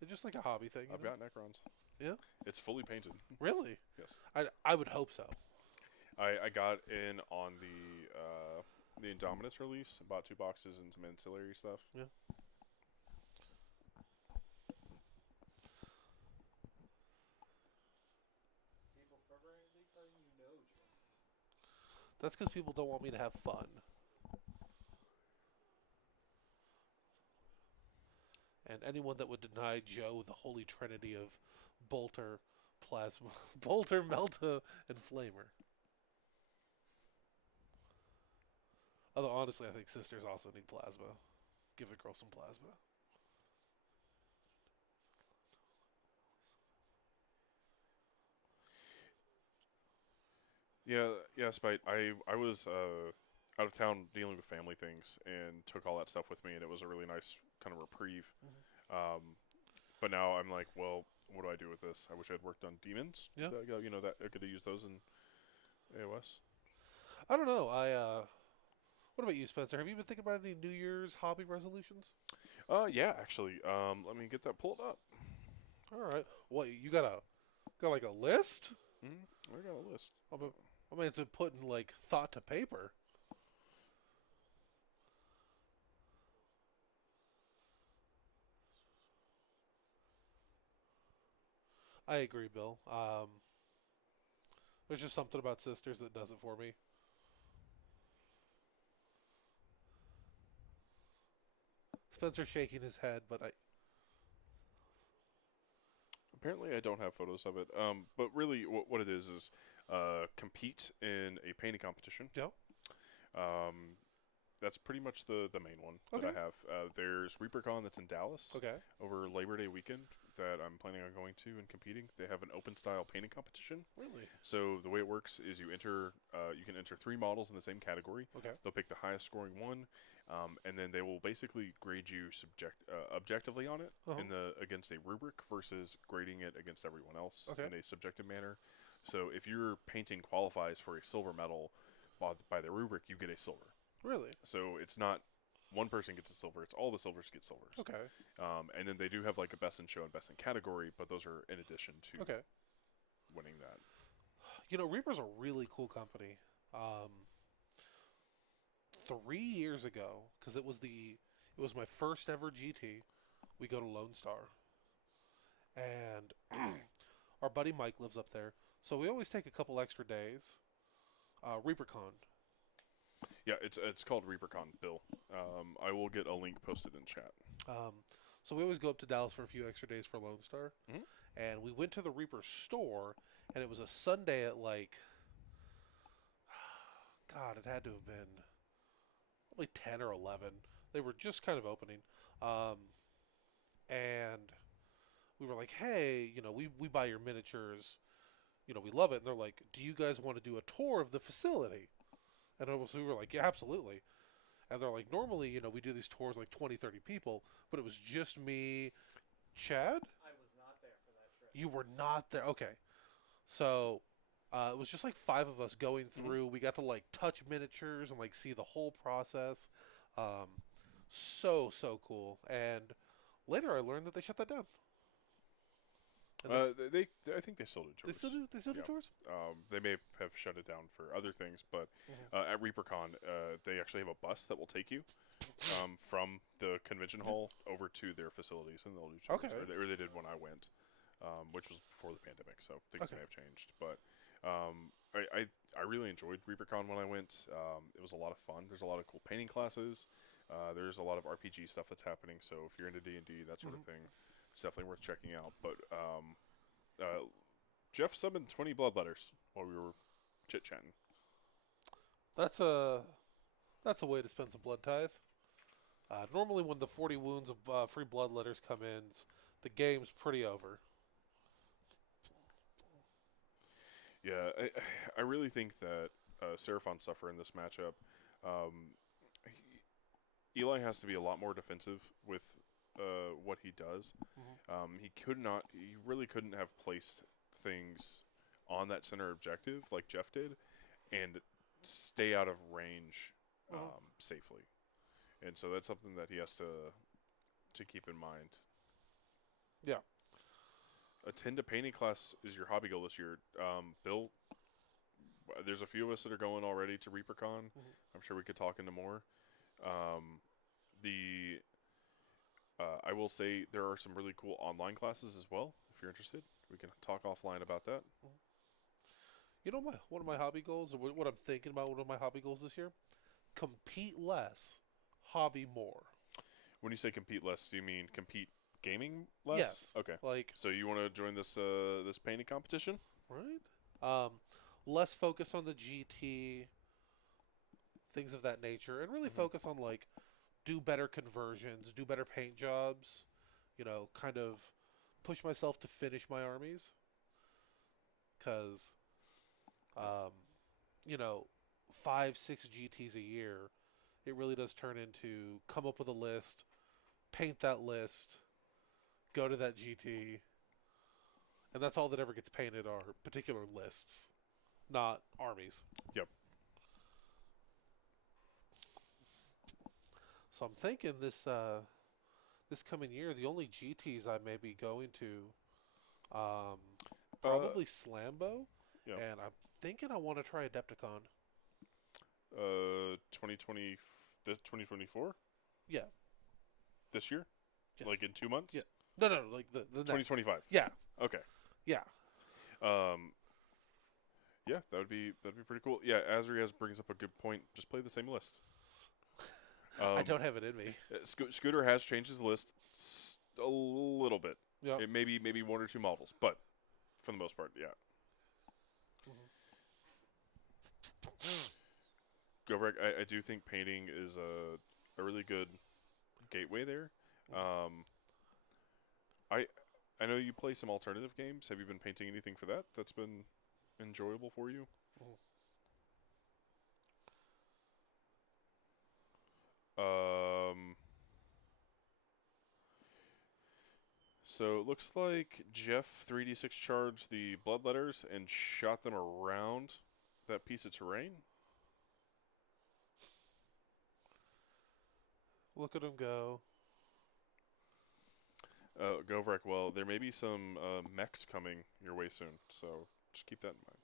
It's just like a hobby thing. I've got Necrons. Yeah. It's fully painted. Really? Yes. I would hope so. I got in on the Indominus release. Bought 2 boxes and some ancillary stuff. Yeah. People fervently telling you no, Jim. That's because people don't want me to have fun. And anyone that would deny Joe the holy trinity of Bolter, Plasma, Bolter, Melta, and Flamer. Although honestly, I think Sisters also need Plasma. Give the girl some Plasma. Yeah, Spite. I was out of town dealing with family things and took all that stuff with me, and it was a really nice kind of reprieve. But now I'm like, well, what do I do with this? I wish I'd worked on demons. Yeah. So, that I could have used those in AOS. I don't know. What about you, Spencer? Have you been thinking about any New Year's hobby resolutions? Yeah, actually. Let me get that pulled up. All right. What you got like a list? I got a list. I mean, to put in like thought to paper. I agree, Bill. There's just something about Sisters that does it for me. Spencer's shaking his head, but Apparently, I don't have photos of it. But really, what it is compete in a painting competition. Yeah. That's pretty much the main one that I have. There's ReaperCon that's in Dallas over Labor Day weekend that I'm planning on going to and competing. They have an open style painting competition. Really? So the way it works is you can enter 3 models in the same category. Okay. They'll pick the highest scoring one, and then they will basically grade you objectively on it against a rubric versus grading it against everyone else in a subjective manner. So if your painting qualifies for a silver medal by the rubric, you get a silver. Really? So it's not one person gets a silver; it's all the silvers get silvers. Okay. And then they do have like a best in show and best in category, but those are in addition to winning that. You know, Reaper's a really cool company. 3 years ago, because it was my first ever GT. We go to Lone Star, and our buddy Mike lives up there, so we always take a couple extra days. ReaperCon. Yeah, it's called ReaperCon, Bill. I will get a link posted in chat. So we always go up to Dallas for a few extra days for Lone Star. And we went to the Reaper store, and it was a Sunday at like, God, it had to have been probably 10 or 11. They were just kind of opening. And we were like, hey, we buy your miniatures. We love it. And they're like, do you guys want to do a tour of the facility? And we were like, yeah, absolutely. And they're like, normally, we do these tours like 20, 30 people, but it was just me, Chad? I was not there for that trip. You were not there. Okay. So it was just like 5 of us going through. We got to like touch miniatures and like see the whole process. So cool. And later I learned that they shut that down. And I think they still do tours. they still do. They still do Yeah. tours. They may have shut it down for other things, but Mm-hmm. at ReaperCon, they actually have a bus that will take you from the convention hall over to their facilities, and they'll do tours. Okay. Or they did when I went, which was before the pandemic, so things Okay. may have changed. But I really enjoyed ReaperCon when I went. It was a lot of fun. There's a lot of cool painting classes. There's a lot of RPG stuff that's happening. So if you're into D&D, that sort of thing, it's definitely worth checking out. But Jeff summoned 20 bloodletters while we were chit chatting. That's a way to spend some blood tithe. Normally, when the 40 wounds of free blood letters come in, the game's pretty over. Yeah, I really think that Seraphon suffer in this matchup. Eli has to be a lot more defensive with what he does. He really couldn't have placed things on that center objective like Jeff did, and stay out of range safely. And so that's something that he has to keep in mind. Yeah. Attend a painting class is your hobby goal this year. Bill, there's a few of us that are going already to ReaperCon. I'm sure we could talk into more. I will say there are some really cool online classes as well. If you're interested, we can talk offline about that. You know, one of my hobby goals, or what I'm thinking about, one of my hobby goals this year, compete less, hobby more. When you say compete less, do you mean compete gaming less? Yes. Okay. Like, So you want to join this painting competition? right? Less focus on the GT, things of that nature, and really focus on like do better conversions, do better paint jobs. You know, kind of push myself to finish my armies. Because, you know, 5, 6 GTs a year, it really does turn into come up with a list, paint that list, go to that GT, and that's all that ever gets painted are particular lists, not armies. Yep. So I'm thinking this coming year, the only GTs I may be going to, probably Slambo, Yeah. and I'm thinking I want to try Adepticon. 2020, 2024 Yeah. this year, Yes. like in 2 months. Yeah. No, like the next. 2025. Yeah. Okay. Yeah. Yeah, that'd be pretty cool. Yeah, Azriaz brings up a good point. Just play the same list. I don't have it in me. Scooter has changed his list a little bit. Yeah. It maybe 1 or 2 models, but for the most part, yeah. Goverick, I do think painting is a really good gateway there. I know you play some alternative games. Have you been painting anything for that that's been enjoyable for you? So it looks like Jeff 3d6 charged the bloodletters and shot them around that piece of terrain. Look at him go. Goverick, well, there may be some mechs coming your way soon, so just keep that in mind.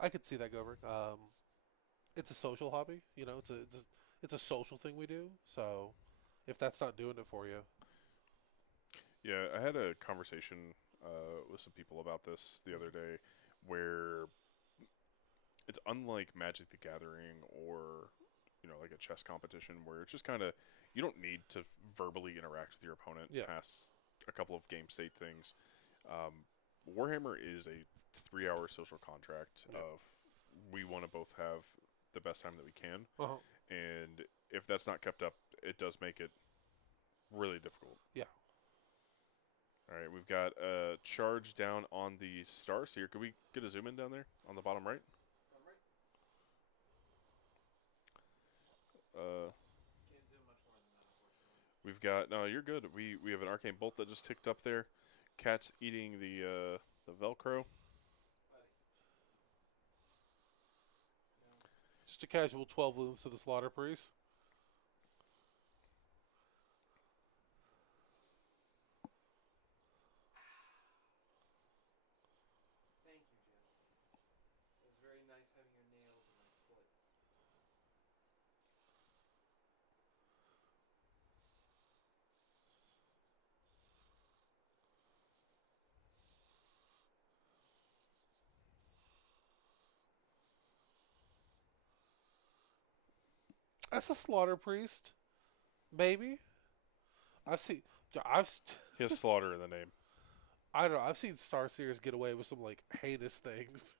I could see that, Gover. It's a social hobby. You know, it's a social thing we do. So, if that's not doing it for you, Yeah, I had a conversation with some people about this the other day, where it's unlike Magic the Gathering or like a chess competition, where it's just kind of you don't need to verbally interact with your opponent past a couple of game state things. Warhammer is a 3-hour social contract of we want to both have the best time that we can, and if that's not kept up, it does make it really difficult. Yeah. All right, we've got a charge down on the star seer. Could we get a zoom in down there on the bottom right? Can't zoom much more than that, unfortunately. We've got no. You're good. We have an arcane bolt that just ticked up there. Cat's eating the Velcro. Buddy. Just a casual 12 wounds to the Slaughter Priest. Thank you, Jeff. It was very nice having your nails in my foot. That's a Slaughter Priest. Maybe. I've seen. He has Slaughter in the name. I don't know. I've seen Starseers get away with some like heinous things.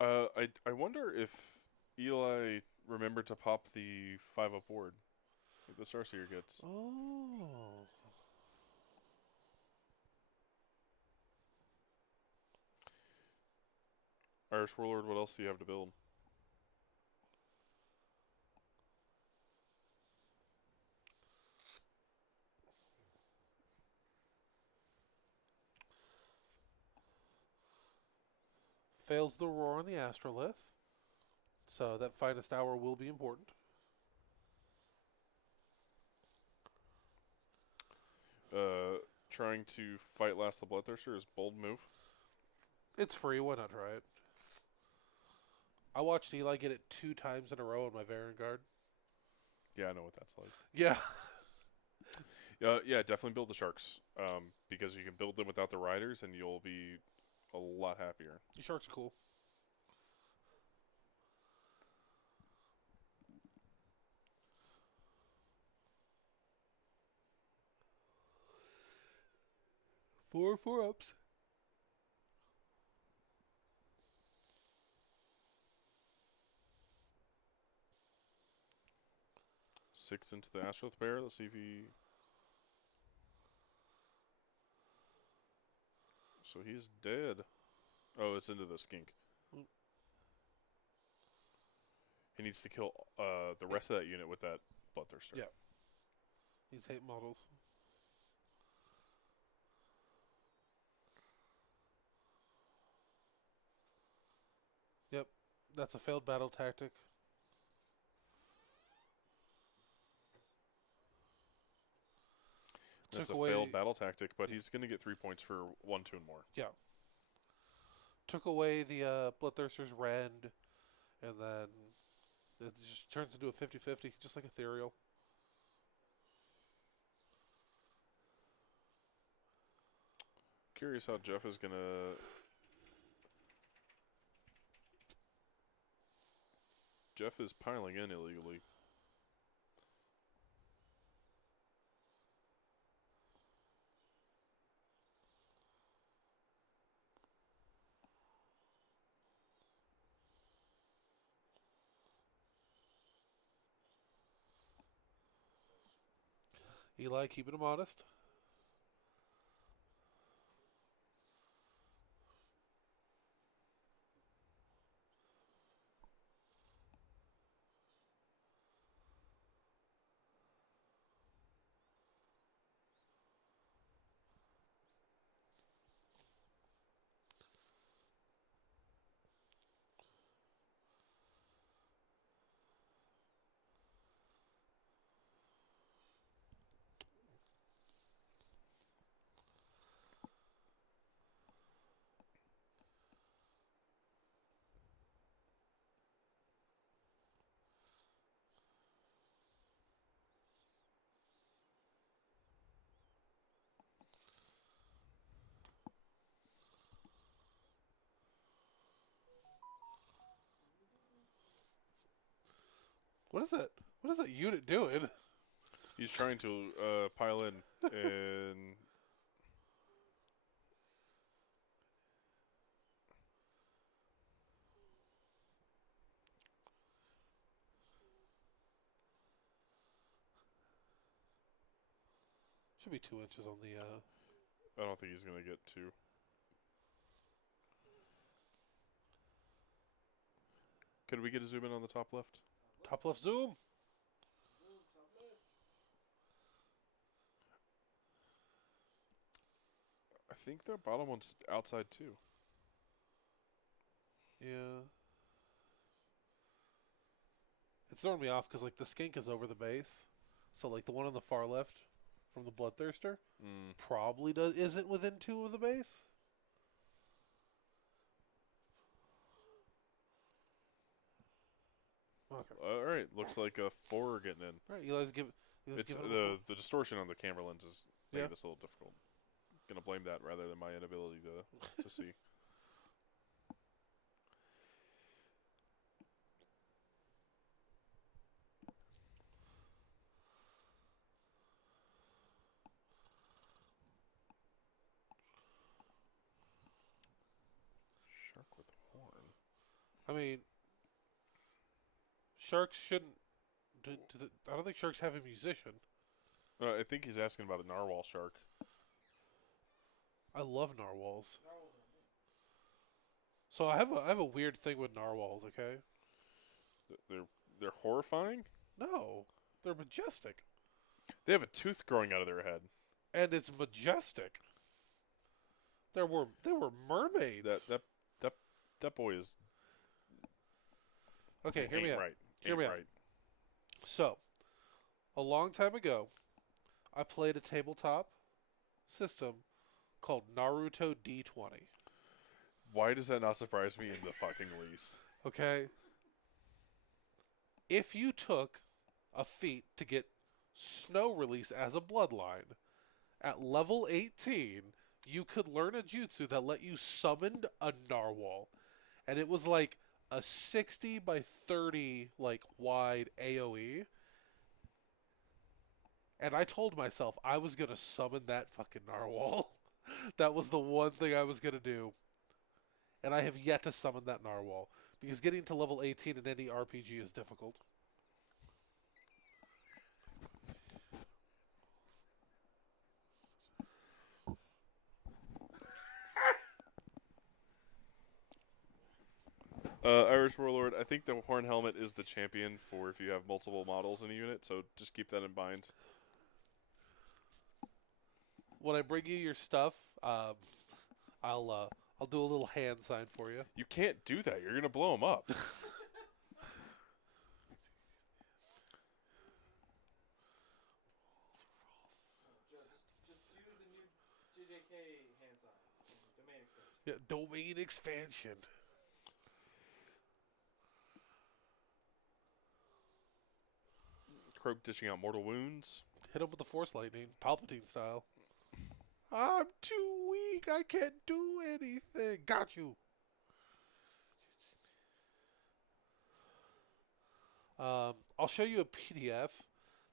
I wonder if Eli remembered to pop the 5-up ward that the Starseer gets. Oh. Irish Warlord, what else do you have to build? Fails the roar on the Astrolith. So that finest hour will be important. Trying to fight Last the Bloodthirster is bold move. It's free. Why not try it? I watched Eli get it 2 times in a row on my Vanguard. Yeah, I know what that's like. Yeah. Yeah, definitely build the Sharks. Because you can build them without the Riders, and you'll be a lot happier. The Sharks are cool. Four ups. Six into the Astrolith Bear. Let's see if he... So he's dead. Oh, it's into the Skink. He needs to kill the rest of that unit with that Bloodthirster. Yeah. These 8 models. Yep. That's a failed battle tactic. That's Took a away- failed battle tactic, but he's going to get 3 points for 1 tune more. Yeah. Took away the Bloodthirster's Rend, and then it just turns into a 50-50, just like Ethereal. Curious how Jeff is going to... Jeff is piling in illegally. Eli keeping him honest. What is that? What is that unit doing? He's trying to pile in, and... Should be 2 inches on the. I don't think he's going to get 2. Could we get a zoom in on the top left? Top left zoom. Zoom, top left. I think the bottom one's outside too. Yeah. It's throwing me off because like the skink is over the base, so like the one on the far left from the Bloodthirster probably isn't within 2 of the base. Okay. All right, looks like a 4 getting in. All right, Eli's giving. It's Giving him a the distortion on the camera lens is making Yeah. this a little difficult. Gonna blame that rather than my inability to see. Shark with horn. I mean, sharks shouldn't. I don't think sharks have a musician. I think he's asking about a narwhal shark. I love narwhals. Narwhals are amazing. So I have a weird thing with narwhals. Okay. They're horrifying. No, they're majestic, They have a tooth growing out of their head. and it's majestic. There were mermaids. That boy is Okay, hear me ain't out. right. Hear Ain't me out. right. So, a long time ago, I played a tabletop system called Naruto D20. Why does that not surprise me in the fucking least? Okay? If you took a feat to get snow release as a bloodline, at level 18, you could learn a jutsu that let you summon a narwhal. And it was like a 60 by 30 like wide AoE. And I told myself I was going to summon that fucking narwhal. That was the one thing I was going to do. And I have yet to summon that narwhal. Because getting to level 18 in any RPG is difficult. Irish Warlord, I think the Horn Helmet is the champion for if you have multiple models in a unit, so just keep that in mind. When I bring you your stuff, I'll do a little hand sign for you. You can't do that. You're going to blow them up. Joe, just do the new JJK hand signs and domain extension. Yeah, domain expansion. Croak dishing out mortal wounds. Hit him with the Force Lightning, Palpatine style. I'm too weak. I can't do anything. Got you. I'll show you a PDF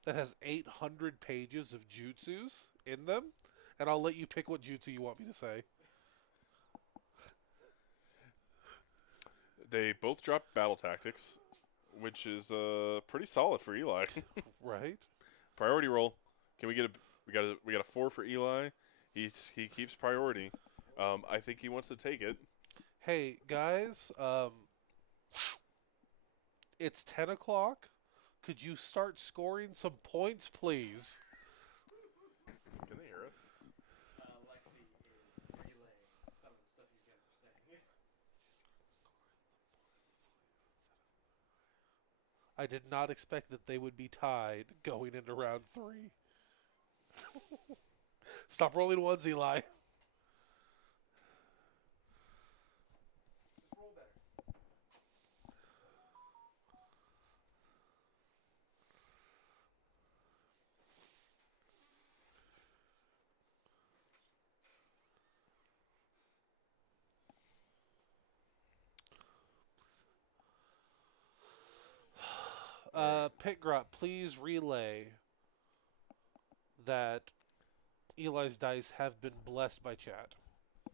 that has 800 pages of jutsus in them, and I'll let you pick what jutsu you want me to say. They both drop battle tactics, which is pretty solid for Eli. Right? Priority roll. Can we get we got a 4 for Eli. He keeps priority. I think he wants to take it. Hey, guys, it's 10 o'clock. Could you start scoring some points, please? Can they hear us? Lexi is relaying some of the stuff you guys are saying. I did not expect that they would be tied going into round 3. Stop rolling ones, Eli. Just roll better. Pitgrot, please relay that Eli's dice have been blessed by chat,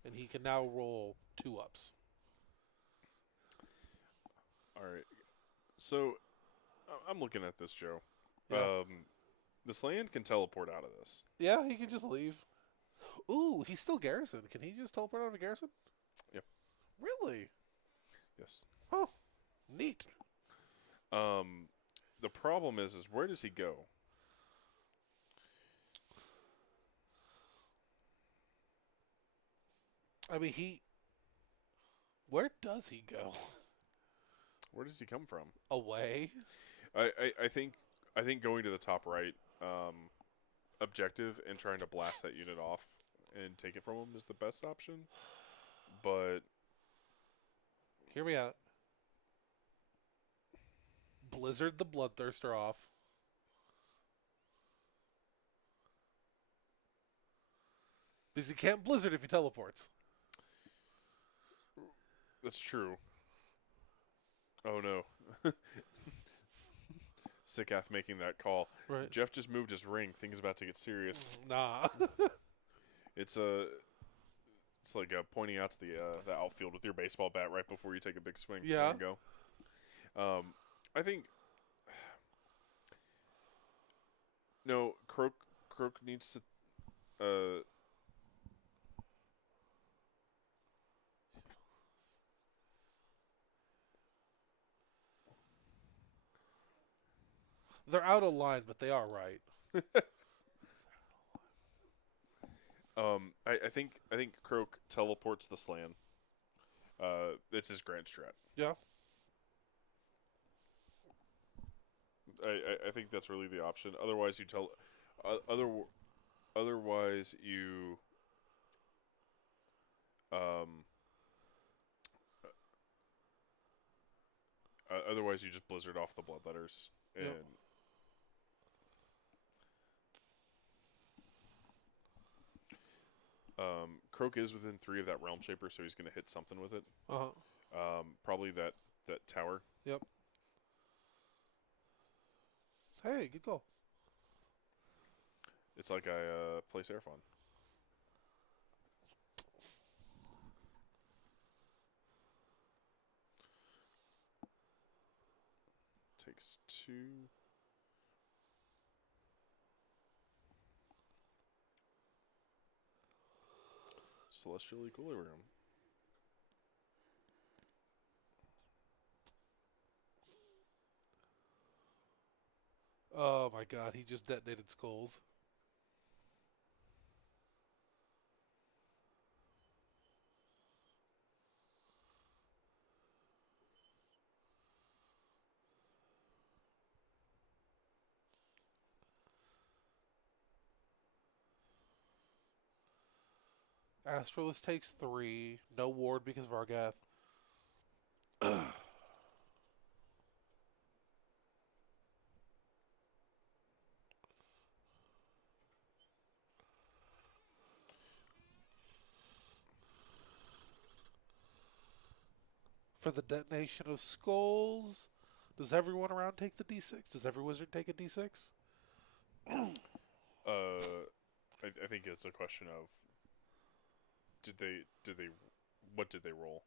and he can now roll 2-ups. All right. So I'm looking at this, Joe. Yeah. This land can teleport out of this. Yeah, he can just leave. Ooh, he's still garrison. Can he just teleport out of a garrison? Yep. Really? Yes. Oh, neat. The problem is where does he go? I mean, Where does he go? Where does he come from? Away? I think going to the top right objective and trying to blast that unit off and take it from him is the best option. But Hear me out. Blizzard the Bloodthirster off. Because he can't Blizzard if he teleports. that's true. Oh no. Sickath making that call. Right. Jeff just moved his ring. Things about to get serious. Nah. It's like pointing out to the outfield with your baseball bat right before you take a big swing. Yeah. There you go. I think no. Croak needs to. They're out of line, but they are right. I think Croak teleports the Slan. It's his grand strat. Yeah. I think that's really the option. Otherwise, otherwise you otherwise you just blizzard off the bloodletters and. Yep. Croak is within 3 of that Realm Shaper, so he's going to hit something with it. Uh-huh. Probably that tower. Yep. Hey, good call. It's like I play Seraphon. Takes 2. Celestial Equilibrium. Oh my god, he just detonated skulls. Astrolist takes 3. No ward because of Argath. For the detonation of skulls, does everyone around take the D6? Does every wizard take a D6? I think it's a question of what did they roll?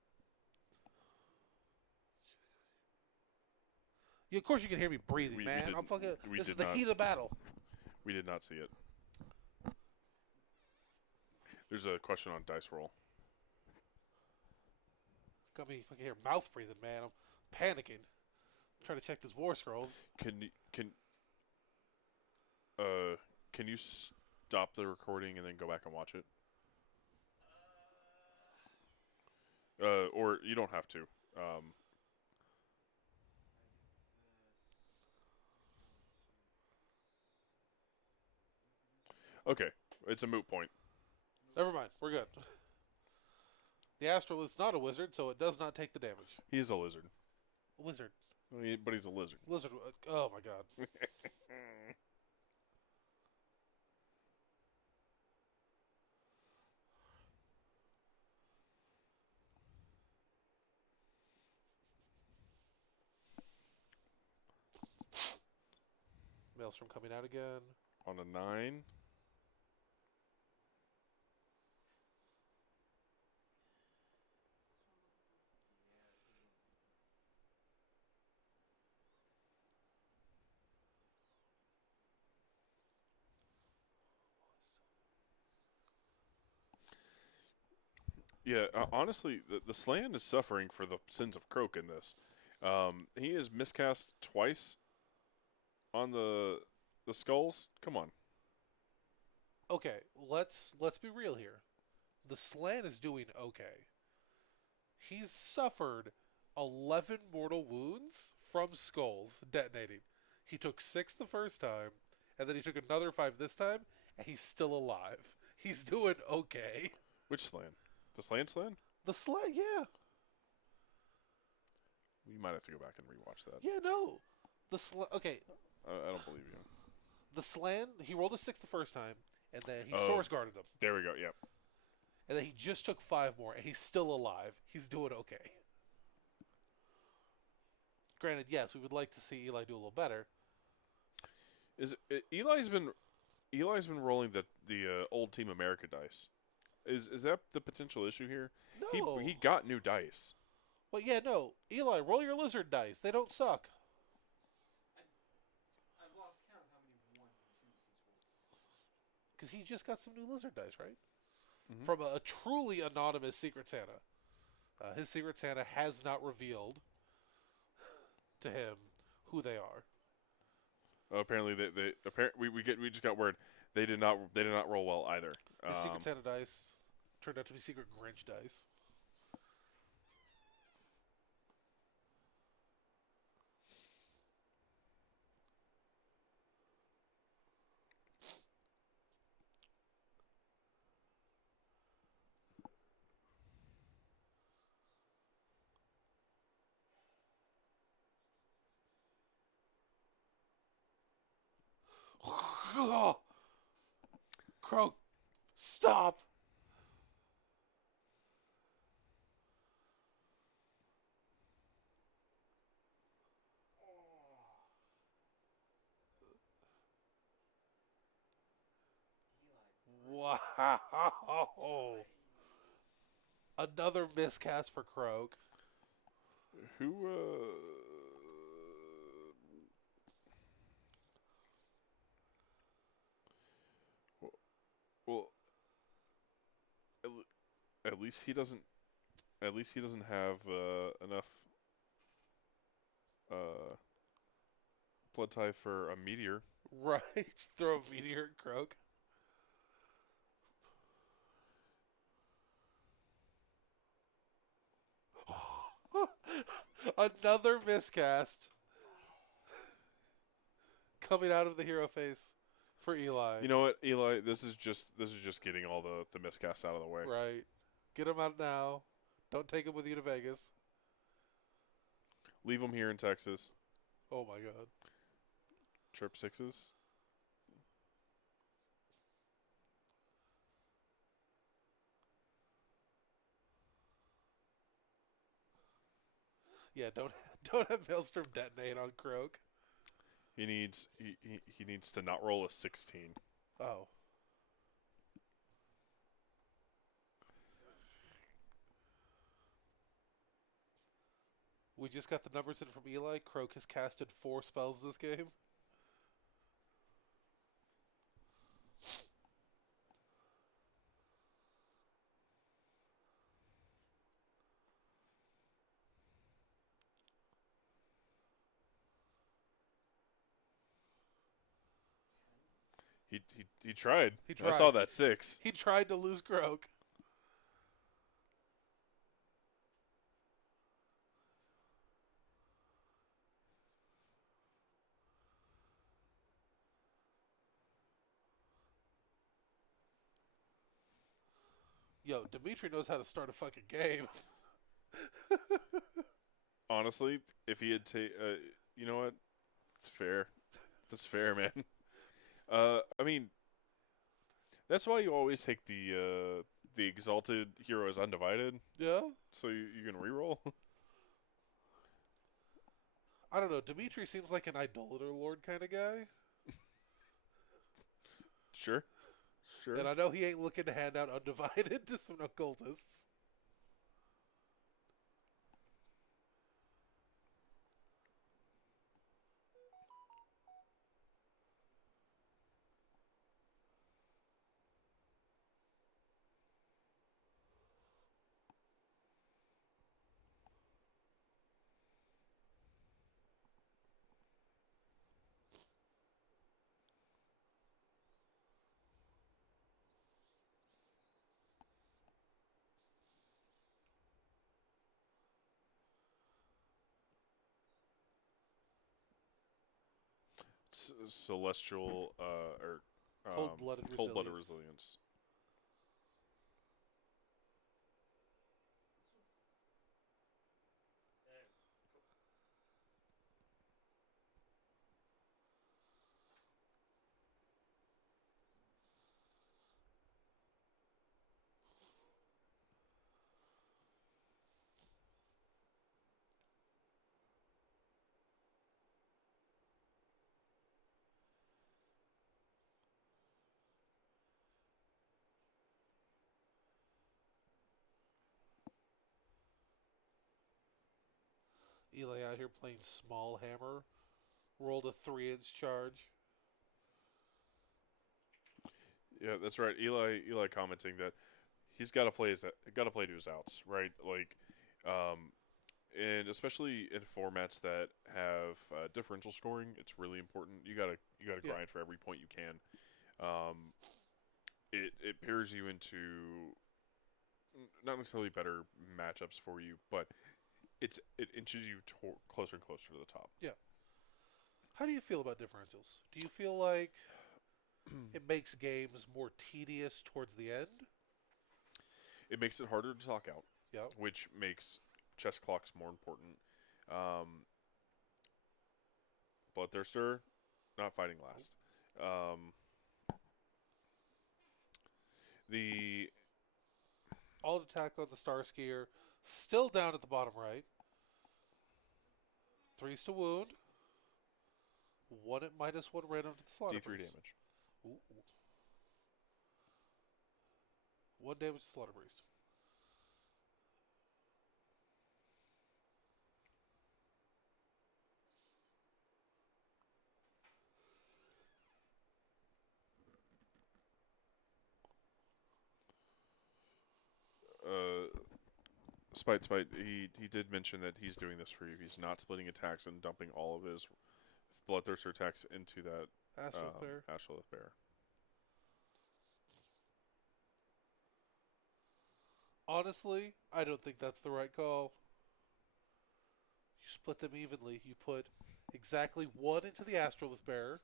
Yeah, of course you can hear me breathing, We man. didn't- I'm fucking. we This did is the not. heat of battle. We did not see it. There's a question on dice roll. Got me fucking here mouth breathing, man. I'm panicking. I'm trying to check this war scrolls. Can you stop the recording and then go back and watch it? Or you don't have to. Okay, it's a moot point. Never mind. We're good. The Astral is not a wizard, so it does not take the damage. He is a lizard. A wizard. But he's a lizard. Lizard. Oh my god. Maelstrom coming out again. On a 9. Yeah, honestly, the Slan is suffering for the sins of Croak in this. He is miscast twice on the skulls. Come on. Okay, let's be real here. The Slan is doing okay. He's suffered 11 mortal wounds from skulls detonating. He took 6 the first time, and then he took another 5 this time, and he's still alive. He's doing okay. Which slan? The slant slan? The sled, yeah. We might have to go back and rewatch that. Yeah, no. Okay, I don't believe you. the slan, he rolled a 6 the first time, and then he Oh. source guarded him. There we go. Yep. And then he just took 5 more, and he's still alive. He's doing okay. Granted, yes, we would like to see Eli do a little better. Eli's been rolling the old Team America dice. Is that the potential issue here? No. He got new dice. Well, yeah, no. Eli, roll your lizard dice. They don't suck. I've lost count of how many ones and twos he's rolled. Because he just got some new lizard dice, right? Mhm. From a truly anonymous Secret Santa. His Secret Santa has not revealed to him who they are. Apparently, we just got word they did not roll well either. His Secret Santa dice turned out to be Secret Grinch dice. Croak, stop! Eli, Wow! Another miscast for Croak. Who? Well, at least he doesn't. At least he doesn't have enough blood type for a meteor. Right, just throw a meteor at Croak. Another miscast coming out of the hero face for Eli. You know what, Eli? This is just getting all the miscasts out of the way. Right. Get him out now. Don't take him with you to Vegas. Leave him here in Texas. Oh my god. Trip sixes. Yeah, don't have Maelstrom detonate on Croak. He needs to not roll a 16. Oh. We just got the numbers in from Eli. Croak has casted 4 spells this game. He tried. He I tried. saw that 6. He tried to lose Croak. Yo, Dimitri knows how to start a fucking game. Honestly, if he had you know what? It's fair. That's fair, man. I mean, that's why you always take the exalted hero as undivided. Yeah? So you can reroll. I don't know. Dimitri seems like an idolater lord kind of guy. Sure. And I know he ain't looking to hand out undivided to some occultists. celestial or Cold-blooded cold-blooded resilience. resilience. And cool. Eli out here playing small hammer. Rolled a 3-inch charge. Yeah, that's right. Eli commenting that he's got to play to his outs, right? Like, um, and especially in formats that have differential scoring, it's really important. You gotta Yeah. grind for every point you can. Um, it pairs you into not necessarily better matchups for you, but it inches you closer and closer to the top. Yeah. How do you feel about differentials? Do you feel like it makes games more tedious towards the end? It makes it harder to talk out, Yeah. which makes chess clocks more important. Um, Bloodthirster, not fighting last. Um, the Alt attack on the Star Skier. Still down at the bottom right. 3s to wound. 1 at -1 random to the slaughter D3 priest. damage. Ooh. 1 damage to slaughter priest. Uh, Spite. He did mention that he's doing this for you. He's not splitting attacks and dumping all of his Bloodthirster attacks into that Astrolith Bear. Astrolith Bear. Honestly, I don't think that's the right call. You split them evenly. You put exactly 1 into the Astrolith Bearer.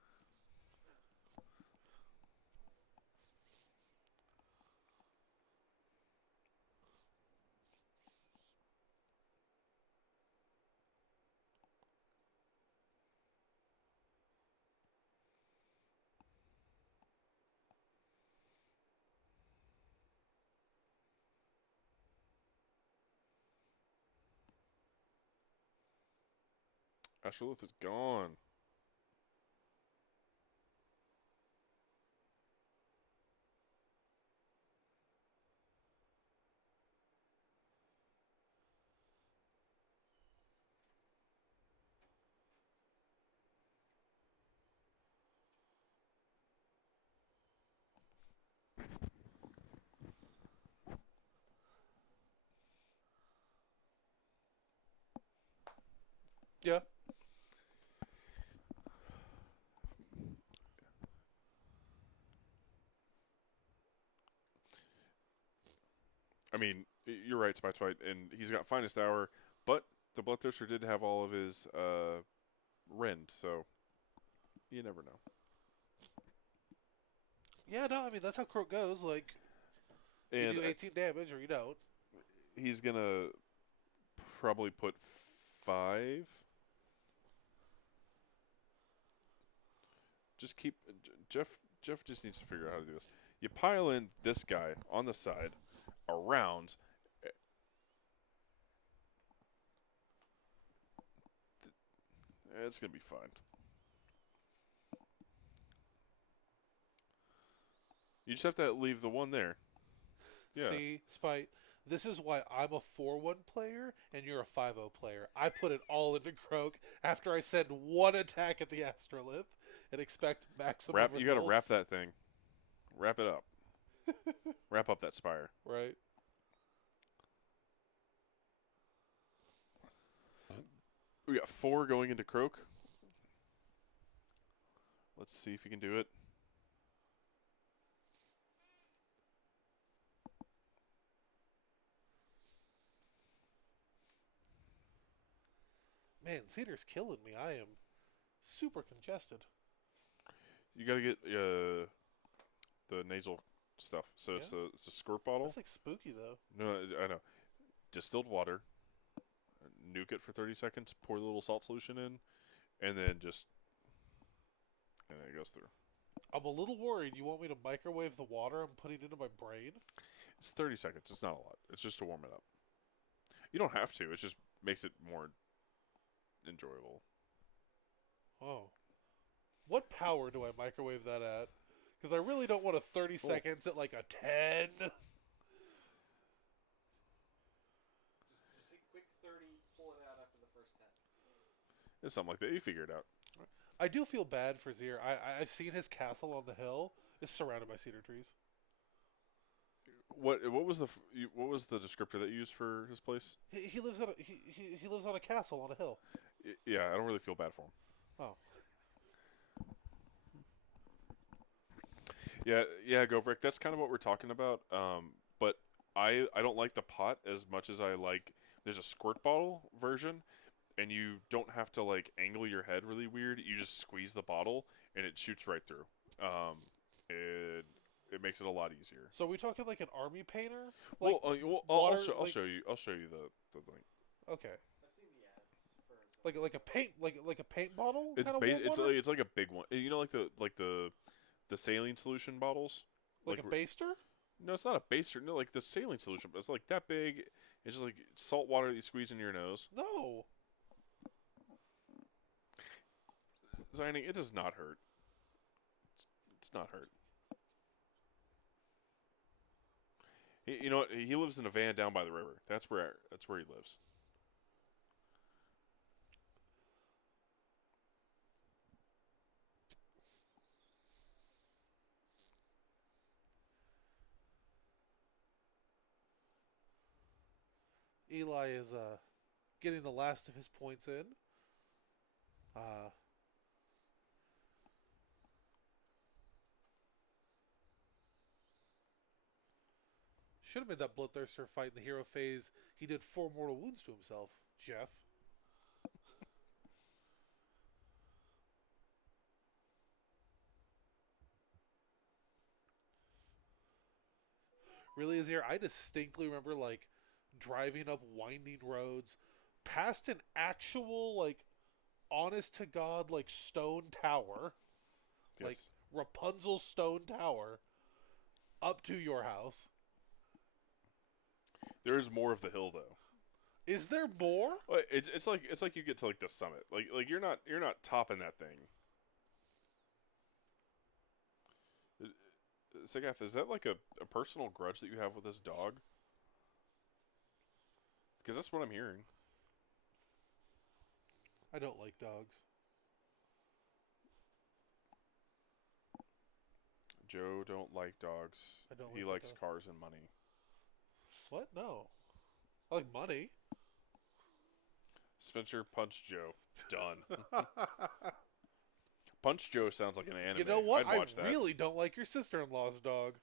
Astrolith is gone. Yeah. I mean, you're right, Spite, and he's got finest hour, but the Bloodthirster did have all of his rend, so you never know. Yeah, no, I mean, that's how Croak goes. Like, you And do 18 damage or you don't. he's gonna probably put 5. Just keep Jeff. Jeff just needs to figure out how to do this. You pile in this guy on the side, around. It's gonna be fine. You just have to leave the one there. Yeah. See, Spite, this is why I'm a 4-1 player and you're a 5-0 player. I put it all into Croak after I send 1 attack at the Astrolith and expect maximum results. You got to wrap that thing. Wrap it up. Wrap up that spire. Right. We got 4 going into Croak. Let's see if he can do it. Man, Cedar's killing me. I am super congested. You gotta get the nasal stuff. So Yeah. it's a squirt bottle. That's like spooky though. No, I know. Distilled water. Nuke it for 30 seconds. Pour the little salt solution in, and then and it goes through. I'm a little worried. You want me to microwave the water I'm putting into my brain? It's 30 seconds. It's not a lot. It's just to warm it up. You don't have to. It just makes it more enjoyable. Oh. What power do I microwave that at? Because I really don't want a 30 seconds at like a 10. Just hit quick 30, pull it out after the first 10. It's something like that. You figure it out. I do feel bad for Zier. I've seen his castle on the hill. It's surrounded by cedar trees. What was the descriptor that you used for his place? He lives on he lives on a castle on a hill. Yeah, I don't really feel bad for him. Oh. Yeah, go Rick. That's kind of what we're talking about. But I don't like the pot as much as I like. There's a squirt bottle version, and you don't have to like angle your head really weird. You just squeeze the bottle, and it shoots right through. It makes it a lot easier. So are we talking like an army painter? Like I'll water, show you. I'll show you the thing. Okay. I've seen the ads for some. Like a paint bottle. It's kinda warm water? it's like a big one. You know, like the saline solution bottles. Like a baster. No, it's not a baster. No, like the saline solution. It's like that big. It's just like salt water that you squeeze in your nose. No. Ziny, it does not hurt. It's not hurt. You know what? He lives in a van down by the river. That's where he lives. Eli is getting the last of his points in. Should have made that Bloodthirster fight in the hero phase. He did 4 mortal wounds to himself, Jeff. Really, is here? I distinctly remember like driving up winding roads past an actual like honest to god like stone tower, like Yes. Rapunzel stone tower, up to your house. There is more of the hill though. Is there more? Well, it's like you get to like the summit. Like you're not topping that thing. Sagath, is that like a personal grudge that you have with this dog? Because that's what I'm hearing. I don't like dogs. Joe don't like dogs. I don't He like likes dogs. cars and money. What? No. I like money. Spencer, punch Joe. Done. Punch Joe sounds like an anime. You know what? I'd watch that. really don't like your sister-in-law's dog.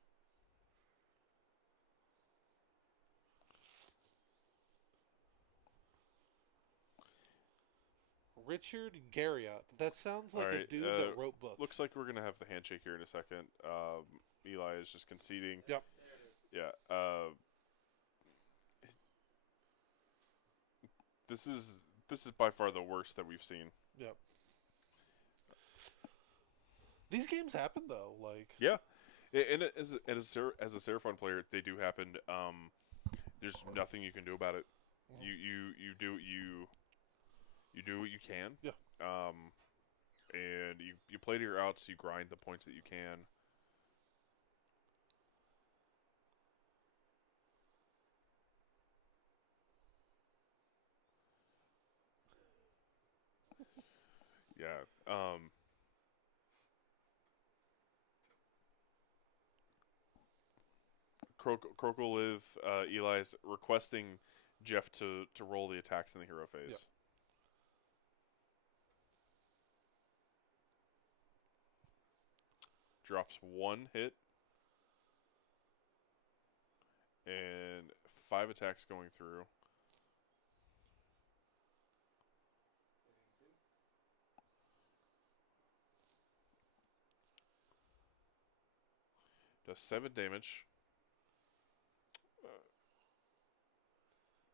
Richard Garriott. That sounds like a Alright, dude that wrote books. Looks like we're going to have the handshake here in a second. Eli is just conceding. Yep. Yeah. This is by far the worst that we've seen. Yep. These games happen though. Like Yeah, and as a Seraphon player, they do happen. There's nothing you can do about it. You do what you can. Yeah. And you play to your outs. You grind the points that you can. Yeah. Krokoliv, Eli's requesting Jeff to roll the attacks in the hero phase. Drops 1 hit and 5 attacks going through. Does 7 damage.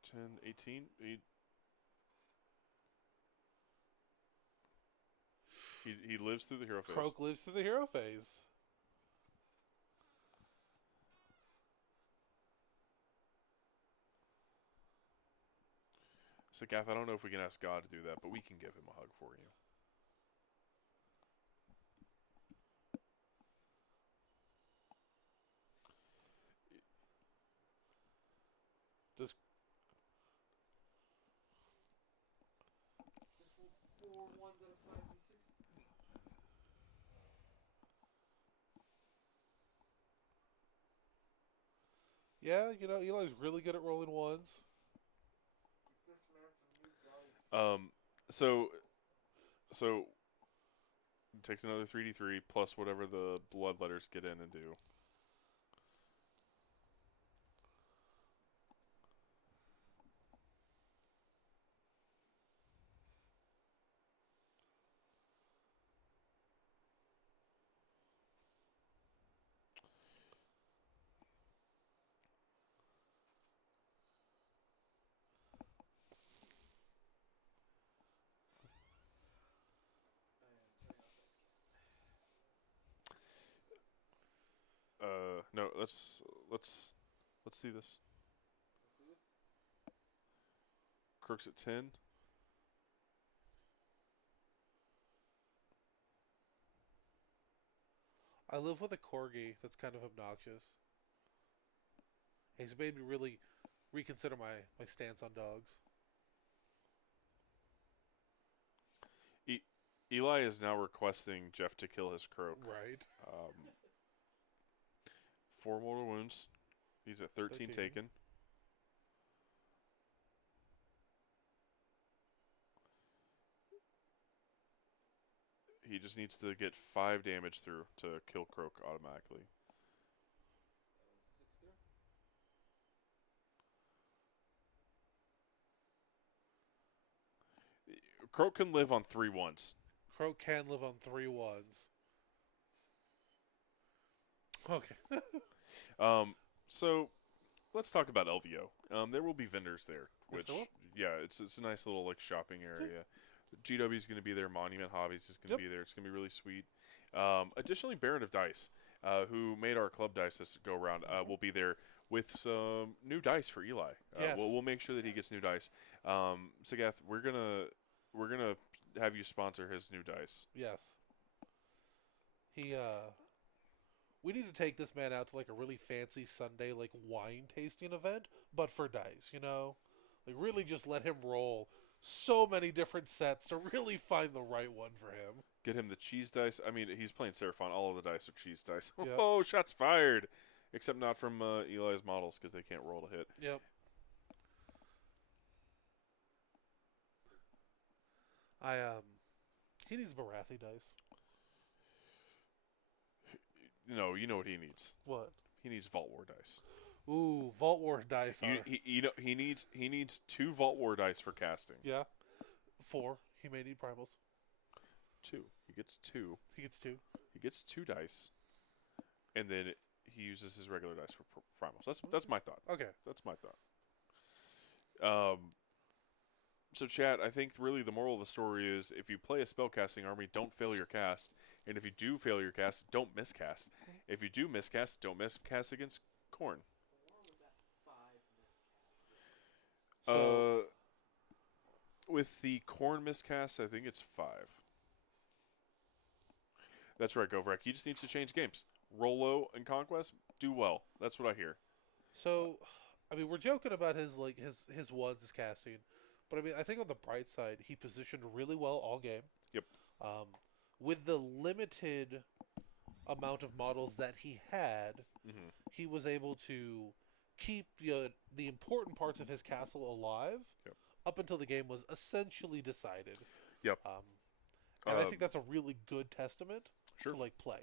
10, 18. He lives through the hero phase. Croak lives through the hero phase. So, Gaff, I don't know if we can ask God to do that, but we can give him a hug for you. Just roll 4 ones out of 5d6. yeah, Eli's really good at rolling ones. Get this man some new dice. So it takes another 3d3 plus whatever the blood letters get in and do. No, let's see this. Let's see this. Crook's at 10. I live with a corgi that's kind of obnoxious. He's made me really reconsider my stance on dogs. Eli is now requesting Jeff to kill his croak. Right. 4 mortal wounds. He's at 13 taken. He just needs to get 5 damage through to kill Croak automatically. That was 6 there. Croak can live on 3 ones. Croak can live on 3 ones. Okay. So let's talk about LVO. There will be vendors there, Yes, which there will. yeah, it's a nice little like shopping area. GW is going to be there. Monument Hobbies is going to be there. It's going to be really sweet. Additionally, Baron of Dice, who made our club dice this go around, will be there with some new dice for Eli. Yes. We'll make sure that he gets new dice. Sagath, we're gonna have you sponsor his new dice. Yes. We need to take this man out to like a really fancy Sunday like wine tasting event, but for dice, Like really just let him roll so many different sets to really find the right one for him. Get him the cheese dice. I mean, he's playing Seraphon. All of the dice are cheese dice. Yep. Oh, shots fired! Except not from Eli's models because they can't roll to hit. Yep. He needs Barathi dice. No, you know what he needs. What? He needs Vault War dice. Ooh, Vault War dice are... He needs 2 Vault War dice for casting. Yeah. 4. He may need primals. 2. He gets 2. He gets 2. He gets 2 dice, and then he uses his regular dice for primals. That's my thought. Okay. That's my thought. So, chat, I think really the moral of the story is if you play a spellcasting army, don't fail your cast. And if you do fail your cast, don't miscast. If you do miscast, don't miscast against Khorne. 4 was that 5 miscast? So, With the Khorne miscast, I think it's 5. That's right, Govrek. He just needs to change games. Roll low and Conquest, do well. That's what I hear. I mean, we're joking about his ones, his casting. But, I mean, I think on the bright side, he positioned really well all game. Yep. With the limited amount of models that he had, he was able to keep the important parts of his castle alive up until the game was essentially decided. Yep. And I think that's a really good testament to, play.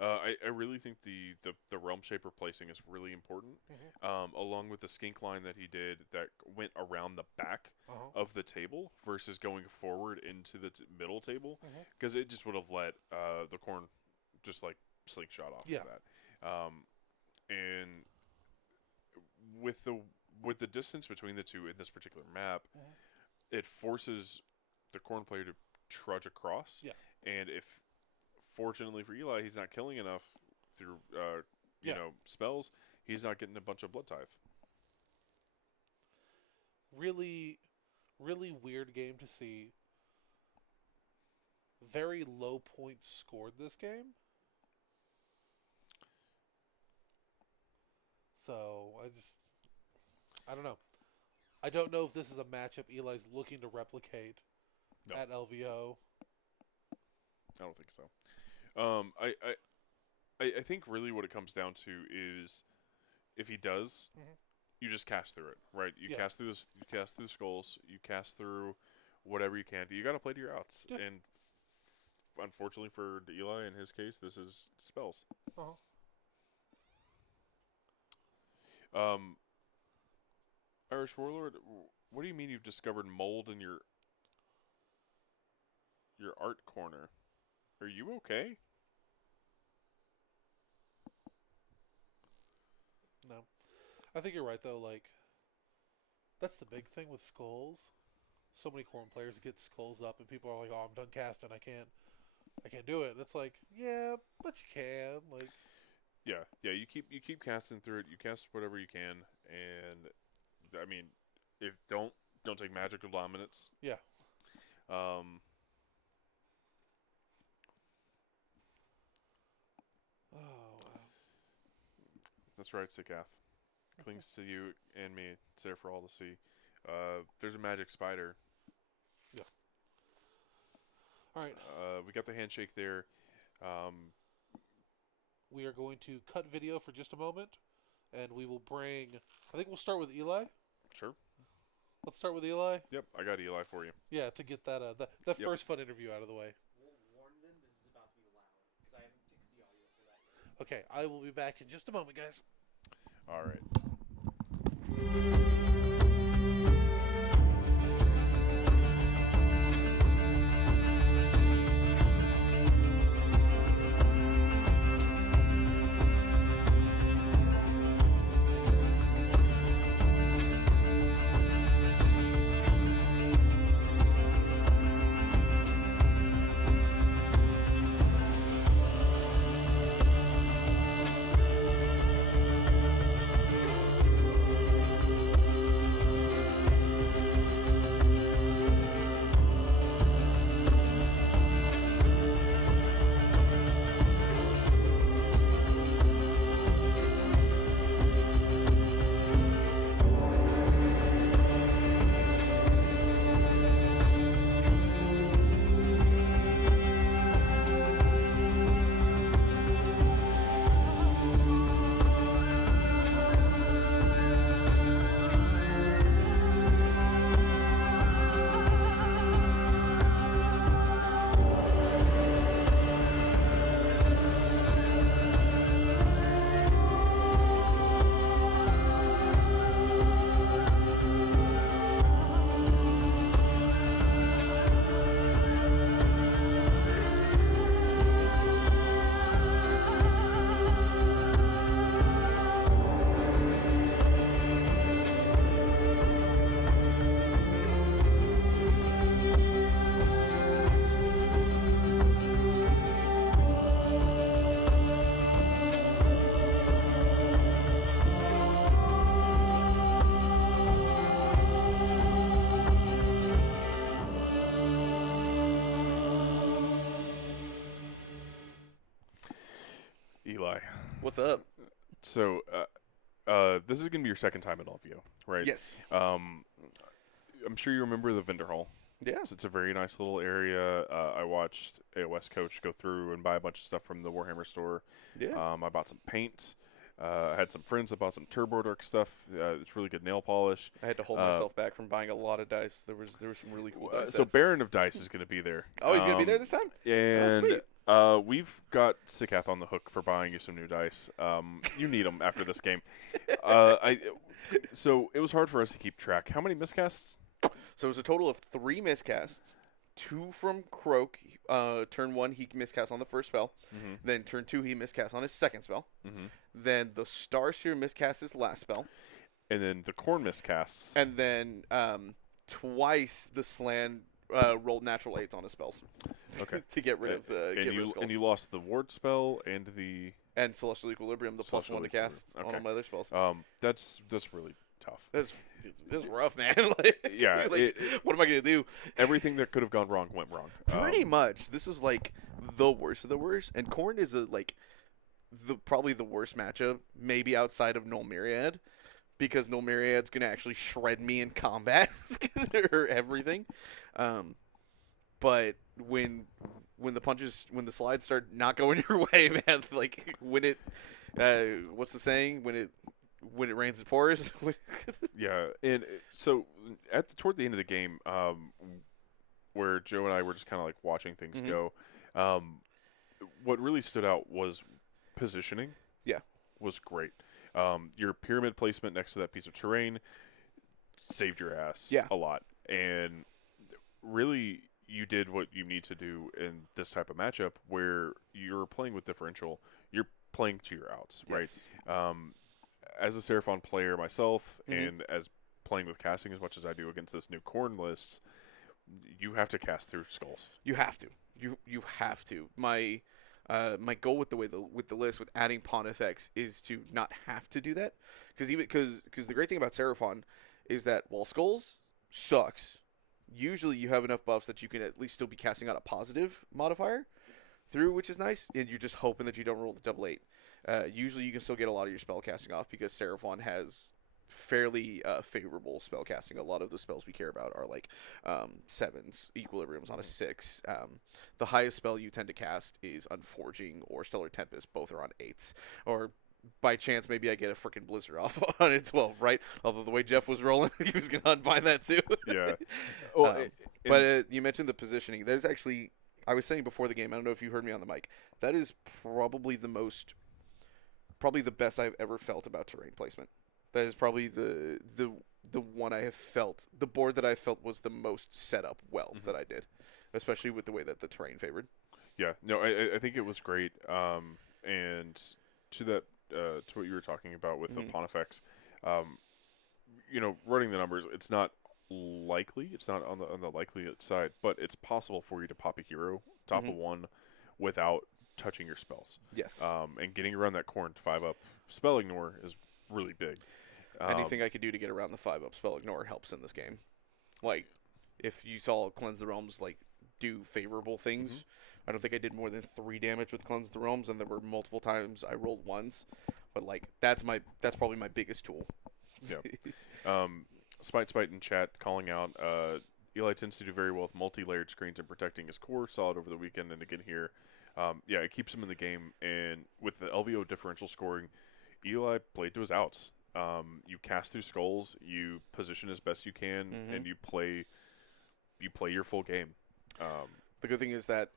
I really think the Realm Shaper placing is really important, along with the skink line that he did that went around the back of the table versus going forward into the middle table, because it just would have let the Khorne just like slingshot off of that. And with the distance between the two in this particular map, it forces the Khorne player to trudge across. Yeah. And if, fortunately for Eli, he's not killing enough through Yeah. spells, he's not getting a bunch of blood tithe. Really, really weird game to see. Very low points scored this game. So I don't know. I don't know if this is a matchup Eli's looking to replicate No. at LVO. I don't think so. I think really what it comes down to is if he does, you just cast through it, right? You cast through this. You cast through skulls. You cast through whatever you can. You got to play to your outs. Yeah. And unfortunately for Eli, in his case, this is spells. Irish Warlord, what do you mean you've discovered mold in your art corner? Are you okay? No. I think you're right, though. Like, that's the big thing with skulls. So many Khorne players get skulls up, and people are like, "Oh, I'm done casting. I can't do it." That's like, yeah, but you can. Like, Yeah. You keep casting through it. You cast whatever you can, and I mean, if don't take magical dominance. yeah. Oh, wow. That's right, Sikath. Clings to you and me. It's there for all to see. There's a magic spider. Yeah. All right. We got the handshake there. We are going to cut video for just a moment, and we will bring. I think we'll start with Eli. Sure. Let's start with Eli. Yep, I got Eli for you. Yeah, to get that that first fun interview out of the way. We'll warn them this is about to be loud because I haven't fixed the audio for that yet. Okay, I will be back in just a moment, guys. All right. Eli. What's up? So, this is going to be your second time at LVO, right? Yes. I'm sure you remember the vendor hall. Yeah. So it's a very nice little area. I watched AOS Coach go through and buy a bunch of stuff from the Warhammer store. Yeah. I bought some paint. I had some friends that bought some Turbo Dark stuff. It's really good nail polish. I had to hold myself back from buying a lot of dice. There was some really cool dice So sets. Baron of Dice is going to be there. Oh, he's going to be there this time? And sweet. we've got Sikath on the hook for buying you some new dice. You need them after this game. So it was hard for us to keep track. How many miscasts? So it was a total of 3 miscasts. 2 from Croak. Turn 1, he miscast on the first spell. Mm-hmm. Then turn 2, he miscast on his second spell. Mm-hmm. Then the Starseer miscasts his last spell. And then the Khorne miscasts. And then twice the Slan rolled natural 8s on his spells. Okay. To get rid of skulls. And you lost the ward spell and the And Celestial Equilibrium, the Celestial +1 to cast Equilibrium. on Okay. all my other spells. That's really tough. This is rough, man. Like, Yeah, like, what am I gonna do? Everything that could have gone wrong went wrong. Pretty much, this was like the worst of the worst. And Khorne is probably the worst matchup, maybe outside of Null Myriad, because Null Myriad's gonna actually shred me in combat or everything. But when the slides start not going your way, man, like when it, what's the saying? When it rains, it pours. Yeah, and so toward the end of the game, where Joe and I were just kind of like watching things Mhm. go, what really stood out was positioning. Yeah. Was great. Your pyramid placement next to that piece of terrain saved your ass. Yeah. A lot, and really you did what you need to do in this type of matchup where you're playing with differential. You're playing to your outs, right? Yes. As a Seraphon player myself, Mhm. and as playing with casting as much as I do against this new Khorne list, you have to cast through skulls. You have to. You have to. My goal with the list with adding Pontifex is to not have to do that, because the great thing about Seraphon is that while skulls sucks, usually you have enough buffs that you can at least still be casting out a positive modifier through, which is nice, and you're just hoping that you don't roll the double 8. Usually you can still get a lot of your spell casting off because Seraphon has fairly favorable spell casting. A lot of the spells we care about are like 7s, Equilibrium's on a 6. The highest spell you tend to cast is Unforging or Stellar Tempest. Both are on 8s. Or by chance, maybe I get a freaking Blizzard off on a 12, right? Although the way Jeff was rolling, he was going to unbind that too. Yeah. But you mentioned the positioning. There's actually, I was saying before the game, I don't know if you heard me on the mic, that is probably the best I've ever felt about terrain placement. That is probably the one I have felt, the board that I felt was the most set up well that I did, especially with the way that the terrain favored. Yeah, no, I think it was great. And to that, to what you were talking about with the Pontifex, running the numbers, it's not likely. It's not on the likely side, but it's possible for you to pop a hero top of 1 without touching your spells. Yes. And getting around that Khorne 5-up spell ignore is really big. Anything I could do to get around the 5-up spell ignore helps in this game. Like, if you saw Cleanse the Realms do favorable things, I don't think I did more than 3 damage with Cleanse the Realms, and there were multiple times I rolled 1s. But that's probably my biggest tool. Yeah. Spite in chat calling out. Eli tends to do very well with multi-layered screens and protecting his core. Saw it over the weekend and again here. It keeps him in the game, and with the LVO differential scoring, Eli played to his outs. You cast through skulls, you position as best you can, and you play your full game. The good thing is that,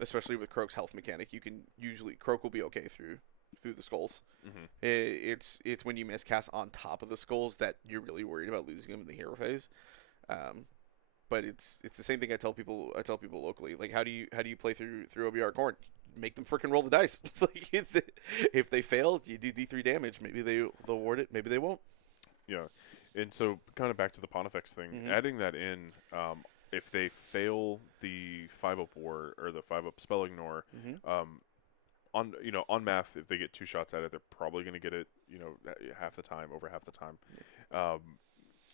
especially with Croak's health mechanic, you can usually Croak will be okay through the skulls. It's when you miscast on top of the skulls that you're really worried about losing them in the hero phase. But it's the same thing I tell people locally. Like, how do you play through OBR Khorne? Make them freaking roll the dice. Like, if they fail, you do D3 damage. Maybe they'll ward it. Maybe they won't. Yeah, and so kind of back to the Pontifex thing, adding that in, if they fail the 5-up war or the 5-up spell ignore, on math, if they get 2 shots at it, they're probably going to get it, over half the time.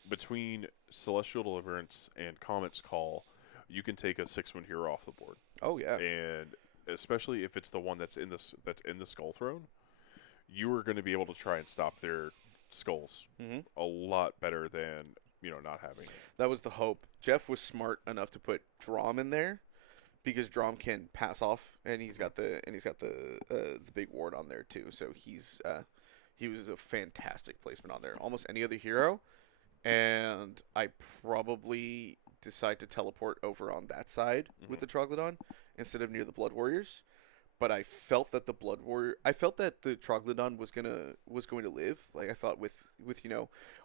Between Celestial Deliverance and Comet's Call, you can take a 6-win hero off the board. Oh yeah, and especially if it's the one that's in the Skull Throne, you are going to be able to try and stop their skulls a lot better than not having it. That was the hope. Jeff was smart enough to put Drom in there because Drom can pass off, and he's got the big ward on there too. So he was a fantastic placement on there. Almost any other hero, and I probably decide to teleport over on that side with the Troglodyte instead of near the Blood Warriors. but I felt that the Blood Warrior, I felt that the Troglodon was going to live. Like I thought with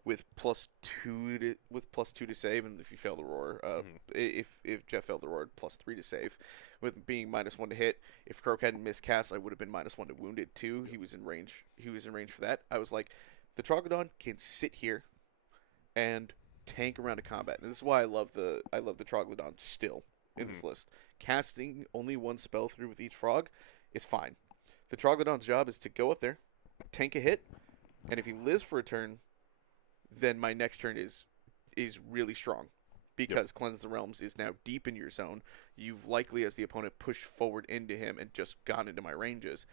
with +2 to save, and if you fail the roar, if Jeff failed the roar, +3 to save, with being -1 to hit. If Croak hadn't missed cast, I would have been -1 to wounded too. He was in range. He was in range for that. I was like, the Troglodon can sit here and tank around a combat, and this is why I love the Troglodon still in this list. Casting only one spell through with each frog is fine. The Troglodon's job is to go up there, tank a hit, and if he lives for a turn, then my next turn is really strong. Because Cleanse the Realms is now deep in your zone. You've likely, as the opponent, pushed forward into him and just gone into my ranges.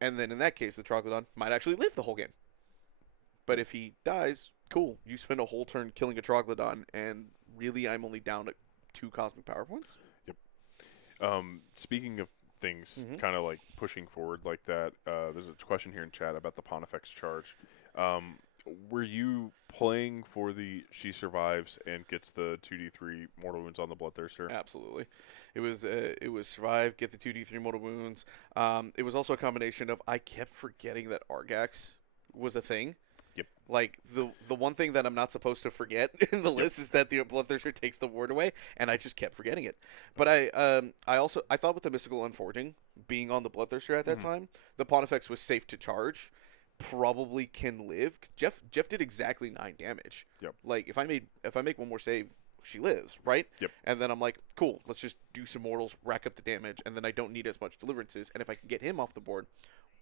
And then in that case, the Troglodon might actually live the whole game. But if he dies, cool. You spend a whole turn killing a Troglodon, and really I'm only down to 2 Cosmic Power Points. Speaking of things kind of like pushing forward like that, there's a question here in chat about the Pontifex charge. Were you playing for the she survives and gets the 2d3 mortal wounds on the Bloodthirster? Absolutely. It was survive, get the 2d3 mortal wounds. It was also a combination of I kept forgetting that Argax was a thing. Yep. Like the one thing that I'm not supposed to forget in the list is that the Bloodthirster takes the ward away, and I just kept forgetting it. But I thought with the Mystical Unforging being on the Bloodthirster at that time, the Pontifex was safe to charge. Probably can live. Jeff did exactly 9 damage. Yep. Like if I make one more save, she lives, right? Yep. And then I'm like, cool, let's just do some mortals, rack up the damage, and then I don't need as much deliverances. And if I can get him off the board,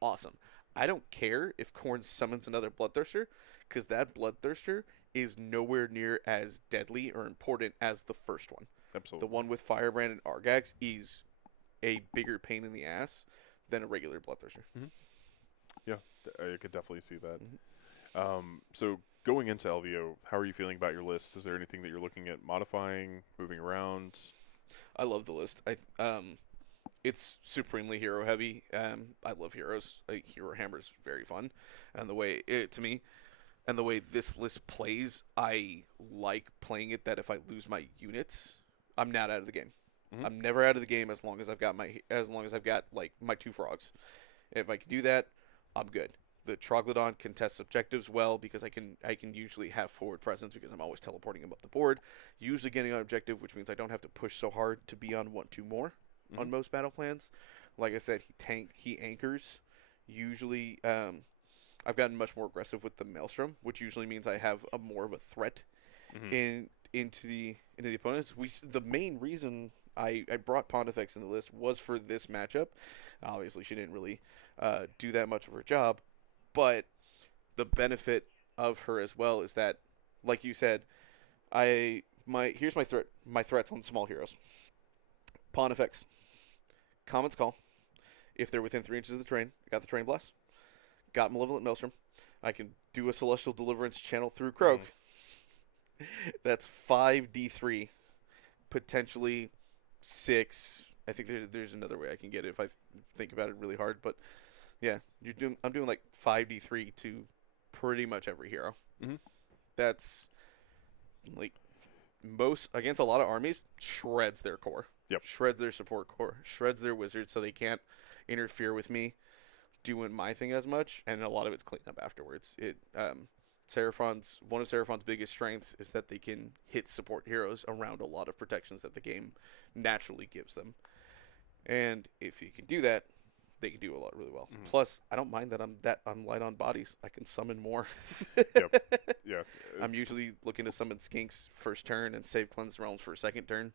awesome. I don't care if Khorne summons another Bloodthirster, because that Bloodthirster is nowhere near as deadly or important as the first one. Absolutely. The one with Firebrand and Argax is a bigger pain in the ass than a regular Bloodthirster. Yeah, I could definitely see that. So going into LVO, how are you feeling about your list? Is there anything that you're looking at modifying, moving around? I love the list. It's supremely hero heavy. I love heroes. Hero Hammer is very fun, and the way the way this list plays, I like playing it. That if I lose my units, I'm not out of the game. I'm never out of the game as long as I've got like my 2 frogs. If I can do that, I'm good. The Troglodon contests objectives well because I can usually have forward presence because I'm always teleporting him up the board. Usually getting on objective, which means I don't have to push so hard to be on 1-2 more on most battle plans. Like I said, he anchors. Usually, I've gotten much more aggressive with the Maelstrom, which usually means I have a more of a threat into the opponents. The main reason I brought Pontifex in the list was for this matchup. Obviously, she didn't really do that much of her job, but the benefit of her as well is that, like you said, here's my threat. My threats on small heroes. Pontifex, Common's Call. If they're within 3 inches of the terrain, I got the Terrain Blast. Got Malevolent Maelstrom. I can do a Celestial Deliverance channel through Croak. That's 5d3, potentially 6. I think there's another way I can get it if I think about it really hard, but yeah, I'm doing like 5d3 to pretty much every hero. That's like most against a lot of armies, shreds their core. Yep. Shreds their support core, shreds their wizards so they can't interfere with me doing my thing as much, and a lot of it's cleaned up afterwards. One of Seraphon's biggest strengths is that they can hit support heroes around a lot of protections that the game naturally gives them. And if you can do that, they can do a lot really well. Plus, I don't mind that I'm light on bodies. I can summon more. Yeah. I'm usually looking to summon Skinks first turn and save Cleanse Realms for second turn.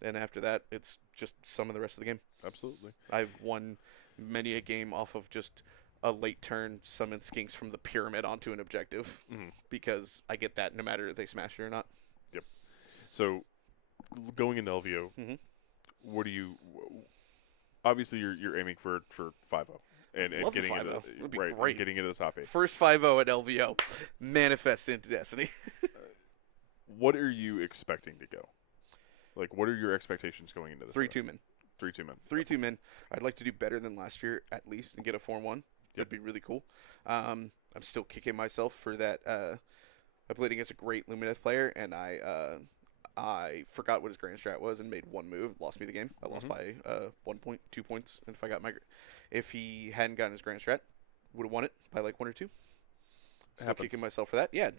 And after that, it's just summon the rest of the game. Absolutely. I've won many a game off of just a late turn summon Skinks from the pyramid onto an objective because I get that no matter if they smash it or not. Yep. So going into LVO, what do you? Obviously, you're aiming for 5-0 and Love getting the 5-0. into It would be right, great. getting into the top 8. First 5-0 at LVO, manifest into Destiny. What are you expecting to go? Like, what are your expectations going into this? 3-2 men. 3-2 men. 3-2 men. I'd like to do better than last year at least and get a 4-1. That'd be really cool. I'm still kicking myself for that. I played against a great Lumineth player, and I I forgot what his grand strat was and made one move, lost me the game. I lost by 1 point, 2 points. And if he hadn't gotten his grand strat, would have won it by like 1 or 2. Still kicking myself for that. Yeah,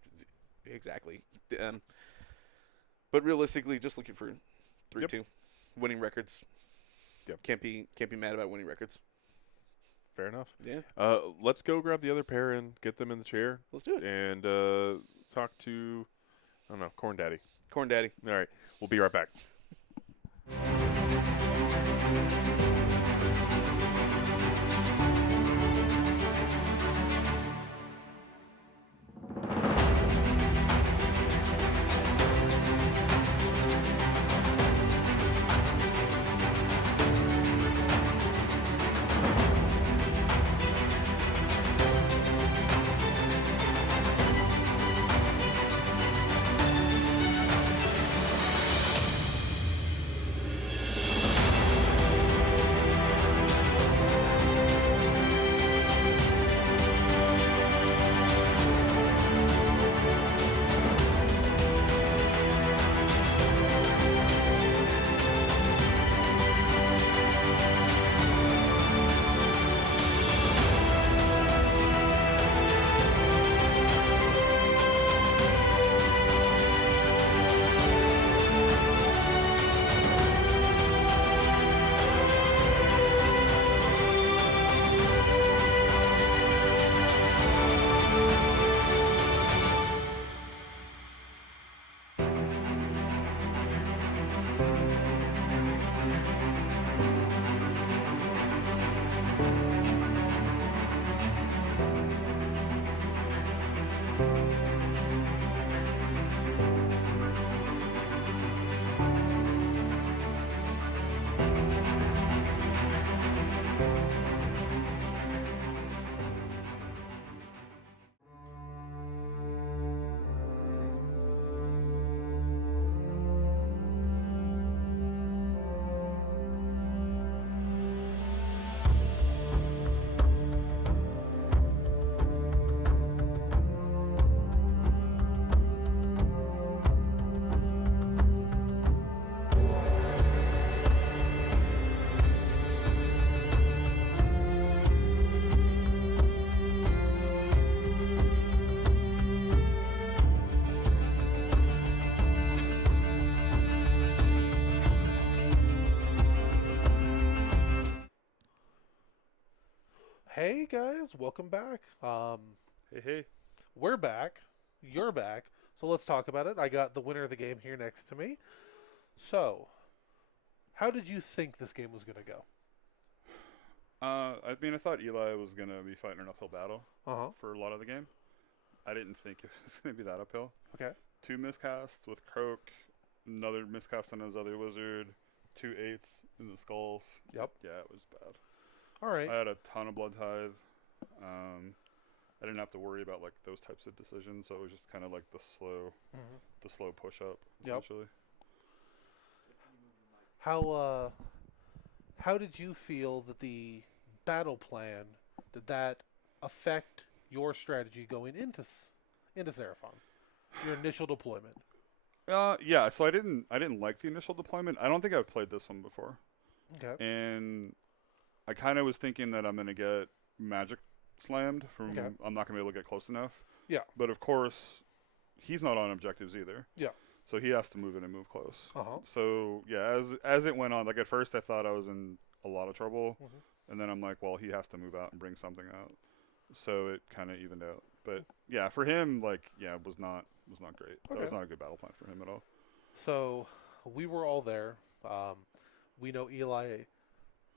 exactly. But realistically, just looking for 3-2, winning records. Yep. Can't be mad about winning records. Fair enough. Yeah. Let's go grab the other pair and get them in the chair. Let's do it. And talk to, I don't know, Khorne Daddy. Khorne Daddy. All right. We'll be right back. Hey guys, welcome back. Hey. We're back. You're back. So let's talk about it. I got the winner of the game here next to me. So, how did you think this game was going to go? I mean, I thought Eli was going to be fighting an uphill battle Uh-huh. for a lot of the game. I didn't think it was going to be that uphill. Okay. 2 miscasts with Croak, another miscast on his other wizard, 2 8s in the skulls. Yep. Yeah, it was bad. All right. I had a ton of blood tithe. I didn't have to worry about like those types of decisions, so it was just kind of like the slow push up essentially. How did you feel that the battle plan did that affect your strategy going into Seraphon? Your initial deployment. Yeah. So I didn't like the initial deployment. I don't think I've played this one before. Okay. And I kind of was thinking that I'm gonna get magic slammed from. Okay. I'm not gonna be able to get close enough. Yeah. But of course, he's not on objectives either. Yeah. So he has to move in and move close. Uh-huh. So yeah, as it went on, like at first I thought I was in a lot of trouble, Mhm. and then I'm like, well, he has to move out and bring something out. So it kind of evened out. But yeah, for him, like it was not great. That was Okay. not a good battle plan for him at all. So we were all there. We know Eli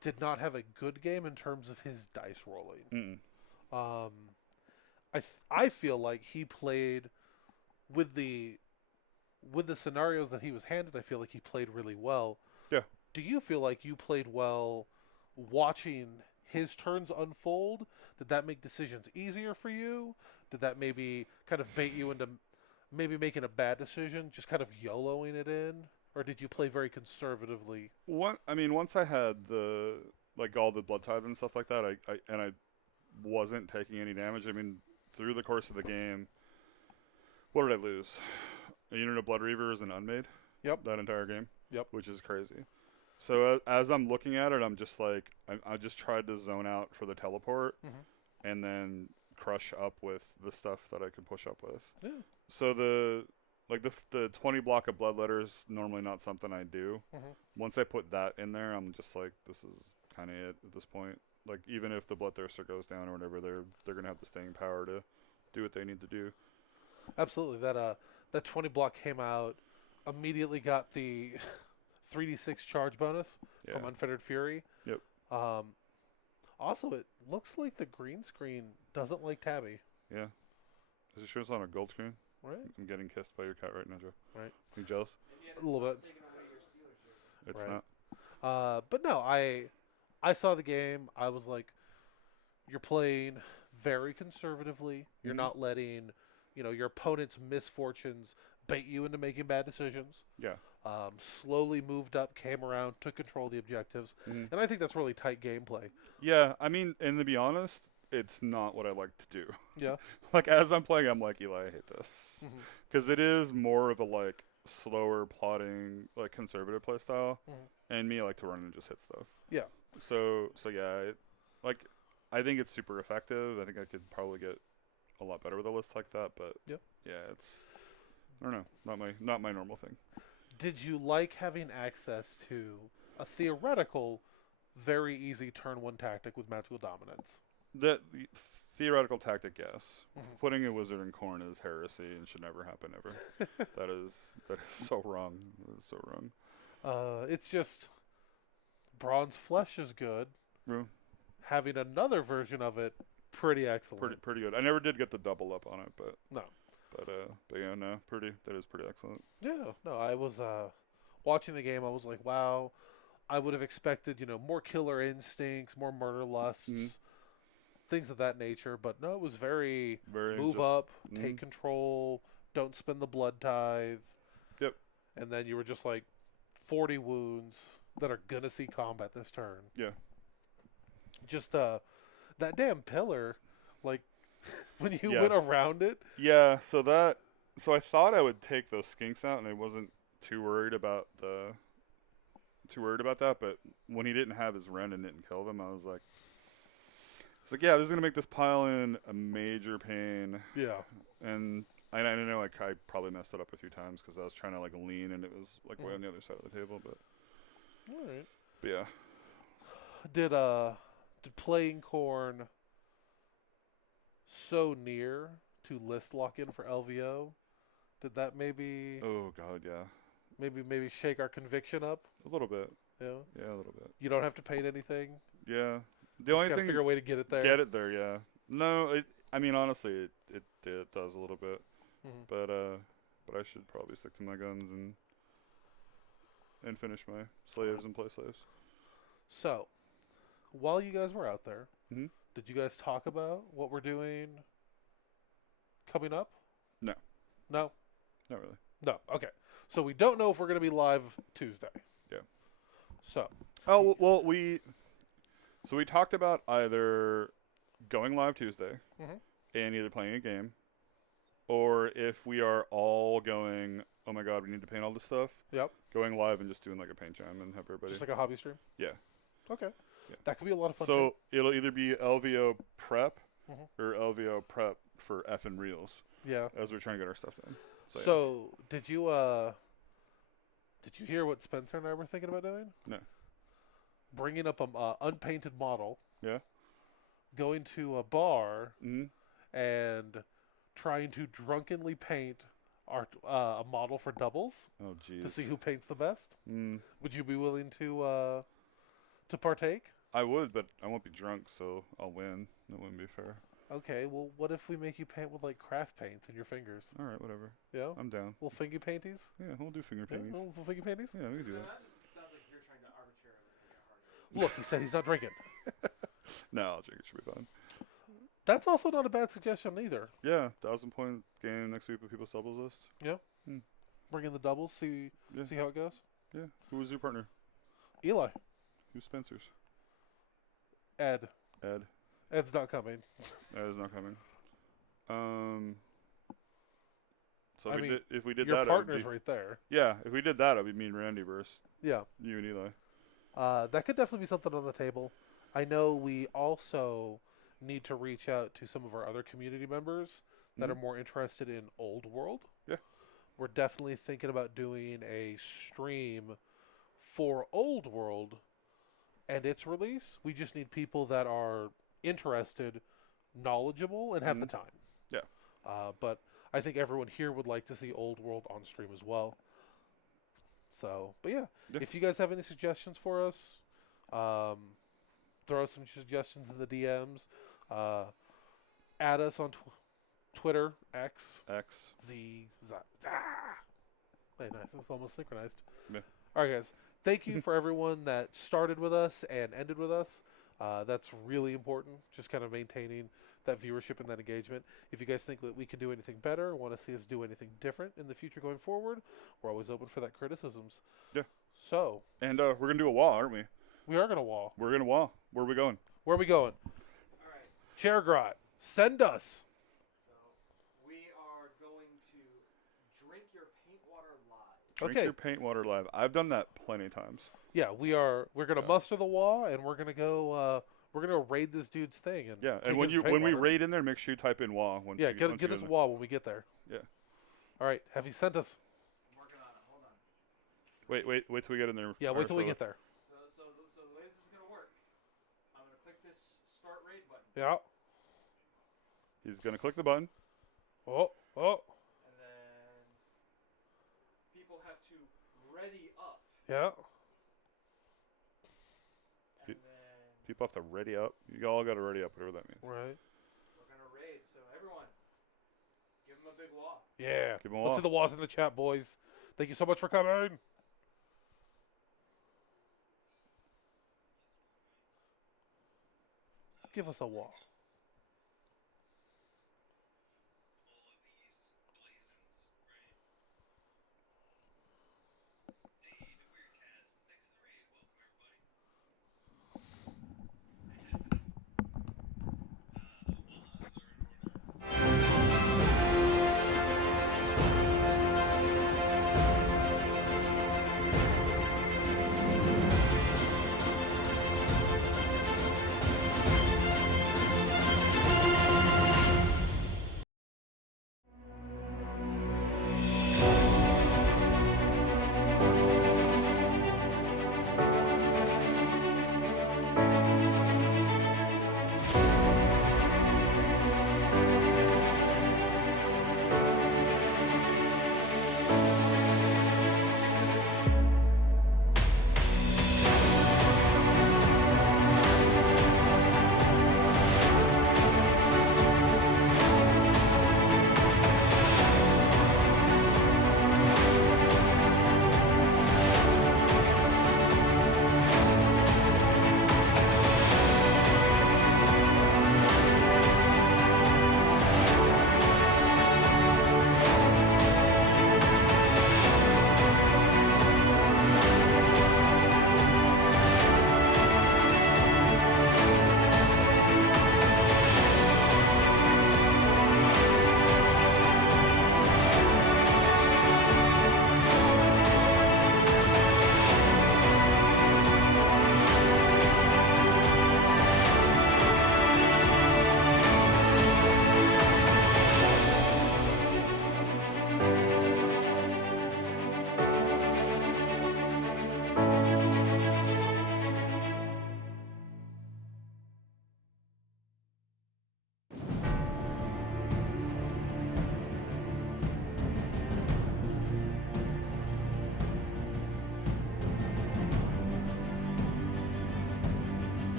did not have a good game in terms of his dice rolling. I feel like he played with the scenarios that he was handed. I feel like he played really well. Yeah. Do you feel like you played well watching his turns unfold? Did that make decisions easier for you? Did that maybe kind of bait you into maybe making a bad decision, just kind of YOLOing it in? Or did you play very conservatively? Once I had all the blood tithe and stuff like that, I wasn't taking any damage. I mean, through the course of the game, what did I lose? A unit of blood reavers and unmade. Yep. That entire game. Yep. Which is crazy. So as I'm looking at it, I'm just like, I just tried to zone out for the teleport, and then crush up with the stuff that I can push up with. Yeah. So the 20 block of bloodletter is normally not something I do. Once I put that in there, I'm just like, this is kind of it at this point. Like, even if the bloodthirster goes down or whatever, they're gonna have the staying power to do what they need to do. Absolutely. That 20 block came out, immediately got the 3d6 charge bonus from Unfettered Fury. Yep. Also, it looks like the green screen doesn't like Tabby. Yeah. Does it show us on a gold screen? Right. I'm getting kissed by your cat right now, Joe. Right. You jealous? A little bit. It's Right. not. But no, I saw the game. I was like, you're playing very conservatively. You're not letting, your opponent's misfortunes bait you into making bad decisions. Yeah. Slowly moved up, came around, took control of the objectives, and I think that's really tight gameplay. Yeah, I mean, and to be honest, it's not what I like to do. Yeah. Like, as I'm playing, I'm like, Eli, I hate this. Because it is more of a, like, slower, plotting, like, conservative play style. And me, I like to run and just hit stuff. Yeah. So yeah, I think it's super effective. I think I could probably get a lot better with a list like that, but Yep. yeah, it's, I don't know, not my normal thing. Did you like having access to a theoretical, very easy turn one tactic with magical dominance? The theoretical tactic, yes. Putting a wizard in Khorne is heresy and should never happen ever. that is so wrong. That is so wrong. It's just bronze flesh is good. Yeah. Having another version of it, pretty excellent. Pretty good. I never did get the double up on it, but No. But yeah, no, that is pretty excellent. Yeah, no, I was watching the game. I was like, wow, I would have expected, more killer instincts, more murder lusts, things of that nature. But no, it was very move just, up, take control, don't spend the blood tithe. Yep. And then you were just like 40 wounds that are gonna see combat this turn. Yeah. Just that damn pillar, like when you went around it. Yeah, so I thought I would take those skinks out, and I wasn't too worried about that. But when he didn't have his rend and didn't kill them, I was like, yeah, this is gonna make this pile in a major pain. Yeah. And I know, like, I probably messed it up a few times because I was trying to, like, lean, and it was like way on the other side of the table. But all right. But yeah. Did playing Khorne so near to list lock in for LVO? Did that maybe? Oh God, yeah. Maybe shake our conviction up. A little bit. Yeah. Yeah, a little bit. You don't have to paint anything. Yeah. The Just only gotta thing. figure a way to get it there. Get it there, yeah. No, I mean, honestly, it does a little bit, but I should probably stick to my guns and finish my slaves and play slaves. So, while you guys were out there, did you guys talk about what we're doing coming up? No. No? Not really. No. Okay. So we don't know if we're going to be live Tuesday. Yeah. So. Oh, well, we talked about either going live Tuesday and either playing a game, or if we are all going, oh my God, we need to paint all this stuff. Yep. Going live and just doing like a paint jam and have everybody. Just like a hobby stream? Yeah. Okay. Yeah. That could be a lot of fun. So it'll either be LVO prep or LVO prep for F and reels. Yeah. As we're trying to get our stuff done. So did you hear what Spencer and I were thinking about doing? No. Bringing up a unpainted model. Yeah. Going to a bar and trying to drunkenly paint a model for doubles. Oh, jeez. To see who paints the best. Would you be willing to partake? I would, but I won't be drunk, so I'll win. That wouldn't be fair. Okay, well, what if we make you paint with, like, craft paints in your fingers? All right, whatever. Yeah? I'm down. Little finger painties? Yeah, we'll do finger paintings. Yeah, little finger paintings? Yeah, we can do that. That just sounds like you're trying to arbitrarily make it harder. Look, he said he's not drinking. No, I'll drink. It should be fun. That's also not a bad suggestion either. Yeah, 1,000-point game next week with people's doubles list. Yeah. Bring in the doubles, see how it goes. Yeah. Who was your partner? Eli. Who's Spencer's? Ed. Ed's not coming. Ed is not coming. So I we mean, did, if we did your that, partner's it would be, right there. yeah. If we did that, it'd be me and Randy versus Yeah. you and Eli. That could definitely be something on the table. I know we also need to reach out to some of our other community members that are Mhm. more interested in Old World. Yeah. We're definitely thinking about doing a stream for Old World and its release. We just need people that are interested, knowledgeable, and have the Mhm. time. Yeah. But I think everyone here would like to see Old World on stream as well. So, but yeah, Yeah. if you guys have any suggestions for us, throw some suggestions in the DMs. Add us on Twitter, X, X. Z, ah! Hey, nice. It's almost synchronized. Yeah. All right, guys. Thank you for everyone that started with us and ended with us. That's really important, just kind of maintaining that viewership and that engagement. If you guys think that we can do anything better, want to see us do anything different in the future going forward, we're always open for that criticisms. Yeah. So, And we're gonna do a wall, aren't we? we are going to wall. We're gonna wall. Where are we going? Where are we going? All right. Chairgrot, send us. So we are going to drink your paint water live. Drink Okay. your paint water live. I've done that plenty of times. Yeah, we're going to muster the wall, and we're going to go. We're going to raid this dude's thing. And Yeah, take and when his paint we get raid in there, make sure you type in wall. Once yeah, you, get once get you us a in wall when we get there. Yeah. All right, have you sent us? I'm working on it. Hold on. Wait till we get in there. Yeah, wait till we get there. So the way this is gonna work, I'm gonna click this start raid button, Yeah. He's gonna click the button. Oh. and then people have to ready up, Yeah. and then People have to ready up. You all got to ready up, whatever that means. Right. we're gonna raid. So everyone, give them a big wall. Yeah. Give 'em a Let's wall. see the walls in the chat, boys. Thank you so much for coming. Give us a wall.